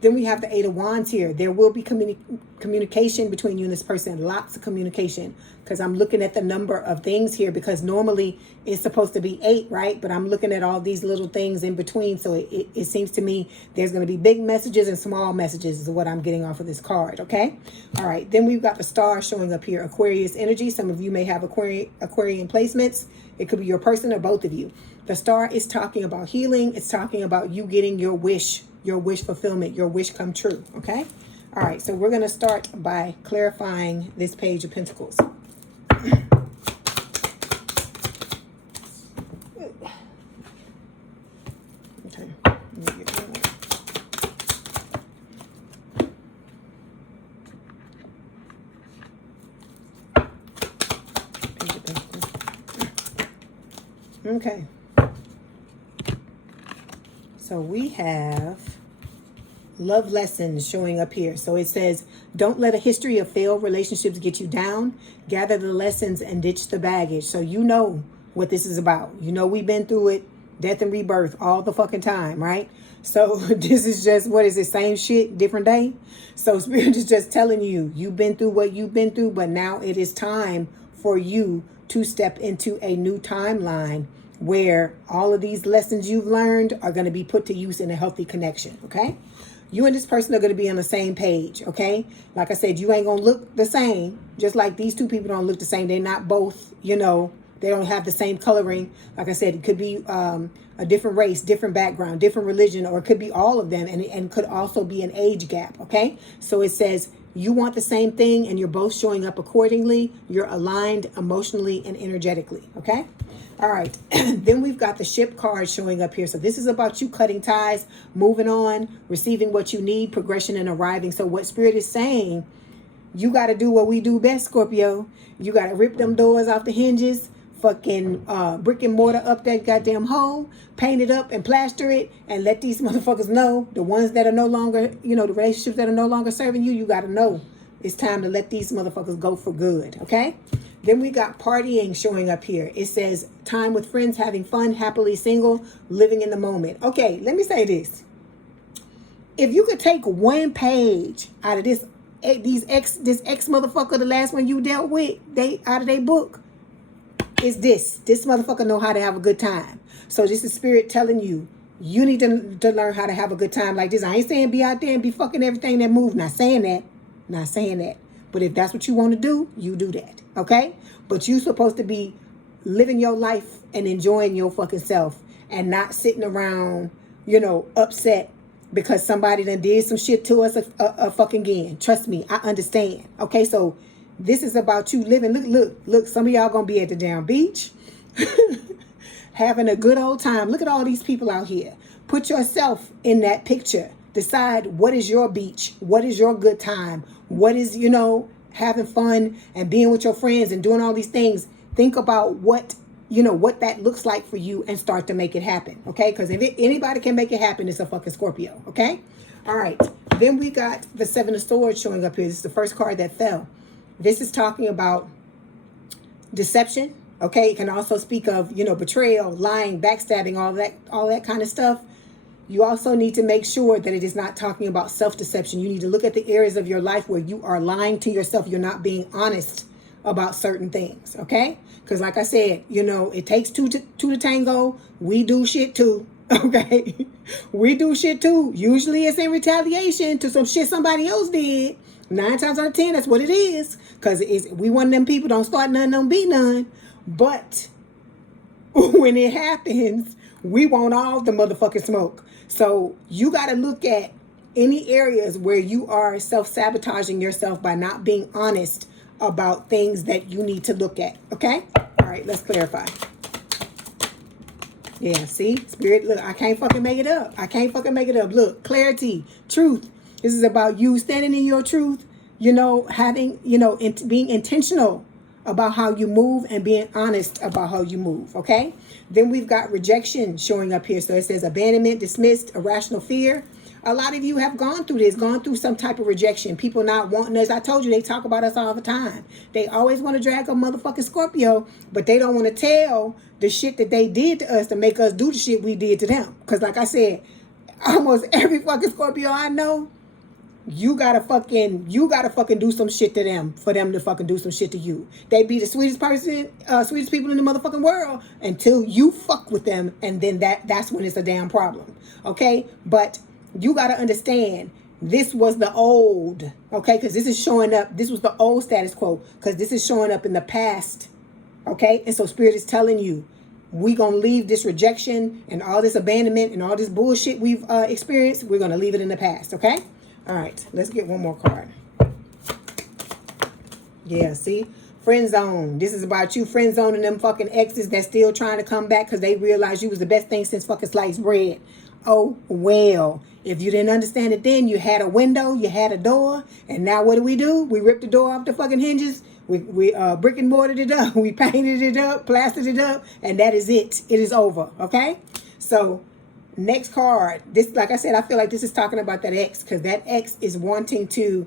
Then we have the Eight of Wands here. There will be communication between you and this person. Lots of communication. Because I'm looking at the number of things here. Because normally it's supposed to be 8, right? But I'm looking at all these little things in between. So it seems to me there's going to be big messages and small messages is what I'm getting off of this card. Okay? All right. Then we've got the star showing up here. Aquarius energy. Some of you may have Aquarian placements. It could be your person or both of you. The star is talking about healing. It's talking about you getting your wish fulfillment, your wish come true. Okay. All right. So we're going to start by clarifying this Page of Pentacles. Okay. Let me get that. Page of Pentacles. Okay. So we have love lessons showing up here. So it says, don't let a history of failed relationships get you down. Gather the lessons and ditch the baggage. So you know what this is about. You know we've been through it, death and rebirth all the fucking time, right? So this is just, what is it, same shit, different day? So Spirit is just telling you, you've been through what you've been through, but now it is time for you to step into a new timeline where all of these lessons you've learned are going to be put to use in a healthy connection, okay? You and this person are going to be on the same page, okay? Like I said, you ain't going to look the same, just like these two people don't look the same. They're not both, you know, they don't have the same coloring. Like I said, it could be a different race, different background, different religion, or it could be all of them, and could also be an age gap, okay? So it says you want the same thing and you're both showing up accordingly. You're aligned emotionally and energetically, okay? All right, then we've got the Ship card showing up here. So this is about you cutting ties, moving on, receiving what you need, progression, and arriving. So what Spirit is saying, you got to do what we do best, Scorpio. You got to rip them doors off the hinges, fucking brick and mortar up that goddamn hole, paint it up and plaster it, and let these motherfuckers know, the ones that are no longer, you know, the relationships that are no longer serving you, you got to know it's time to let these motherfuckers go for good, okay? Then we got partying showing up here. It says time with friends, having fun, happily single, living in the moment. Okay, let me say this. If you could take one page out of this ex motherfucker, the last one you dealt with, out of their book, is this. This motherfucker know how to have a good time. So this is Spirit telling you, you need to learn how to have a good time like this. I ain't saying be out there and be fucking everything that moves. Not saying that. Not saying that. But if that's what you want to do, you do that. Okay? But you supposed to be living your life and enjoying your fucking self and not sitting around, you know, upset because somebody done did some shit to us a fucking again. Trust me, I understand. Okay? So this is about you living. Look. Some of y'all going to be at the damn beach having a good old time. Look at all these people out here. Put yourself in that picture. Decide what is your beach, what is your good time, what is, you know, having fun and being with your friends and doing all these things. Think about what, you know, what that looks like for you and start to make it happen, okay? Because if anybody can make it happen, it's a fucking Scorpio, okay? All right. Then we got the Seven of Swords showing up here. This is the first card that fell. This is talking about deception, okay? It can also speak of, you know, betrayal, lying, backstabbing, all that kind of stuff. You also need to make sure that it is not talking about self-deception. You need to look at the areas of your life where you are lying to yourself. You're not being honest about certain things, okay? Because like I said, you know, it takes two to tango. We do shit too, okay? We do shit too. Usually it's in retaliation to some shit somebody else did. 9 times out of 10, that's what it is. Because we one of them people, don't start none, don't be none. But when it happens, we want all the motherfucking smoke. So you got to look at any areas where you are self-sabotaging yourself by not being honest about things that you need to look at. Okay? All right, let's clarify. Yeah, see? Spirit, look, I can't fucking make it up. I can't fucking make it up. Look, clarity, truth. This is about you standing in your truth, you know, having, you know, being intentional about how you move and being honest about how you move, okay? Then we've got rejection showing up here. So it says abandonment, dismissed, irrational fear. A lot of you have gone through this, gone through some type of rejection. People not wanting us. I told you, they talk about us all the time. They always want to drag a motherfucking Scorpio, but they don't want to tell the shit that they did to us to make us do the shit we did to them. Because like I said, almost every fucking Scorpio I know, you gotta fucking do some shit to them for them to fucking do some shit to you. They be the sweetest people in the motherfucking world until you fuck with them, and then that's when it's a damn problem. Okay? But you gotta understand, this was the old, okay? Because this is showing up, this was the old status quo, because this is showing up in the past. Okay? And so Spirit is telling you, we gonna leave this rejection and all this abandonment and all this bullshit we've experienced, we're gonna leave it in the past, okay? All right, let's get one more card. Yeah, see? Friend zone. This is about you friend zoning them fucking exes that's still trying to come back because they realized you was the best thing since fucking sliced bread. Oh, well. If you didn't understand it then, you had a window, you had a door, and now what do? We ripped the door off the fucking hinges. We brick and mortared it up. We painted it up, plastered it up, and that is it. It is over, okay? So next card, this, like I said, I feel like this is talking about that ex, because that ex is wanting to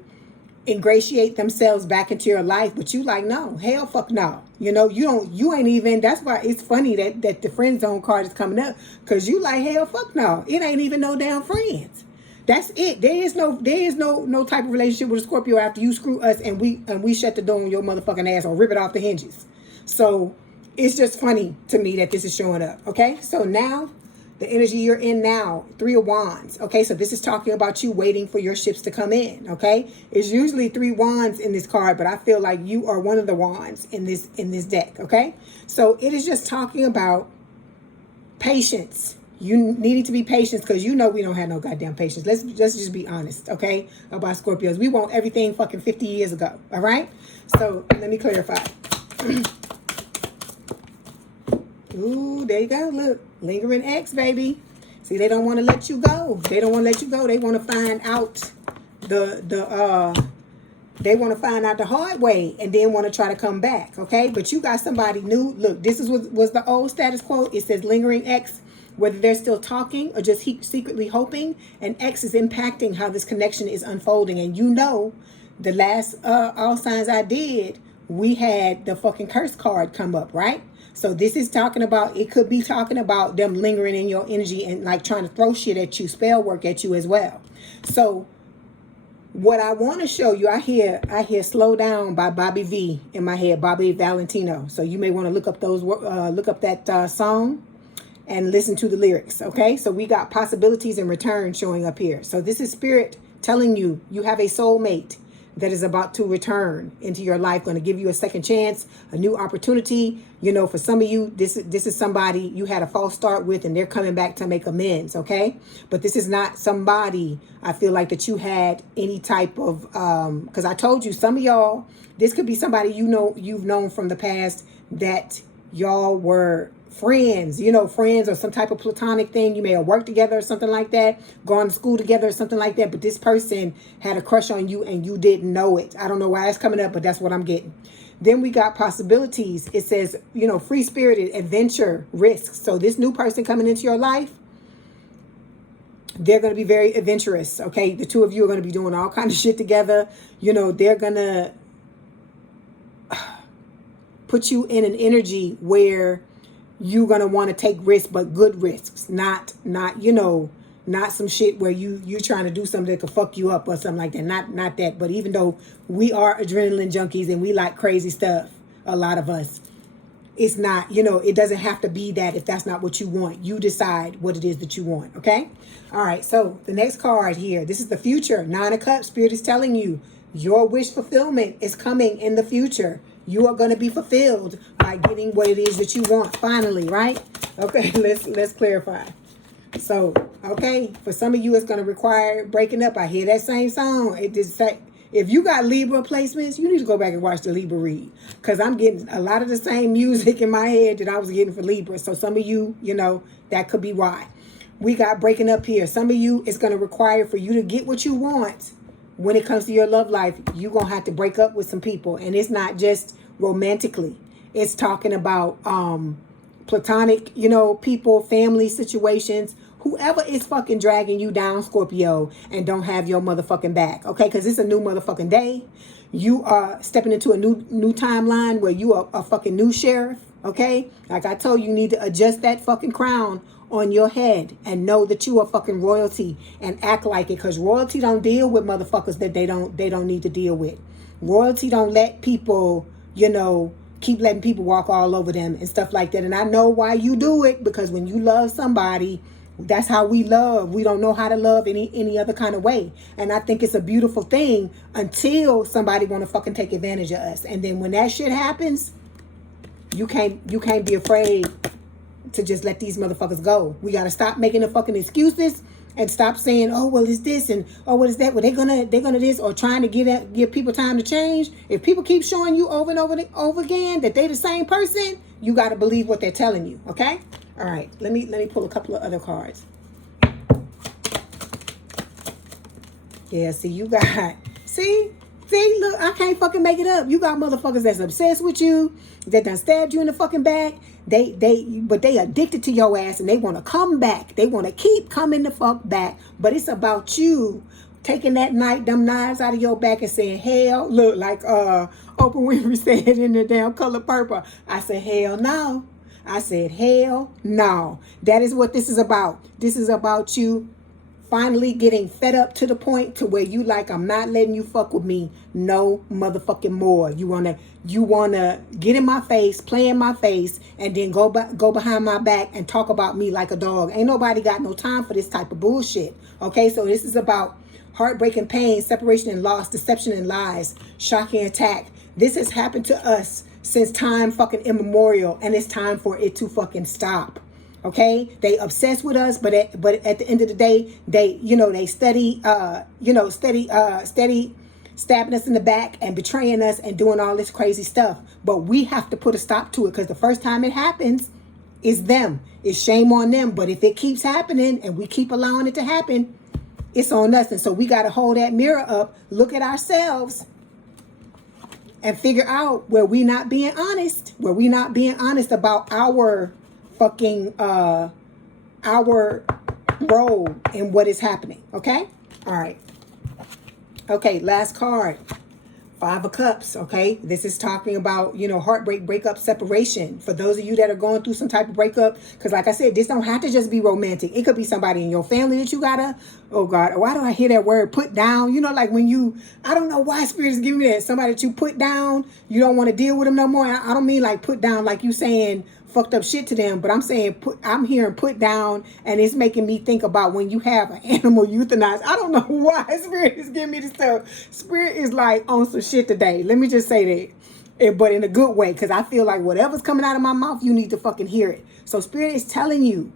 ingratiate themselves back into your life, but you like, no, hell fuck no. You know, you ain't even, that's why it's funny that the friend zone card is coming up, because you like, hell fuck no. It ain't even no damn friends. That's it. There is no type of relationship with a Scorpio after you screw us and we shut the door on your motherfucking ass or rip it off the hinges. So it's just funny to me that this is showing up. Okay, so now the energy you're in now, 3 of Wands. Okay, so this is talking about you waiting for your ships to come in. Okay, it's usually 3 wands in this card, but I feel like you are one of the wands in this deck. Okay, so it is just talking about patience. You needing to be patient, because you know we don't have no goddamn patience. Let's just be honest, okay, about Scorpios. We want everything fucking 50 years ago. All right, so let me clarify. Ooh, there you go. Look, lingering ex, baby. See, they don't want to let you go. They don't want to let you go. They want to find out they want to find out the hard way and then want to try to come back. Okay, but you got somebody new. Look, this was the old status quo. It says lingering ex, whether they're still talking or just secretly hoping. And X is impacting how this connection is unfolding. And you know, the last all signs I did, we had the fucking curse card come up, right? So this is talking about, it could be talking about them lingering in your energy and like trying to throw shit at you, spell work at you as well. So what I want to show you, I hear Slow Down by Bobby V in my head, Bobby Valentino. So you may want to look up that song and listen to the lyrics. Okay, so we got possibilities in return showing up here. So this is Spirit telling you, you have a soulmate that is about to return into your life, going to give you a second chance, a new opportunity. You know, for some of you, this is somebody you had a false start with and they're coming back to make amends, okay? But this is not somebody, I feel like, that you had any type of, because I told you, some of y'all, this could be somebody you've known from the past that y'all were friends, friends or some type of platonic thing. You may have worked together or something like that, gone to school together or something like that, but this person had a crush on you and you didn't know it. I don't know why that's coming up, but that's what I'm getting. Then we got possibilities. It says, free-spirited, adventure, risks. So this new person coming into your life, they're going to be very adventurous, okay? The two of you are going to be doing all kinds of shit together. They're going to put you in an energy where you're going to want to take risks, but good risks, not some shit where you're trying to do something that could fuck you up or something like that. Not that, but even though we are adrenaline junkies and we like crazy stuff, a lot of us, it's not, it doesn't have to be that if that's not what you want. You decide what it is that you want, okay? All right, so the next card here, this is the future. 9 of Cups. Spirit is telling you your wish fulfillment is coming in the future. You are going to be fulfilled by getting what it is that you want finally, right? Okay, let's clarify. So, okay, for some of you, it's going to require breaking up. I hear that same song. It just say, if you got Libra placements, you need to go back and watch the Libra read, because I'm getting a lot of the same music in my head that I was getting for Libra. So some of you, that could be why. We got breaking up here. Some of you, it's going to require for you to get what you want. when it comes to your love life, you're going to have to break up with some people. And it's not just romantically. It's talking about platonic, you know, people, family situations. Whoever is fucking dragging you down, Scorpio, and don't have your motherfucking back, okay? Because it's a new motherfucking day. You are stepping into a new timeline where you are a fucking new sheriff, okay? Like I told you, you need to adjust that fucking crown on your head and know that you are fucking royalty and act like it, because royalty don't deal with motherfuckers that they don't need to deal with. Royalty don't let people, you know, keep letting people walk all over them and stuff like that. And I know why you do it, because when you love somebody, that's how we love. We don't know how to love any other kind of way. And I think it's a beautiful thing until somebody want to fucking take advantage of us. And then when that shit happens, you can't be afraid to just let these motherfuckers go. We got to stop making the fucking excuses and stop saying, oh, well, it's this and oh, what is that? Well, they're gonna this, or trying to give people time to change. If people keep showing you over and over again that they the same person, you got to believe what they're telling you. Okay. All right. Let me pull a couple of other cards. Yeah. See, you got, see, look, I can't fucking make it up. You got motherfuckers that's obsessed with you, that done stabbed you in the fucking back. But they addicted to your ass and they want to come back. They want to keep coming the fuck back. But it's about you taking them knives out of your back and saying, hell, look, like Oprah Winfrey said in the damn Color Purple. I said, hell no. I said, hell no. That is what this is about. This is about you finally getting fed up to the point to where you like, I'm not letting you fuck with me no motherfucking more. You wanna get in my face, play in my face, and then go behind my back and talk about me like a dog. Ain't nobody got no time for this type of bullshit. Okay, so this is about heartbreak and pain, separation and loss, deception and lies, shocking attack. This has happened to us since time fucking immemorial, and it's time for it to fucking stop. Okay, they obsessed with us, but at the end of the day, they steady stabbing us in the back and betraying us and doing all this crazy stuff. But we have to put a stop to it, because the first time it happens, it's them. It's shame on them. But if it keeps happening and we keep allowing it to happen, it's on us. And so we got to hold that mirror up, look at ourselves, and figure out where we not being honest, about our fucking our role in what is happening. Okay, all right. Okay, last card, 5 of Cups. Okay, this is talking about, you know, heartbreak, breakup, separation. For those of you that are going through some type of breakup, because like I said, this don't have to just be romantic. It could be somebody in your family that you gotta, oh God, why do I hear that word, put down? You know, like when you, I don't know why Spirit is giving me that. Somebody that you put down, you don't want to deal with them no more. I don't mean like put down like you saying fucked up shit to them, but I'm saying I'm hearing put down, and it's making me think about when you have an animal euthanized. I don't know why Spirit is giving me this stuff. Spirit is like on some shit today. Let me just say that, but in a good way, because I feel like whatever's coming out of my mouth, you need to fucking hear it. So Spirit is telling you,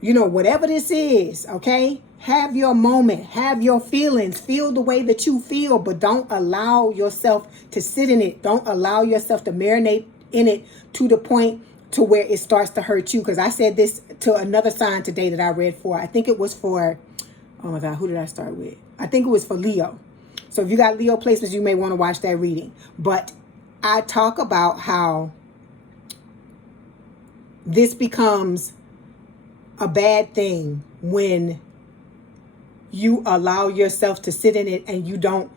you know, whatever this is, okay, have your moment, have your feelings, feel the way that you feel, but don't allow yourself to sit in it. Don't allow yourself to marinate in it to the point to where it starts to hurt you. Because I said this to another sign today that I read for. I think it was for, oh my God, who did I start with? I think it was for Leo. So if you got Leo placements, you may want to watch that reading. But I talk about how this becomes a bad thing when you allow yourself to sit in it and you don't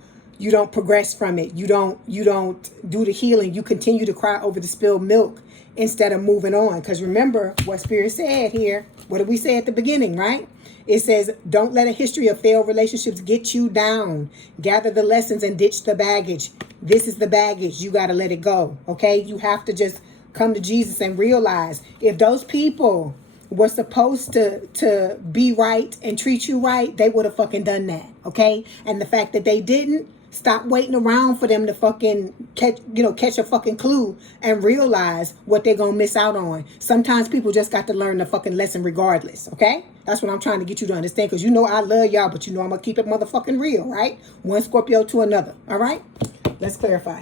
progress from it. You don't do the healing. You continue to cry over the spilled milk instead of moving on. Because remember what Spirit said here. What did we say at the beginning, right? It says, don't let a history of failed relationships get you down. Gather the lessons and ditch the baggage. This is the baggage. You got to let it go. Okay? You have to just come to Jesus and realize if those people were supposed to be right and treat you right, they would have fucking done that. Okay? And the fact that they didn't, stop waiting around for them to fucking catch a fucking clue and realize what they're gonna miss out on. Sometimes people just got to learn the fucking lesson regardless, okay? That's what I'm trying to get you to understand, because you know I love y'all, but you know I'm gonna keep it motherfucking real, right? One Scorpio to another, all right? Let's clarify.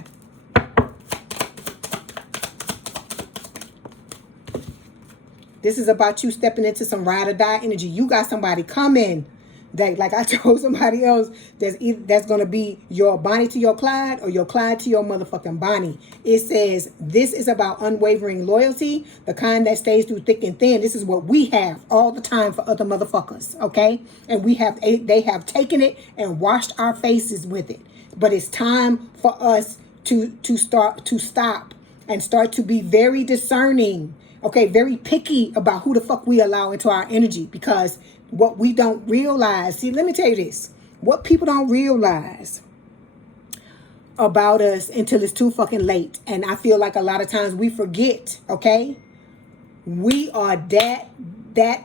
This is about you stepping into some ride or die energy. You got somebody coming that, like I told somebody else, that's going to be your Bonnie to your Clyde or your Clyde to your motherfucking Bonnie. It says this is about unwavering loyalty, the kind that stays through thick and thin. This is what we have all the time for other motherfuckers, okay? And they have taken it and washed our faces with it. But it's time for us to stop and start to be very discerning, okay, very picky about who the fuck we allow into our energy, because what we don't realize, see, let me tell you this, what people don't realize about us until it's too fucking late. And I feel like a lot of times we forget, okay? We are that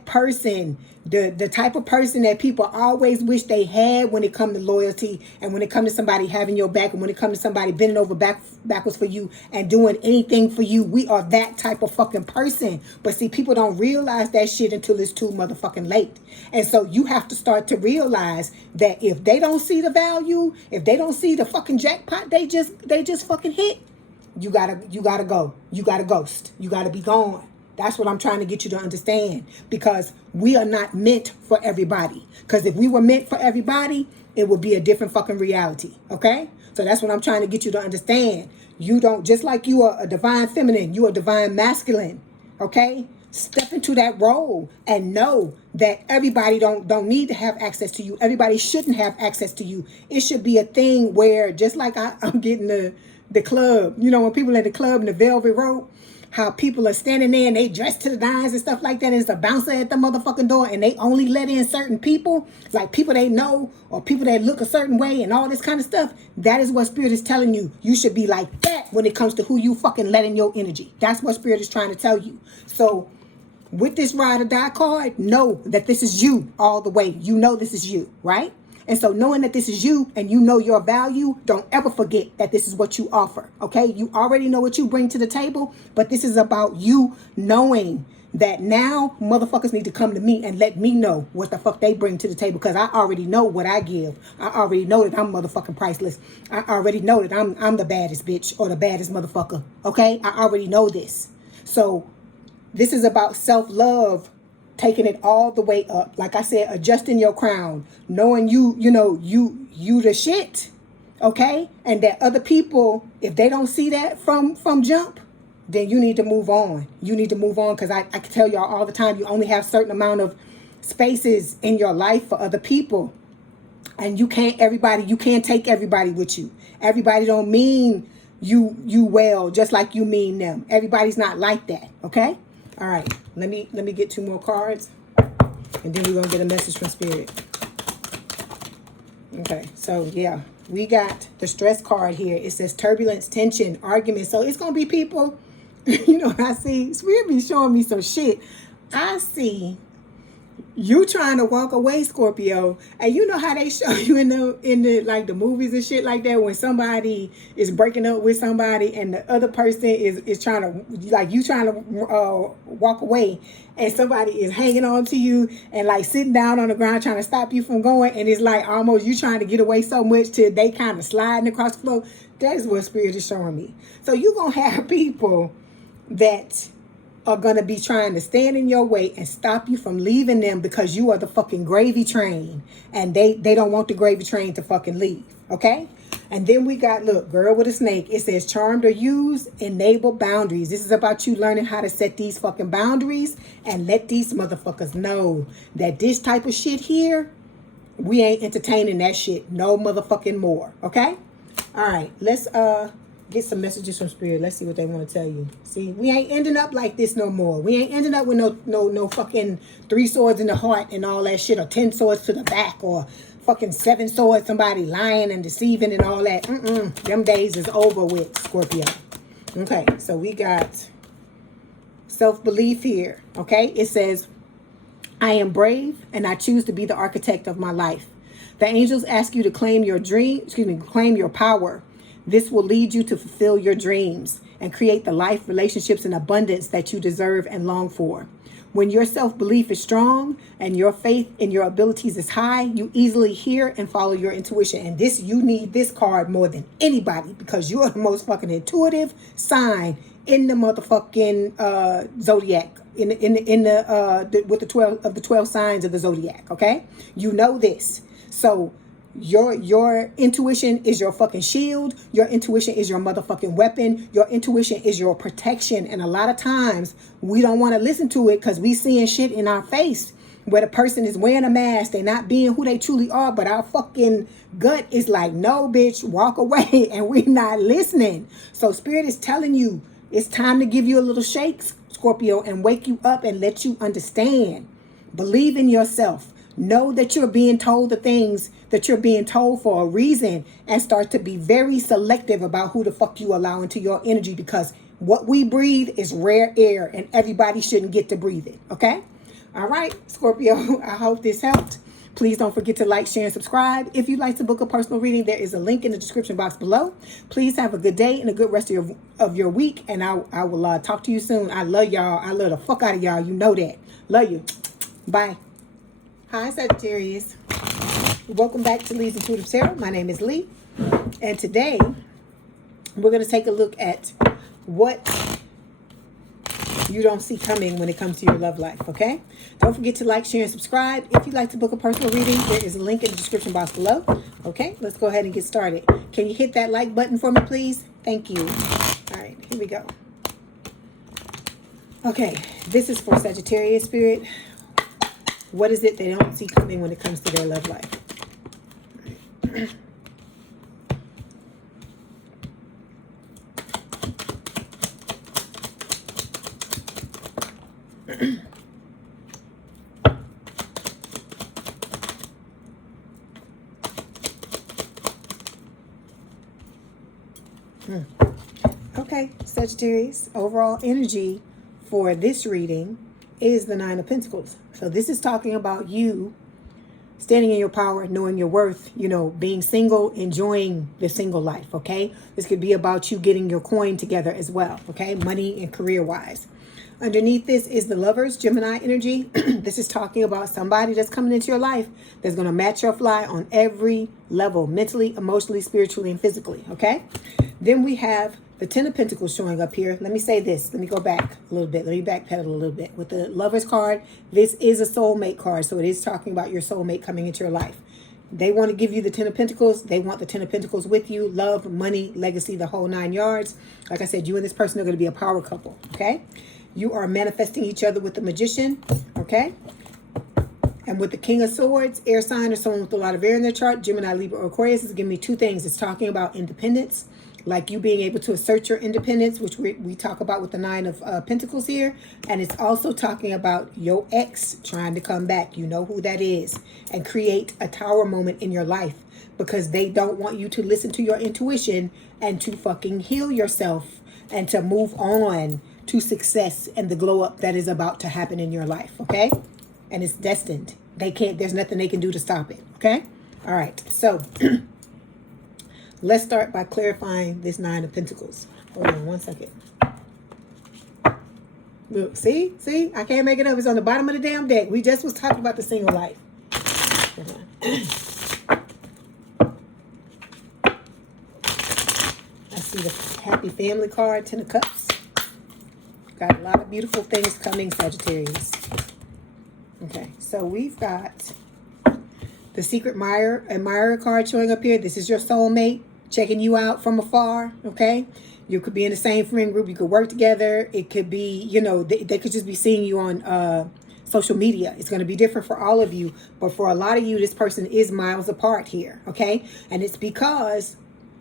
person, the type of person that people always wish they had when it comes to loyalty, and when it comes to somebody having your back, and when it comes to somebody bending over backwards for you and doing anything for you. We are that type of fucking person. But see, people don't realize that shit until it's too motherfucking late. And so you have to start to realize that if they don't see the value, if they don't see the fucking jackpot they just fucking hit, you gotta go. You gotta ghost. You gotta be gone. That's what I'm trying to get you to understand, because we are not meant for everybody. Because if we were meant for everybody, it would be a different fucking reality. Okay? So that's what I'm trying to get you to understand. You don't, just like you are a divine feminine, you are divine masculine. Okay? Step into that role and know that everybody don't need to have access to you. Everybody shouldn't have access to you. It should be a thing where, just like I'm getting the club, you know, when people at the club in the velvet rope, how people are standing there and they dress to the nines and stuff like that. And it's a bouncer at the motherfucking door, and they only let in certain people, like people they know or people that look a certain way and all this kind of stuff. That is what Spirit is telling you. You should be like that when it comes to who you fucking let in your energy. That's what Spirit is trying to tell you. So with this ride or die card, know that this is you all the way. You know this is you, right? And so knowing that this is you and you know your value, don't ever forget that this is what you offer, okay? You already know what you bring to the table, but this is about you knowing that now motherfuckers need to come to me and let me know what the fuck they bring to the table, because I already know what I give. I already know that I'm motherfucking priceless. I already know that I'm the baddest bitch or the baddest motherfucker, okay? I already know this. So this is about self-love, taking it all the way up. Like I said, adjusting your crown, knowing you the shit, okay? And that other people, if they don't see that from jump, then you need to move on. You need to move on, because I can tell y'all all the time, you only have certain amount of spaces in your life for other people. And you can't take everybody with you. Everybody don't mean you well, just like you mean them. Everybody's not like that, okay? All right, let me get 2 more cards, and then we're going to get a message from Spirit. Okay, so yeah, we got the stress card here. It says turbulence, tension, argument. So it's going to be people, you know, I see, Spirit be showing me some shit. I see you trying to walk away, Scorpio, and you know how they show you in the like the movies and shit like that, when somebody is breaking up with somebody and the other person is trying to, like, you trying to walk away, and somebody is hanging on to you and like sitting down on the ground trying to stop you from going, and it's like almost you trying to get away so much till they kind of sliding across the floor. That is what Spirit is showing me. So you're gonna have people that are going to be trying to stand in your way and stop you from leaving them, because you are the fucking gravy train, and they don't want the gravy train to fucking leave, okay? And then we got, look, girl with a snake. It says charmed or use, enable boundaries. This is about you learning how to set these fucking boundaries and let these motherfuckers know that this type of shit here, we ain't entertaining that shit no motherfucking more, okay? All right, let's get some messages from Spirit. Let's see what they want to tell you. See, we ain't ending up like this no more. We ain't ending up with no fucking 3 swords in the heart and all that shit, or 10 swords to the back, or fucking 7 swords, somebody lying and deceiving and all that. Them days is over with, Scorpio. Okay, so we got self-belief here. Okay, it says, I am brave and I choose to be the architect of my life. The angels ask you to claim your claim your power. This will lead you to fulfill your dreams and create the life, relationships, and abundance that you deserve and long for. When your self-belief is strong and your faith in your abilities is high, you easily hear and follow your intuition. And this, you need this card more than anybody, because you are the most fucking intuitive sign in the motherfucking zodiac, with the 12 signs of the zodiac. Okay, you know this. So your intuition is your fucking shield. Your intuition is your motherfucking weapon. Your intuition is your protection. And a lot of times we don't want to listen to it because we seeing shit in our face where the person is wearing a mask. They're not being who they truly are. But our fucking gut is like, no, bitch, walk away. And we're not listening. So Spirit is telling you it's time to give you a little shake, Scorpio, and wake you up and let you understand. Believe in yourself. Know that you're being told the things that you're being told for a reason, and start to be very selective about who the fuck you allow into your energy, because what we breathe is rare air and everybody shouldn't get to breathe it. Okay? All right, Scorpio, I hope this helped. Please don't forget to like, share, and subscribe. If you'd like to book a personal reading, there is a link in the description box below. Please have a good day and a good rest of your week, and I will talk to you soon. I love y'all. I love the fuck out of y'all. You know that. Love you. Bye. Hi, Sagittarius. Welcome back to Leigh's Intuitive Tarot. My name is Leigh, and today we're going to take a look at what you don't see coming when it comes to your love life, okay? Don't forget to like, share, and subscribe. If you'd like to book a personal reading, there is a link in the description box below. Okay, let's go ahead and get started. Can you hit that like button for me, please? Thank you. All right, here we go. Okay, this is for Sagittarius spirit. What is it they don't see coming when it comes to their love life? Okay, Sagittarius, overall energy for this reading is the Nine of Pentacles. So this is talking about you standing in your power, knowing your worth, you know, being single, enjoying the single life, okay? This could be about you getting your coin together as well, okay? Money and career-wise. Underneath this is the Lovers, Gemini energy. This is talking about somebody that's coming into your life that's going to match your fly on every level, mentally, emotionally, spiritually, and physically, okay? Then we have the Ten of Pentacles showing up here. Let me say this. Let me go back a little bit. Let me backpedal a little bit. With the Lovers card, this is a soulmate card. So it is talking about your soulmate coming into your life. They want to give you the Ten of Pentacles. They want the Ten of Pentacles with you. Love, money, legacy, the whole 9 yards. Like I said, you and this person are going to be a power couple, okay? You are manifesting each other with the Magician, okay? And with the King of Swords, air sign or someone with a lot of air in their chart, Gemini, Libra, or Aquarius, is giving me two things. It's talking about independence, like you being able to assert your independence, which we talk about with the Nine of Pentacles here. And it's also talking about your ex trying to come back. You know who that is. And create a tower moment in your life, because they don't want you to listen to your intuition and to fucking heal yourself and to move on to success and the glow up that is about to happen in your life, okay? And it's destined. They can't, there's nothing they can do to stop it, okay? All right, so let's start by clarifying this Nine of Pentacles. Hold on one second. Look, see? I can't make it up. It's on the bottom of the damn deck. We just was talking about the single life. Hold on. I see the Happy Family card, Ten of Cups. Got a lot of beautiful things coming, Sagittarius. Okay, so we've got the Secret Admirer card showing up here. This is your soulmate checking you out from afar, okay? You could be in the same friend group. You could work together. It could be, you know, they could just be seeing you on social media. It's going to be different for all of you. But for a lot of you, this person is miles apart here, okay? And it's because,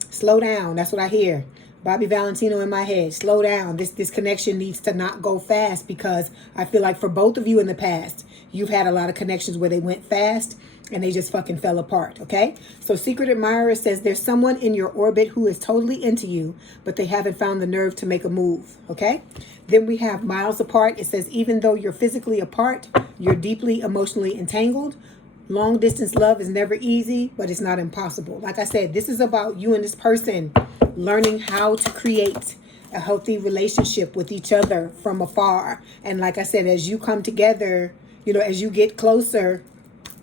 slow down. That's what I hear. Bobby Valentino in my head. Slow down. This connection needs to not go fast, because I feel like for both of you in the past, you've had a lot of connections where they went fast and they just fucking fell apart, okay? So Secret Admirer says there's someone in your orbit who is totally into you, but they haven't found the nerve to make a move, okay? Then we have Miles Apart. It says even though you're physically apart, you're deeply emotionally entangled. Long distance love is never easy, but it's not impossible. Like I said, this is about you and this person learning how to create a healthy relationship with each other from afar. And like I said, as you come together, you know, as you get closer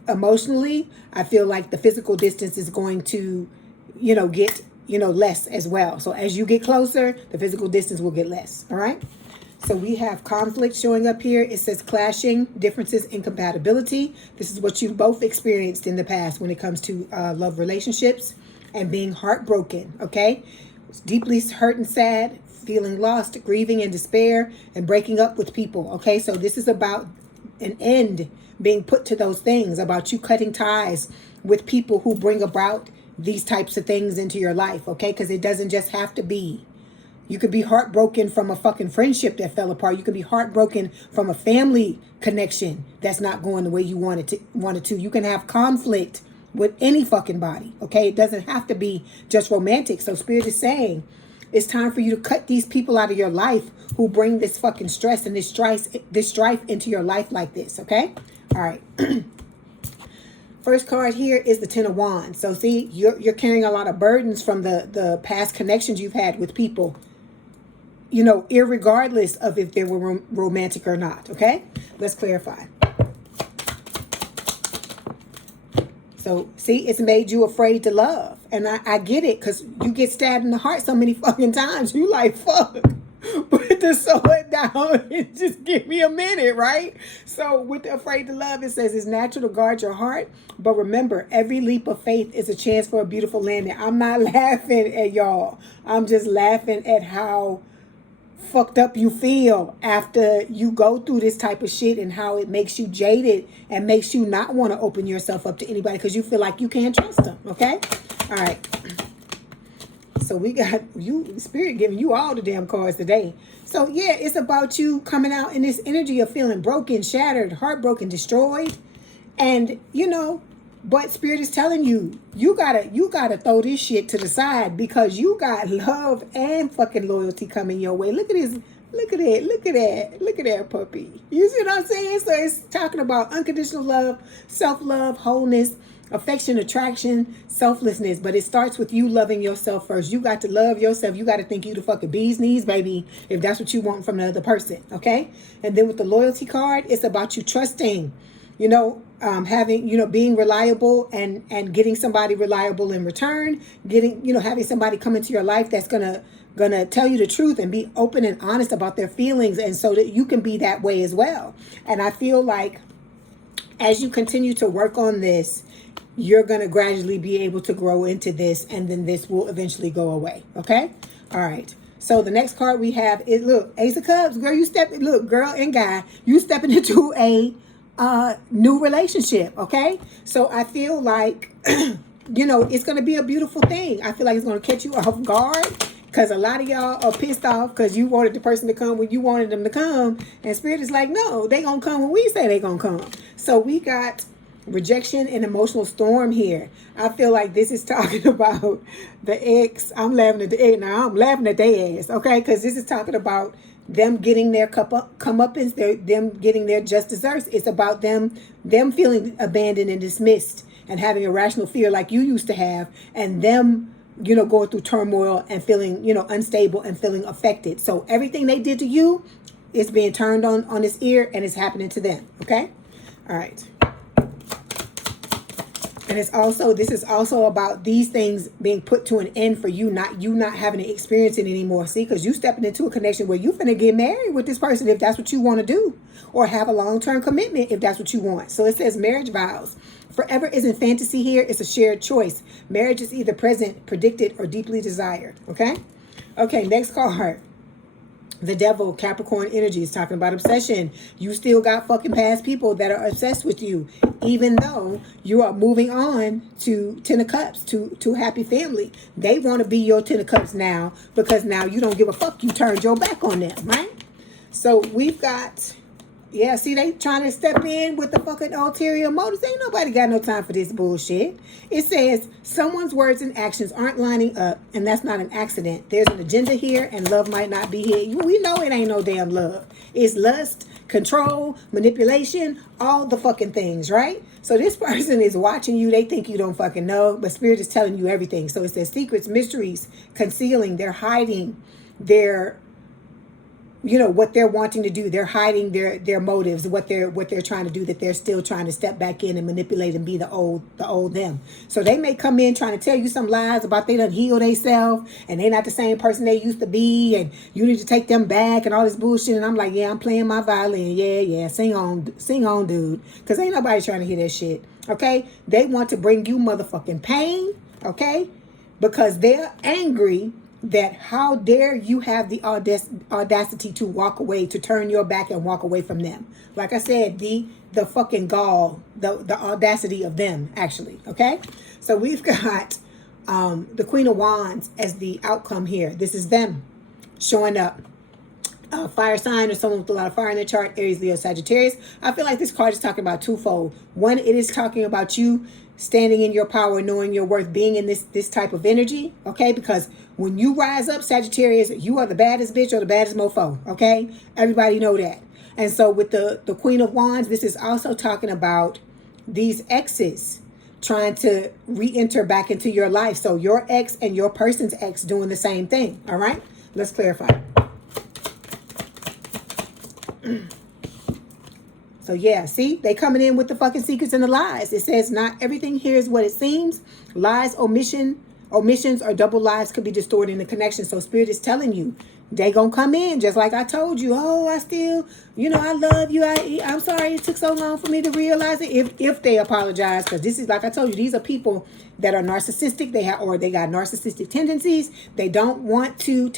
emotionally, I feel like the physical distance is going to, you know, get you know, less as well. So as you get closer, the physical distance will get less. All right. So we have conflict showing up here. It says clashing, differences, incompatibility. This is what you've both experienced in the past when it comes to love relationships and being heartbroken, okay? Deeply hurt and sad, feeling lost, grieving and despair, and breaking up with people, okay? So this is about an end being put to those things, about you cutting ties with people who bring about these types of things into your life, okay? Because it doesn't just have to be. You could be heartbroken from a fucking friendship that fell apart. You could be heartbroken from a family connection that's not going the way you wanted to. You can have conflict with any fucking body, okay? It doesn't have to be just romantic. So Spirit is saying it's time for you to cut these people out of your life who bring this fucking stress and this strife into your life like this, okay? All right. First card here is the Ten of Wands. So see, you're carrying a lot of burdens from the past connections you've had with people, you know, irregardless of if they were romantic or not, okay? Let's clarify. So, see, it's made you afraid to love. And I get it, because you get stabbed in the heart so many fucking times. You like, fuck. Put the sword down and just give me a minute, right? So with the afraid to love, it says it's natural to guard your heart. But remember, every leap of faith is a chance for a beautiful landing. I'm not laughing at y'all. I'm just laughing at how fucked up you feel after you go through this type of shit, and how it makes you jaded and makes you not want to open yourself up to anybody because you feel like you can't trust them, okay? All right. So we got you, Spirit, giving you all the damn cards today. So yeah, it's about you coming out in this energy of feeling broken, shattered, heartbroken, destroyed. And, you know, but Spirit is telling you, you gotta throw this shit to the side, because you got love and fucking loyalty coming your way. Look at this. Look at it. Look at that. Look at that puppy. You see what I'm saying? So it's talking about unconditional love, self-love, wholeness, affection, attraction, selflessness. But it starts with you loving yourself first. You got to love yourself. You got to think you the fucking bee's knees, baby, if that's what you want from the other person, okay? And then with the loyalty card, it's about you trusting, you know, having, you know, being reliable and getting somebody reliable in return, getting, you know, having somebody come into your life that's gonna tell you the truth and be open and honest about their feelings, and so that you can be that way as well. And I feel like as you continue to work on this, you're going to gradually be able to grow into this, and then this will eventually go away. Okay? All right. So the next card we have is, look, Ace of Cups. Girl, look, girl and guy, you stepping into a new relationship. Okay? So I feel like, you know, it's going to be a beautiful thing. I feel like it's going to catch you off guard, because a lot of y'all are pissed off because you wanted the person to come when you wanted them to come. And Spirit is like, no, they going to come when we say they going to come. So we got rejection and emotional storm here. I feel like this is talking about the ex. I'm laughing at the ex now. I'm laughing at their ass, okay? Because this is talking about them getting their comeuppance, them getting their just desserts. It's about them feeling abandoned and dismissed and having irrational fear like you used to have, and them, you know, going through turmoil and feeling, you know, unstable and feeling affected. So everything they did to you is being turned on its ear, and it's happening to them, okay? All right. And this is also about these things being put to an end for you not having to experience it anymore. See, because you stepping into a connection where you finna get married with this person if that's what you want to do, or have a long-term commitment if that's what you want. So it says marriage vows. Forever isn't fantasy here. It's a shared choice. Marriage is either present, predicted, or deeply desired. Okay? Okay, next card. The Devil, Capricorn energy, is talking about obsession. You still got fucking past people that are obsessed with you, even though you are moving on to Ten of Cups, to happy family. They want to be your Ten of Cups now, because now you don't give a fuck. You turned your back on them, right? So we've got, yeah, see, they trying to step in with the fucking ulterior motives. Ain't nobody got no time for this bullshit. It says someone's words and actions aren't lining up, and that's not an accident. There's an agenda here, and love might not be here. We know it ain't no damn love. It's lust, control, manipulation, all the fucking things, right? So this person is watching you. They think you don't fucking know, but Spirit is telling you everything. So it says secrets, mysteries, concealing, they're hiding, they're, you know, what they're wanting to do. They're hiding their motives, what they're trying to do, that they're still trying to step back in and manipulate and be the old them. So they may come in trying to tell you some lies about they done heal themselves and they're not the same person they used to be and you need to take them back and all this bullshit. And I'm like, yeah, I'm playing my violin. Yeah, sing on, dude. Because ain't nobody trying to hear that shit. Okay? They want to bring you motherfucking pain. Okay? Because they're angry that how dare you have the audacity to walk away, to turn your back and walk away from them. Like I said, the fucking gall, the audacity of them, actually. Okay? So we've got the Queen of Wands as the outcome here. This is them showing up. Fire sign or someone with a lot of fire in their chart, Aries, Leo, Sagittarius. I feel like this card is talking about twofold. One, it is talking about you standing in your power, knowing your worth, being in this type of energy, okay? Because when you rise up, Sagittarius, you are the baddest bitch or the baddest mofo, okay? Everybody know that. And so with the Queen of Wands, this is also talking about these exes trying to re-enter back into your life. So your ex and your person's ex doing the same thing, all right? Let's clarify. So yeah, see, they coming in with the fucking secrets and the lies. It says not everything here is what it seems. Lies, omissions, or double lies could be distorting the connection. So Spirit is telling you, they gonna come in just like I told you. Oh, I still, you know, I love you. I'm sorry it took so long for me to realize it. If they apologize, because this is, like I told you, these are people that are narcissistic. They got narcissistic tendencies. They don't want to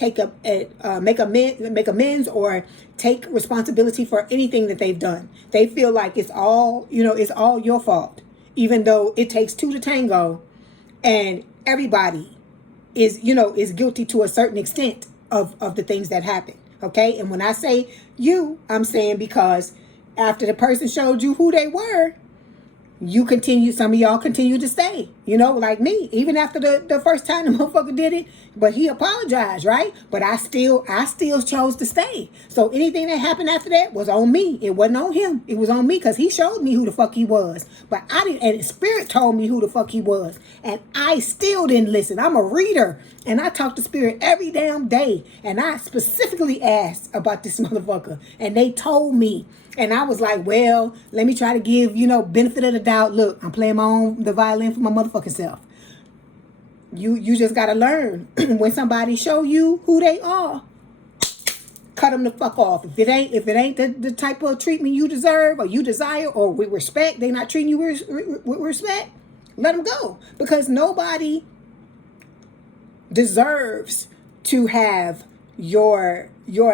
make amends or take responsibility for anything that they've done. They feel like it's all, you know, it's all your fault, even though it takes two to tango, and everybody is, you know, is guilty to a certain extent of the things that happen. Okay. And when I say you, I'm saying because after the person showed you who they were, you continue, some of y'all continue to stay, you know, like me, even after the first time the motherfucker did it, but he apologized, right? But I still chose to stay. So anything that happened after that was on me. It wasn't on him. It was on me because he showed me who the fuck he was. But I didn't, and Spirit told me who the fuck he was. And I still didn't listen. I'm a reader and I talk to Spirit every damn day. And I specifically asked about this motherfucker and they told me. And I was like, well, let me try to give, you know, benefit of the doubt. Look, I'm playing the violin for my motherfucking self. You just got to learn when somebody show you who they are, cut them the fuck off. If it ain't the type of treatment you deserve or you desire or with respect, they not treating you with respect, let them go. Because nobody deserves to have your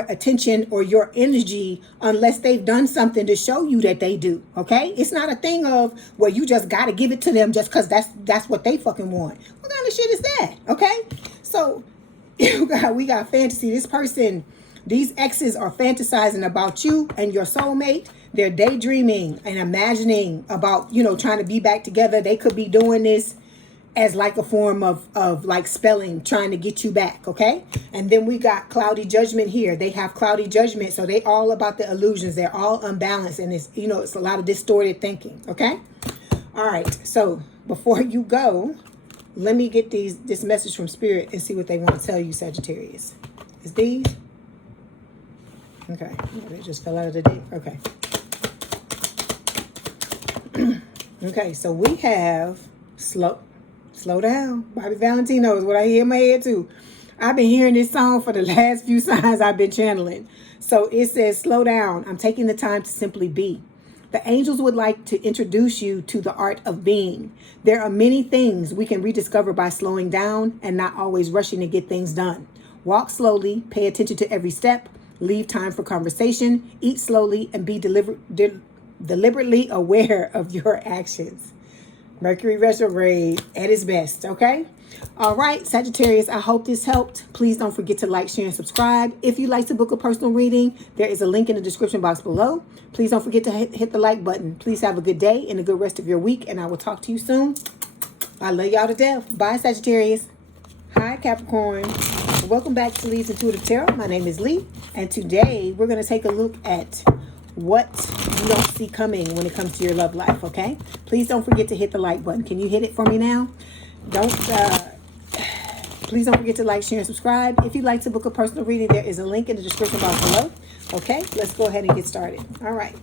attention or your energy unless they've done something to show you that they do. Okay, it's not a thing of where you just got to give it to them just because that's what they fucking want. What kind of shit is that? Okay, so we got fantasy. This person, these exes are fantasizing about you and your soulmate. They're daydreaming and imagining about, you know, trying to be back together. They could be doing this as like a form of like spelling, trying to get you back, okay? And then we got cloudy judgment here. They have cloudy judgment, so they all about the illusions. They're all unbalanced, and it's, you know, it's a lot of distorted thinking, okay? All right, so before you go, let me get this message from Spirit and see what they want to tell you, Sagittarius. Is these? Okay, they just fell out of the deck. Okay. Okay, so we have Slow down. Bobby Valentino is what I hear in my head too. I've been hearing this song for the last few signs I've been channeling. So it says, slow down. I'm taking the time to simply be. The angels would like to introduce you to the art of being. There are many things we can rediscover by slowing down and not always rushing to get things done. Walk slowly, pay attention to every step, leave time for conversation, eat slowly, and be deliberately aware of your actions. Mercury retrograde at its best, okay? All right, Sagittarius, I hope this helped. Please don't forget to like, share, and subscribe. If you'd like to book a personal reading, there is a link in the description box below. Please don't forget to hit the like button. Please have a good day and a good rest of your week, and I will talk to you soon. I love y'all to death. Bye, Sagittarius. Hi, Capricorn. Welcome back to Leigh's Intuitive Tarot. My name is Leigh, and today we're going to take a look at what you don't see coming when it comes to your love life, okay? Please don't forget to hit the like button. Can you hit it for me now? Please don't forget to like, share, and subscribe. If you'd like to book a personal reading, there is a link in the description box below. Okay, let's go ahead and get started. All right.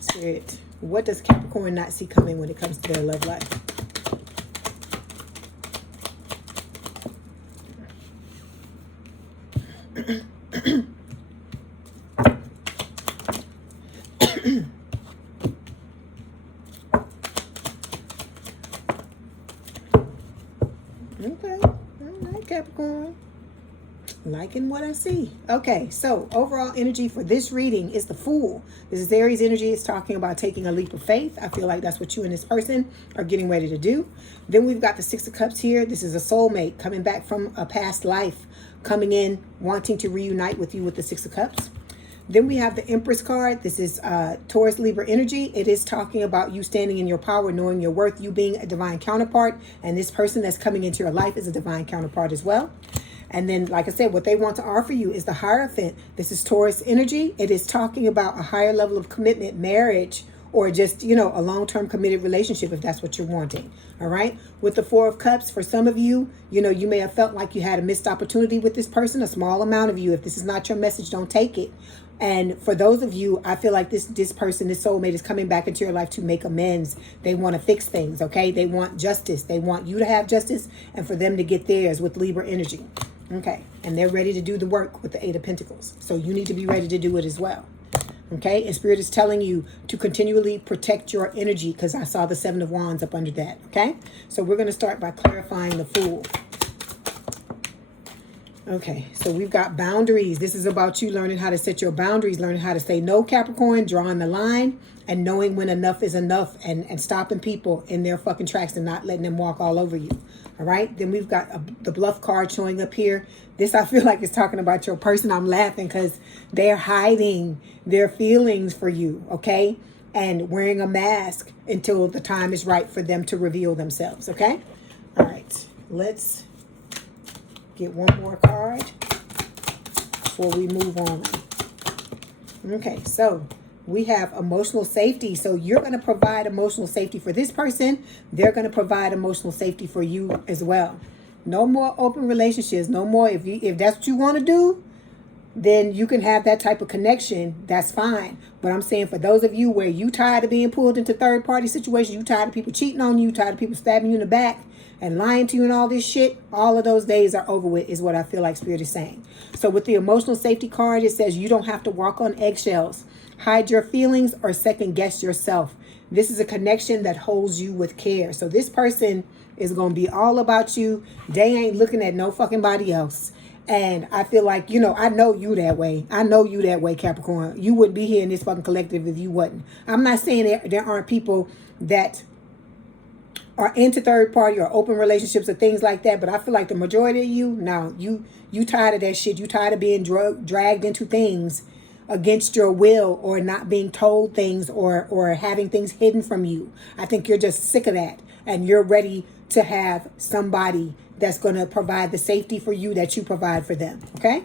Spirit, what does Capricorn not see coming when it comes to their love life? Okay, all right, Capricorn. Liking what I see. Okay, so overall energy for this reading is the Fool. This is Aries energy. It's talking about taking a leap of faith. I feel like that's what you and this person are getting ready to do. Then we've got the Six of Cups here. This is a soulmate coming back from a past life, coming in, wanting to reunite with you with the Six of Cups. Then we have the Empress card. This is Taurus Libra energy. It is talking about you standing in your power, knowing your worth, you being a divine counterpart. And this person that's coming into your life is a divine counterpart as well. And then, like I said, what they want to offer you is the Hierophant. This is Taurus energy. It is talking about a higher level of commitment, marriage, or just, you know, a long-term committed relationship if that's what you're wanting. All right. With the Four of Cups, for some of you, you know, you may have felt like you had a missed opportunity with this person, a small amount of you. If this is not your message, don't take it. And for those of you, I feel like this person, this soulmate is coming back into your life to make amends. They want to fix things, okay? They want justice. They want you to have justice and for them to get theirs with Libra energy. Okay, and they're ready to do the work with the Eight of Pentacles. So you need to be ready to do it as well. Okay, and Spirit is telling you to continually protect your energy because I saw the Seven of Wands up under that. Okay, so we're going to start by clarifying the Fool. Okay, so we've got boundaries. This is about you learning how to set your boundaries, learning how to say no, Capricorn, drawing the line, and knowing when enough is enough and stopping people in their fucking tracks and not letting them walk all over you. All right, then we've got the Bluff card showing up here. This, I feel like, is talking about your person. I'm laughing because they're hiding their feelings for you, okay? And wearing a mask until the time is right for them to reveal themselves, okay? All right, let's get one more card before we move on. Okay, so we have emotional safety. So you're going to provide emotional safety for this person. They're going to provide emotional safety for you as well. No more open relationships. No more. If that's what you want to do, then you can have that type of connection. That's fine. But I'm saying for those of you where you tired of being pulled into third party situations, you tired of people cheating on you, tired of people stabbing you in the back and lying to you and all this shit, all of those days are over with is what I feel like Spirit is saying. So with the emotional safety card, it says you don't have to walk on eggshells, hide your feelings, or second guess yourself. This is a connection that holds you with care. So this person is going to be all about you. They ain't looking at no fucking body else. And I feel like, you know, I know you that way. I know you that way, Capricorn. You wouldn't be here in this fucking collective if you wasn't. I'm not saying there aren't people that are into third party or open relationships or things like that, but I feel like the majority of you, no, you tired of that shit. You tired of being dragged into things against your will, or not being told things, or having things hidden from you. I think you're just sick of that, and you're ready to have somebody that's going to provide the safety for you that you provide for them. Okay.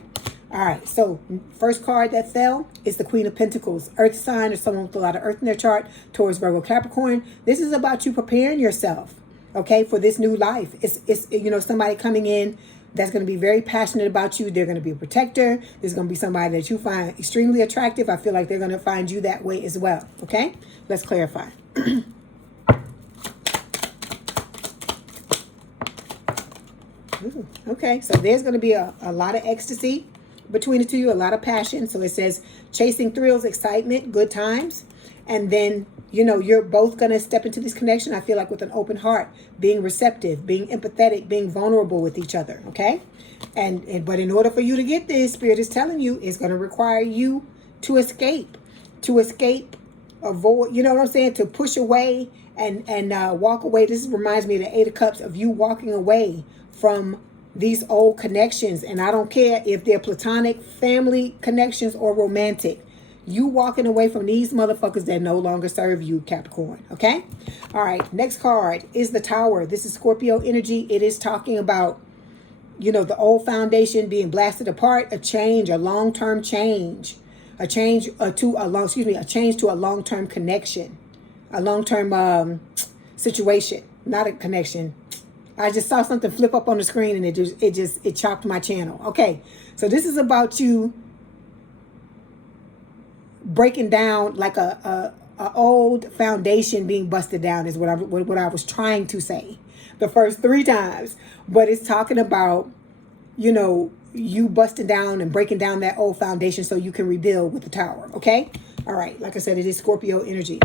All right. So first card that fell is the Queen of Pentacles, earth sign, or someone with a lot of earth in their chart, Taurus, Virgo, Capricorn. This is about you preparing yourself, okay, for this new life. It's you know, somebody coming in that's going to be very passionate about you. They're going to be a protector. There's going to be somebody that you find extremely attractive. I feel like they're going to find you that way as well. Okay. Let's clarify. Ooh, okay, so there's going to be a lot of ecstasy between the two of you, a lot of passion. So it says chasing thrills, excitement, good times. And then, you know, you're both going to step into this connection, I feel like, with an open heart, being receptive, being empathetic, being vulnerable with each other, okay? But in order for you to get this, Spirit is telling you, it's going to require you to escape, avoid, you know what I'm saying, to push away and walk away. This reminds me of the Eight of Cups, of you walking away from these old connections. And I don't care if they're platonic, family connections, or romantic. You walking away from these motherfuckers that no longer serve you, Capricorn. Okay? All right. Next card is the Tower. This is Scorpio energy. It is talking about, you know, the old foundation being blasted apart, a change, a long-term change, a change to a long-term connection, a long-term situation, not a connection. I just saw something flip up on the screen and it chopped my channel. Okay, so this is about you breaking down, like a old foundation being busted down is what I was trying to say the first 3 times. But it's talking about, you know, you busting down and breaking down that old foundation so you can rebuild with the Tower. Okay. All right. Like I said, it is Scorpio energy.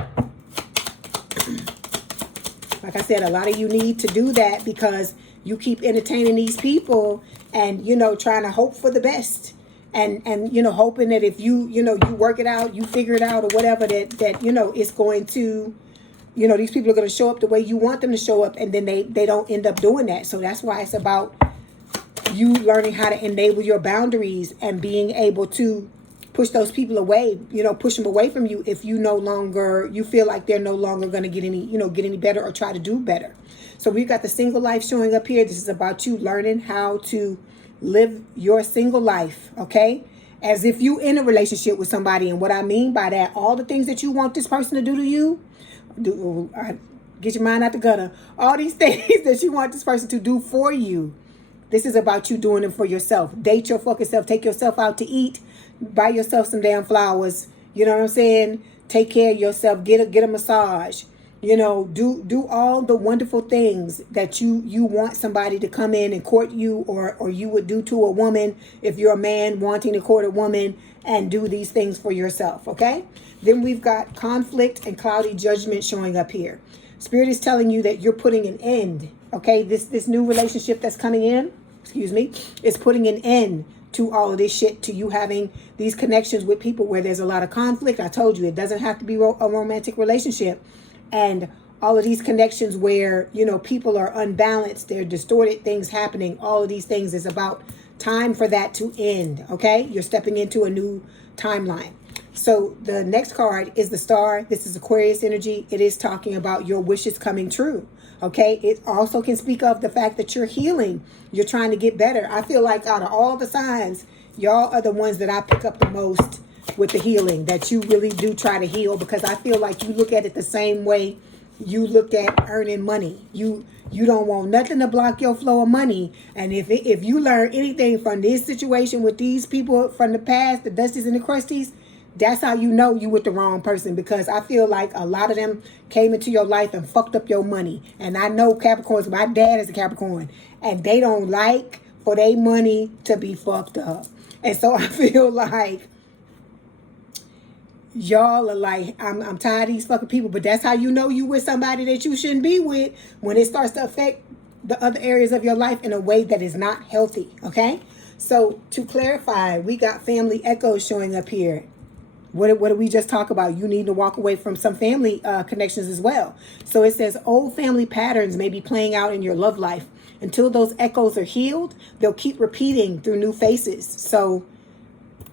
Like I said, a lot of you need to do that because you keep entertaining these people and, you know, trying to hope for the best. And you know, hoping that if you work it out, you figure it out or whatever, that you know, it's going to, you know, these people are going to show up the way you want them to show up, and then they don't end up doing that. So that's why it's about you learning how to enable your boundaries and being able to push those people away, you know, push them away from you if you feel like they're no longer going to get any better or try to do better. So we've got the single life showing up here. This is about you learning how to live your single life, okay? As if you in a relationship with somebody. And what I mean by that, all the things that you want this person to do to you, get your mind out the gutter. All these things that you want this person to do for you, this is about you doing them for yourself. Date your fucking self. Take yourself out to eat. Buy yourself some damn flowers. You know what I'm saying? Take care of yourself. Get a massage. You know, do all the wonderful things that you want somebody to come in and court you, or you would do to a woman if you're a man wanting to court a woman, and do these things for yourself, okay? Then we've got conflict and cloudy judgment showing up here. Spirit is telling you that you're putting an end, okay? This new relationship that's coming in, is putting an end to all of this shit, to you having these connections with people where there's a lot of conflict. I told you, it doesn't have to be a romantic relationship. And all of these connections where, you know, people are unbalanced, they're distorted things happening, all of these things is about time for that to end, okay? You're stepping into a new timeline. So the next card is the Star. This is Aquarius energy. It is talking about your wishes coming true, okay? It also can speak of the fact that you're healing. You're trying to get better. I feel like out of all the signs, y'all are the ones that I pick up the most with the healing, that you really do try to heal, because I feel like you look at it the same way you looked at earning money. You don't want nothing to block your flow of money. And if you learn anything from this situation with these people from the past, the Dusties and the Crusties, that's how you know you with the wrong person, because I feel like a lot of them came into your life and fucked up your money. And I know Capricorns, my dad is a Capricorn, and they don't like for their money to be fucked up. And so I feel like y'all are like, I'm tired of these fucking people. But that's how you know you with somebody that you shouldn't be with, when it starts to affect the other areas of your life in a way that is not healthy, okay? So to clarify, we got family echoes showing up here. What did we just talk about? You need to walk away from some family connections as well. So it says old family patterns may be playing out in your love life. Until those echoes are healed, they'll keep repeating through new faces. So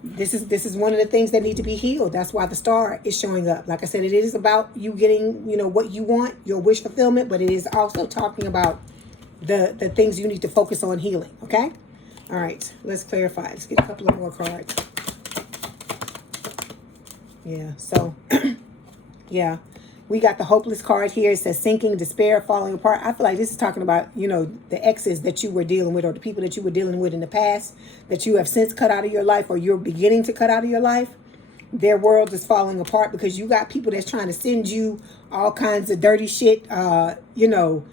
this is one of the things that need to be healed. That's why the Star is showing up. Like I said, it is about you getting, you know, what you want, your wish fulfillment, but it is also talking about the things you need to focus on healing, okay? All right, let's clarify. Let's get a couple of more cards. Yeah, so, yeah. We got the hopeless card here. It says sinking, despair, falling apart. I feel like this is talking about, you know, the exes that you were dealing with, or the people that you were dealing with in the past that you have since cut out of your life, or you're beginning to cut out of your life. Their world is falling apart because you got people that's trying to send you all kinds of dirty shit, you know,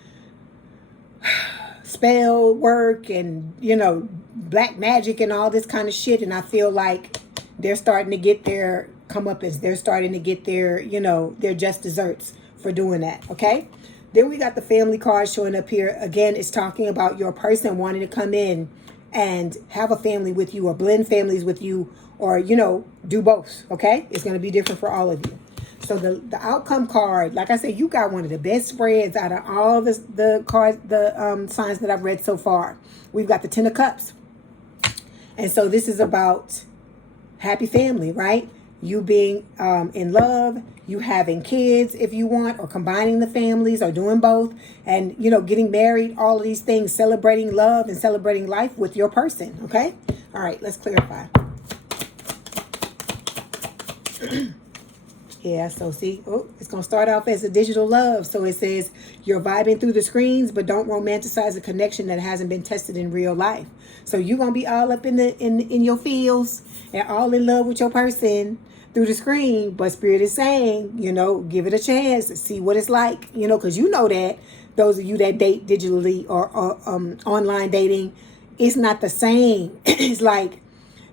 spell work and, you know, black magic and all this kind of shit. And I feel like they're starting to get their comeuppance. They're starting to get their, you know, their just desserts for doing that, okay? Then we got the family card showing up here. Again, it's talking about your person wanting to come in and have a family with you, or blend families with you, or, you know, do both, okay? It's going to be different for all of you. So the outcome card, like I said, you got one of the best spreads out of all the cards, the signs that I've read so far. We've got the Ten of Cups. And so this is about happy family, right? You being in love, you having kids if you want, or combining the families, or doing both, and, you know, getting married, all of these things, celebrating love and celebrating life with your person, okay? All right, let's clarify. Yeah, so see, it's going to start off as a digital love. So it says you're vibing through the screens, but don't romanticize a connection that hasn't been tested in real life. So you're going to be all up in your feels and all in love with your person, through the screen, but Spirit is saying, you know, give it a chance, see what it's like, you know, because you know that those of you that date digitally or online dating, it's not the same. It's like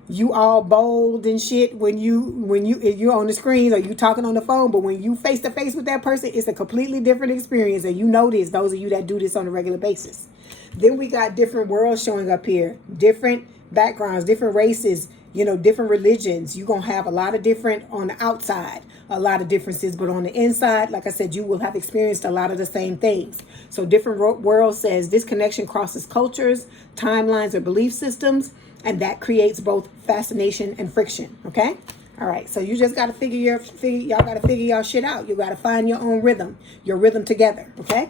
you all bold and shit if you're on the screen or you talking on the phone, but when you face to face with that person, it's a completely different experience, and you know this, those of you that do this on a regular basis. Then we got different worlds showing up here, different backgrounds, different races, you know, different religions. You're going to have a lot of different on the outside, a lot of differences, but on the inside, like I said, you will have experienced a lot of the same things. So different worlds says this connection crosses cultures, timelines, or belief systems, and that creates both fascination and friction. Okay. All right. So you just got to y'all got to figure y'all shit out. You got to find your own rhythm, your rhythm together. Okay.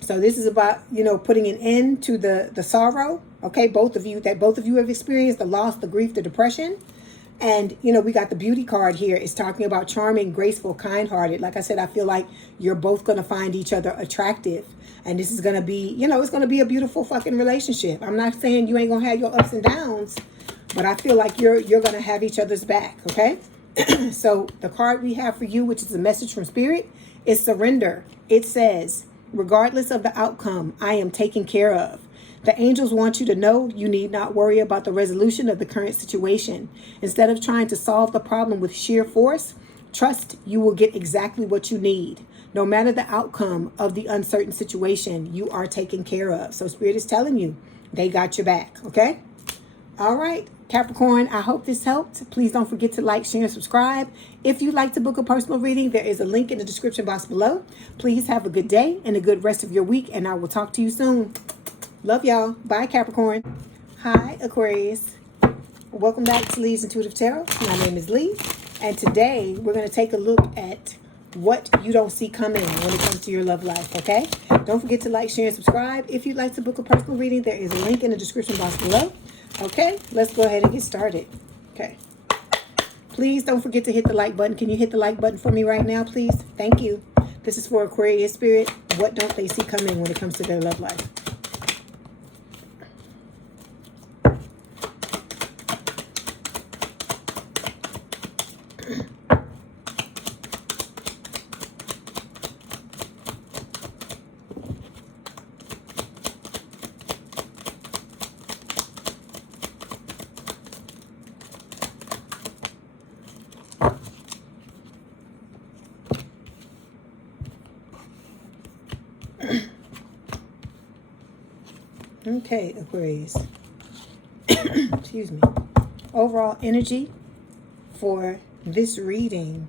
So this is about, you know, putting an end to the sorrow. Okay. Both of you have experienced the loss, the grief, the depression. And, you know, we got the beauty card here. It's talking about charming, graceful, kind-hearted. Like I said, I feel like you're both going to find each other attractive. And this is going to be, you know, it's going to be a beautiful fucking relationship. I'm not saying you ain't going to have your ups and downs, but I feel like you're going to have each other's back. Okay. So the card we have for you, which is a message from Spirit, is surrender. It says, regardless of the outcome, I am taken care of. The angels want you to know you need not worry about the resolution of the current situation. Instead of trying to solve the problem with sheer force, trust you will get exactly what you need. No matter the outcome of the uncertain situation, you are taken care of. So Spirit is telling you they got your back. Okay. All right, Capricorn, I hope this helped. Please don't forget to like, share, and subscribe. If you'd like to book a personal reading, there is a link in the description box below. Please have a good day and a good rest of your week, and I will talk to you soon. Love y'all. Bye, Capricorn. Hi, Aquarius. Welcome back to Leigh's Intuitive Tarot. My name is Leigh, and today we're going to take a look at what you don't see coming when it comes to your love life, okay? Don't forget to like, share, and subscribe. If you'd like to book a personal reading, there is a link in the description box below. Okay, let's go ahead and get started. Okay. Please don't forget to hit the like button. Can you hit the like button for me right now, please? Thank you. This is for Aquarius Spirit. What don't they see coming when it comes to their love life? Okay, Aquarius. Excuse me. Overall energy for this reading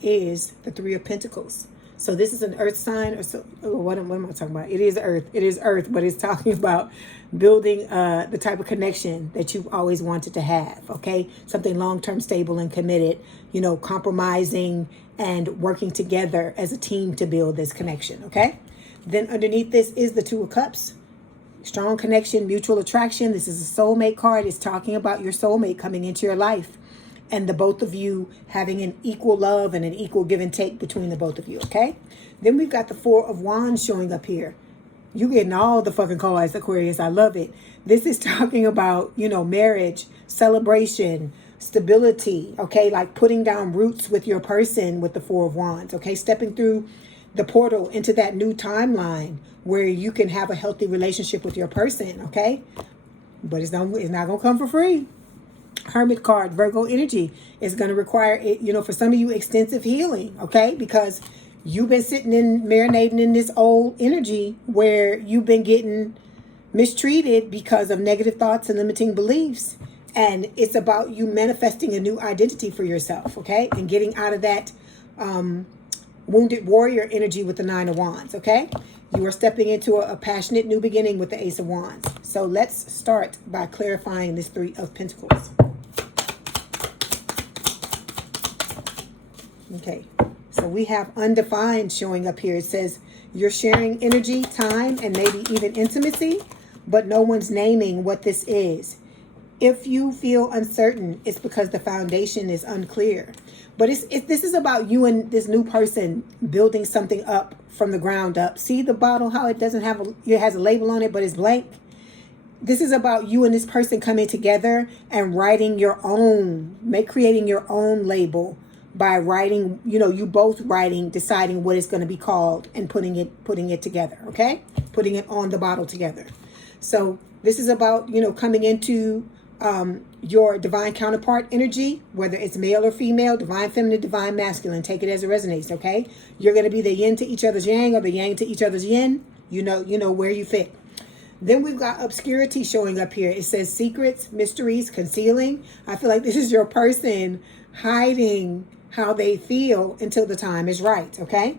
is the Three of Pentacles. So this is an earth sign, or so. What am I talking about? It is earth. It is earth, but it's talking about building the type of connection that you've always wanted to have. Okay, something long-term, stable, and committed. You know, compromising and working together as a team to build this connection. Okay. Then underneath this is the Two of Cups. Strong connection, mutual attraction. This is a soulmate card. It's talking about your soulmate coming into your life and the both of you having an equal love and an equal give and take between the both of you, okay? Then we've got the Four of Wands showing up here. You getting all the fucking cards, Aquarius. I love it. This is talking about, you know, marriage, celebration, stability, okay? Like putting down roots with your person with the Four of Wands, okay? Stepping through the portal into that new timeline where you can have a healthy relationship with your person, okay? But it's not gonna come for free. Hermit card, Virgo energy is gonna require, you know, for some of you, extensive healing, okay? Because you've been marinating in this old energy where you've been getting mistreated because of negative thoughts and limiting beliefs. And it's about you manifesting a new identity for yourself, okay? And getting out of that wounded warrior energy with the Nine of Wands, okay? You are stepping into a passionate new beginning with the Ace of Wands. So let's start by clarifying this Three of Pentacles. Okay, so we have undefined showing up here. It says you're sharing energy, time, and maybe even intimacy, but no one's naming what this is. If you feel uncertain, it's because the foundation is unclear. But this is about you and this new person building something up from the ground up. See the bottle, how it doesn't have it has a label on it, but it's blank. this is about you and this person coming together and writing your own, creating your own label by writing, you know, you both writing, deciding what it's going to be called and putting it together, okay? Putting it on the bottle together. So this is about, you know, coming into your divine counterpart energy, whether it's male or female, divine feminine, divine masculine. Take it as it resonates, okay? You're going to be the yin to each other's yang or the yang to each other's yin. You know where you fit. Then we've got obscurity showing up here. It says secrets, mysteries, concealing. I feel like this is your person hiding how they feel until the time is right, okay?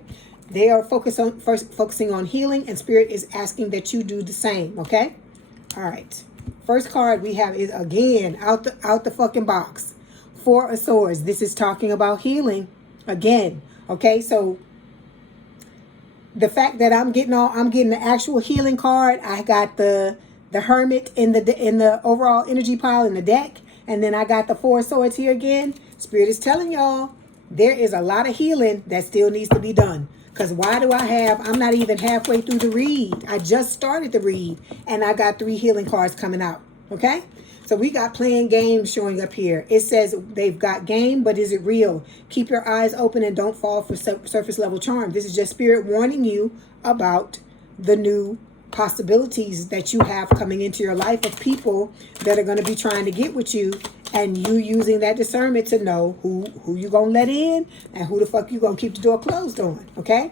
They are focusing on healing, and Spirit is asking that you do the same, okay? All right. First card we have is, again, out the fucking box. Four of Swords. This is talking about healing again, okay? So the fact that I'm getting the actual healing card, I got the Hermit in the overall energy pile in the deck, and then I got the Four of Swords here again. Spirit is telling y'all there is a lot of healing that still needs to be done. Because I'm not even halfway through the read. I just started the read, and I got 3 healing cards coming out, okay? So we got playing games showing up here. It says they've got game, but is it real? Keep your eyes open and don't fall for surface level charm. This is just Spirit warning you about the new possibilities that you have coming into your life of people that are going to be trying to get with you, and you using that discernment to know who you gonna let in and who the fuck you gonna keep the door closed on, okay?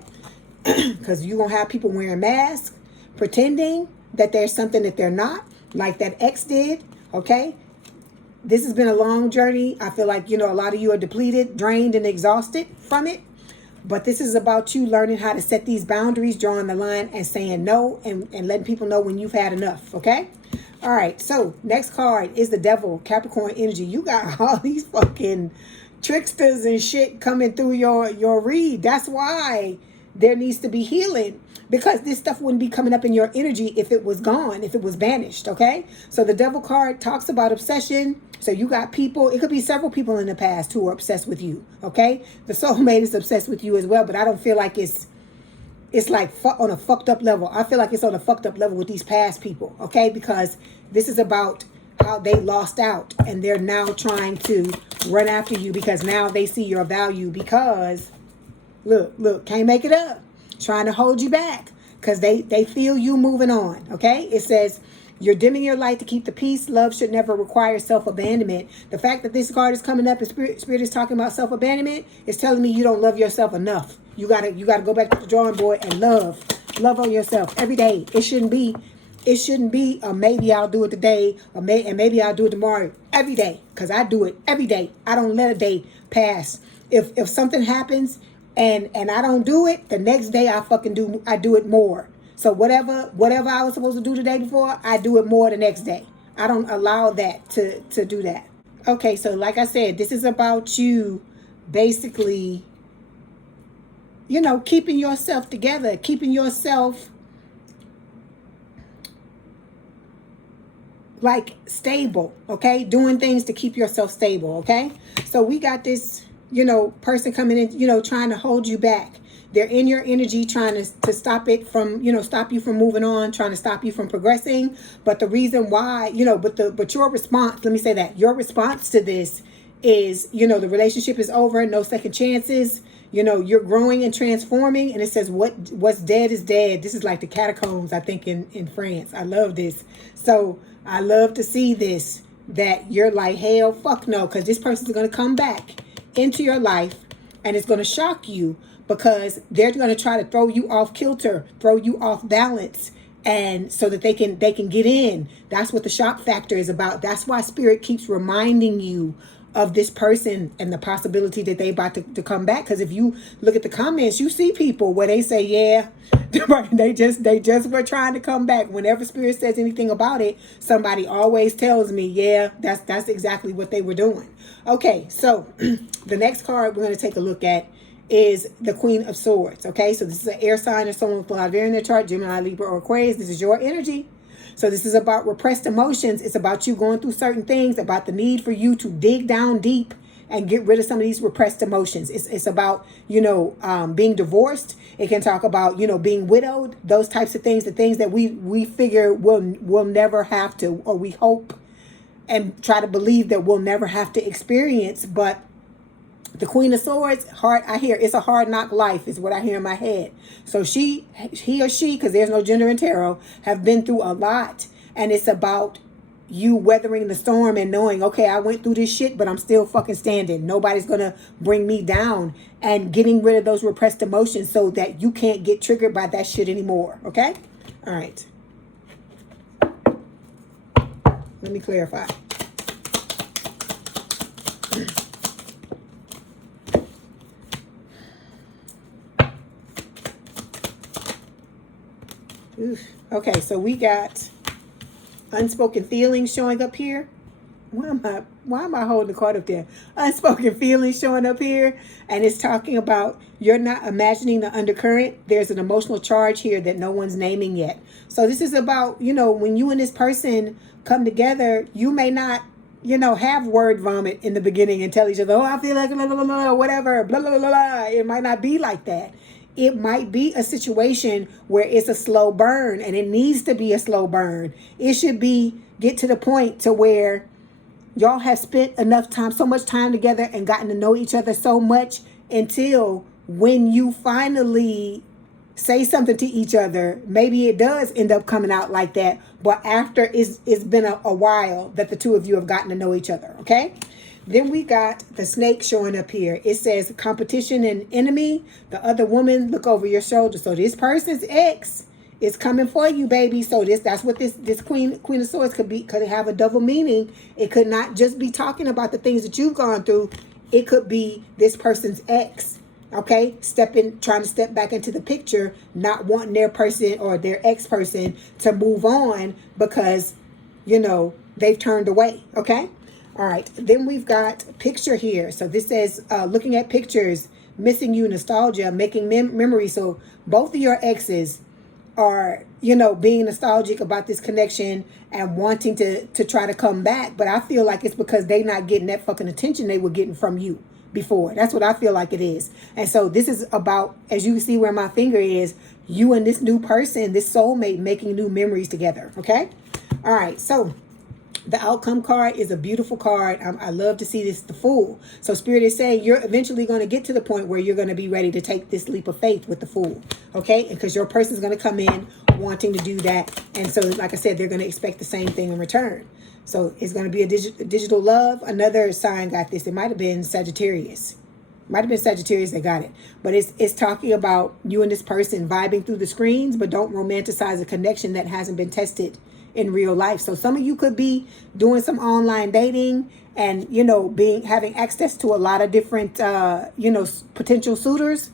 Because you gonna have people wearing masks, pretending that there's something that they're not, like that ex did, okay? This has been a long journey. I feel like, you know, a lot of you are depleted, drained, and exhausted from it. But this is about you learning how to set these boundaries, drawing the line, and saying no, and letting people know when you've had enough, okay? All right, so next card is the Devil, Capricorn energy. You got all these fucking tricksters and shit coming through your read. That's why there needs to be healing, because this stuff wouldn't be coming up in your energy if it was gone, if it was banished, okay? So the Devil card talks about obsession. So you got people, it could be several people in the past who are obsessed with you, okay? The soulmate is obsessed with you as well, but I don't feel like it's like on a fucked up level. I feel like it's on a fucked up level with these past people, okay? Because this is about how they lost out, and they're now trying to run after you because now they see your value, because look, can't make it up. Trying to hold you back because they feel you moving on, okay? It says you're dimming your light to keep the peace. Love should never require self-abandonment. The fact that this card is coming up and Spirit is talking about self-abandonment is telling me you don't love yourself enough. You gotta go back to the drawing board and love on yourself every day. It shouldn't be maybe I'll do it today, or maybe I'll do it tomorrow. Every day, because I do it every day. I don't let a day pass. If something happens and I don't do it, the next day I do it more. So whatever I was supposed to do the day before, I do it more the next day. I don't allow that to do that. Okay, so like I said, this is about you basically, you know, keeping yourself together, keeping yourself like stable, okay? Doing things to keep yourself stable, okay? So we got this, you know, person coming in, you know, trying to hold you back. They're in your energy trying to stop it from, you know, stop you from moving on, trying to stop you from progressing. But the reason why, you know, but your response, let me say that, your response to this is, you know, the relationship is over, no second chances. You know, you're growing and transforming. And it says what's dead is dead. This is like the catacombs, I think, in France. I love this. So I love to see this, that you're like, hell, fuck no, because this person's going to come back into your life and it's going to shock you, because they're going to try to throw you off kilter, throw you off balance, and so that they can get in. That's what the shock factor is about. That's why Spirit keeps reminding you of this person and the possibility that they about to come back. Because if you look at the comments, you see people where they say, yeah, they just were trying to come back. Whenever Spirit says anything about it, somebody always tells me, yeah, that's exactly what they were doing. Okay, so the next card we're going to take a look at is the Queen of Swords. Okay, so this is an air sign or someone with a lot of air in their chart, Gemini, Libra, or Aquarius. This is your energy. So this is about repressed emotions. It's about you going through certain things, about the need for you to dig down deep and get rid of some of these repressed emotions. It's about, you know, being divorced. It can talk about, you know, being widowed, those types of things, the things that we figure we'll never have to, or we hope and try to believe that we'll never have to experience. But the Queen of Swords, I hear it's a hard knock life is what I hear in my head. So he or she, because there's no gender in tarot, have been through a lot. And it's about you weathering the storm and knowing, okay, I went through this shit, but I'm still fucking standing. Nobody's going to bring me down, and getting rid of those repressed emotions so that you can't get triggered by that shit anymore. Okay? All right. Let me clarify. Okay, so we got unspoken feelings showing up here. Why am I holding the card up there? Unspoken feelings showing up here, and it's talking about you're not imagining the undercurrent. There's an emotional charge here that no one's naming yet. So this is about, you know, when you and this person come together, you may not, you know, have word vomit in the beginning and tell each other, oh, I feel like blah, blah, blah, blah, whatever, blah, blah, blah, blah. It might not be like that. It might be a situation where it's a slow burn, and it needs to be a slow burn. It should get to the point to where y'all have spent enough time, so much time together, and gotten to know each other so much until when you finally say something to each other, maybe it does end up coming out like that. But after it's been a while that the two of you have gotten to know each other, okay? Then we got the snake showing up here. It says competition and enemy. The other woman, look over your shoulder. So this person's ex is coming for you, baby. So that's what this Queen of Swords could have a double meaning. It could not just be talking about the things that you've gone through. It could be this person's ex. Okay, trying to step back into the picture, not wanting their person or their ex person to move on because, you know, they've turned away. Okay. All right, then we've got picture here. So this says looking at pictures, missing you, nostalgia, making memories. So both of your exes are, you know, being nostalgic about this connection and wanting to try to come back. But I feel like it's because they not getting that fucking attention they were getting from you before. That's what I feel like it is. And so this is about, as you can see where my finger is, you and this new person, this soulmate, making new memories together. Okay. All right. So the outcome card is a beautiful card. I love to see this, the Fool. So Spirit is saying you're eventually going to get to the point where you're going to be ready to take this leap of faith with the Fool. Okay? Because your person's going to come in wanting to do that. And so, like I said, they're going to expect the same thing in return. So it's going to be a digital love. Another sign got this. It might have been Sagittarius. Might have been Sagittarius that got it. But it's talking about you and this person vibing through the screens, but don't romanticize a connection that hasn't been tested in real life. So some of you could be doing some online dating and, you know, having access to a lot of different, you know, potential suitors.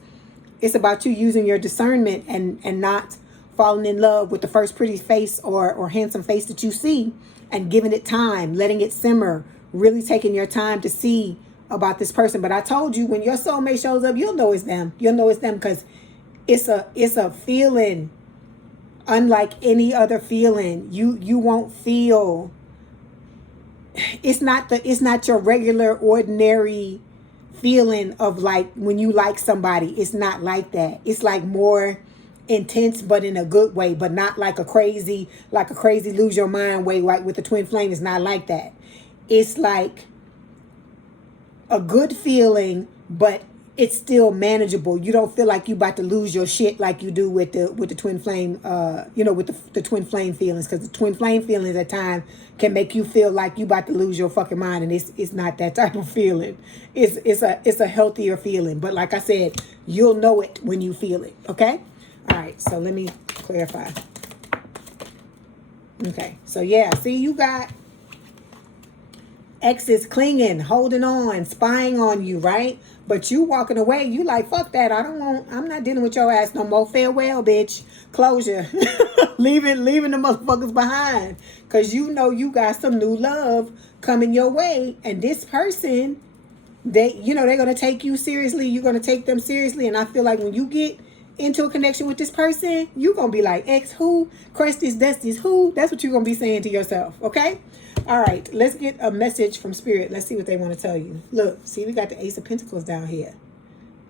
It's about you using your discernment and not falling in love with the first pretty face or handsome face that you see, and giving it time, letting it simmer, really taking your time to see about this person. But I told you, when your soulmate shows up, you'll know it's them. You'll know it's them because it's a feeling unlike any other feeling. You won't feel, it's not your regular ordinary feeling of like when you like somebody. It's not like that. It's like more intense, but in a good way, but not like a crazy lose your mind way, like with the twin flame. It's not like that. It's like a good feeling, but it's still manageable. You don't feel like you about to lose your shit like you do with the twin flame, you know, with the twin flame feelings, because the twin flame feelings at times can make you feel like you about to lose your fucking mind, and it's not that type of feeling. It's a healthier feeling. But like I said, you'll know it when you feel it. Okay. All right. So let me clarify. Okay. So yeah, see, you got exes clinging, holding on, spying on you, right? But you walking away, you like, fuck that. I'm not dealing with your ass no more. Farewell, bitch. Closure. leaving the motherfuckers behind. Because you know you got some new love coming your way. And this person, they're going to take you seriously. You're going to take them seriously. And I feel like when you get into a connection with this person, you're going to be like, X who? Crush this, dust this who? That's what you're going to be saying to yourself, okay? All right, let's get a message from Spirit. Let's see what they want to tell you. Look, see, we got the Ace of Pentacles down here.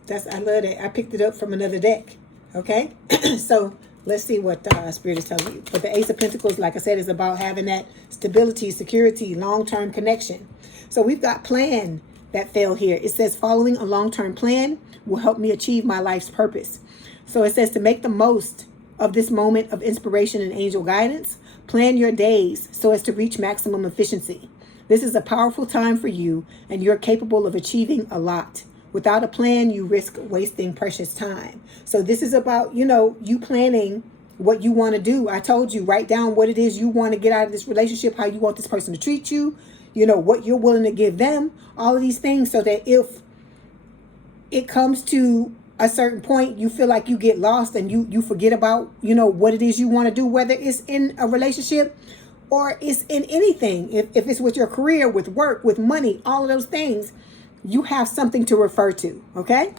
I love that. I picked it up from another deck, okay? So let's see what Spirit is telling you. But the Ace of Pentacles, like I said, is about having that stability, security, long-term connection. So we've got plan that fell here. It says following a long-term plan will help me achieve my life's purpose. So it says to make the most of this moment of inspiration and angel guidance, plan your days so as to reach maximum efficiency. This is a powerful time for you, and you're capable of achieving a lot. Without a plan, you risk wasting precious time. So this is about, you know, you planning what you want to do. I told you, write down what it is you want to get out of this relationship, how you want this person to treat you, you know, what you're willing to give them, all of these things, so that if it comes to a certain point, you feel like you get lost and you forget about, you know, what it is you want to do, whether it's in a relationship or it's in anything. If it's with your career, with work, with money, all of those things, you have something to refer to, okay?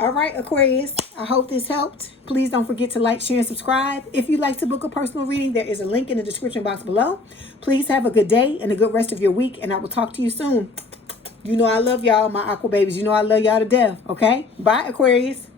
All right, Aquarius, I hope this helped. Please don't forget to like, share, and subscribe. If you'd like to book a personal reading, there is a link in the description box below. Please have a good day and a good rest of your week, and I will talk to you soon. You know I love y'all, my aqua babies. You know I love y'all to death, okay? Bye, Aquarius.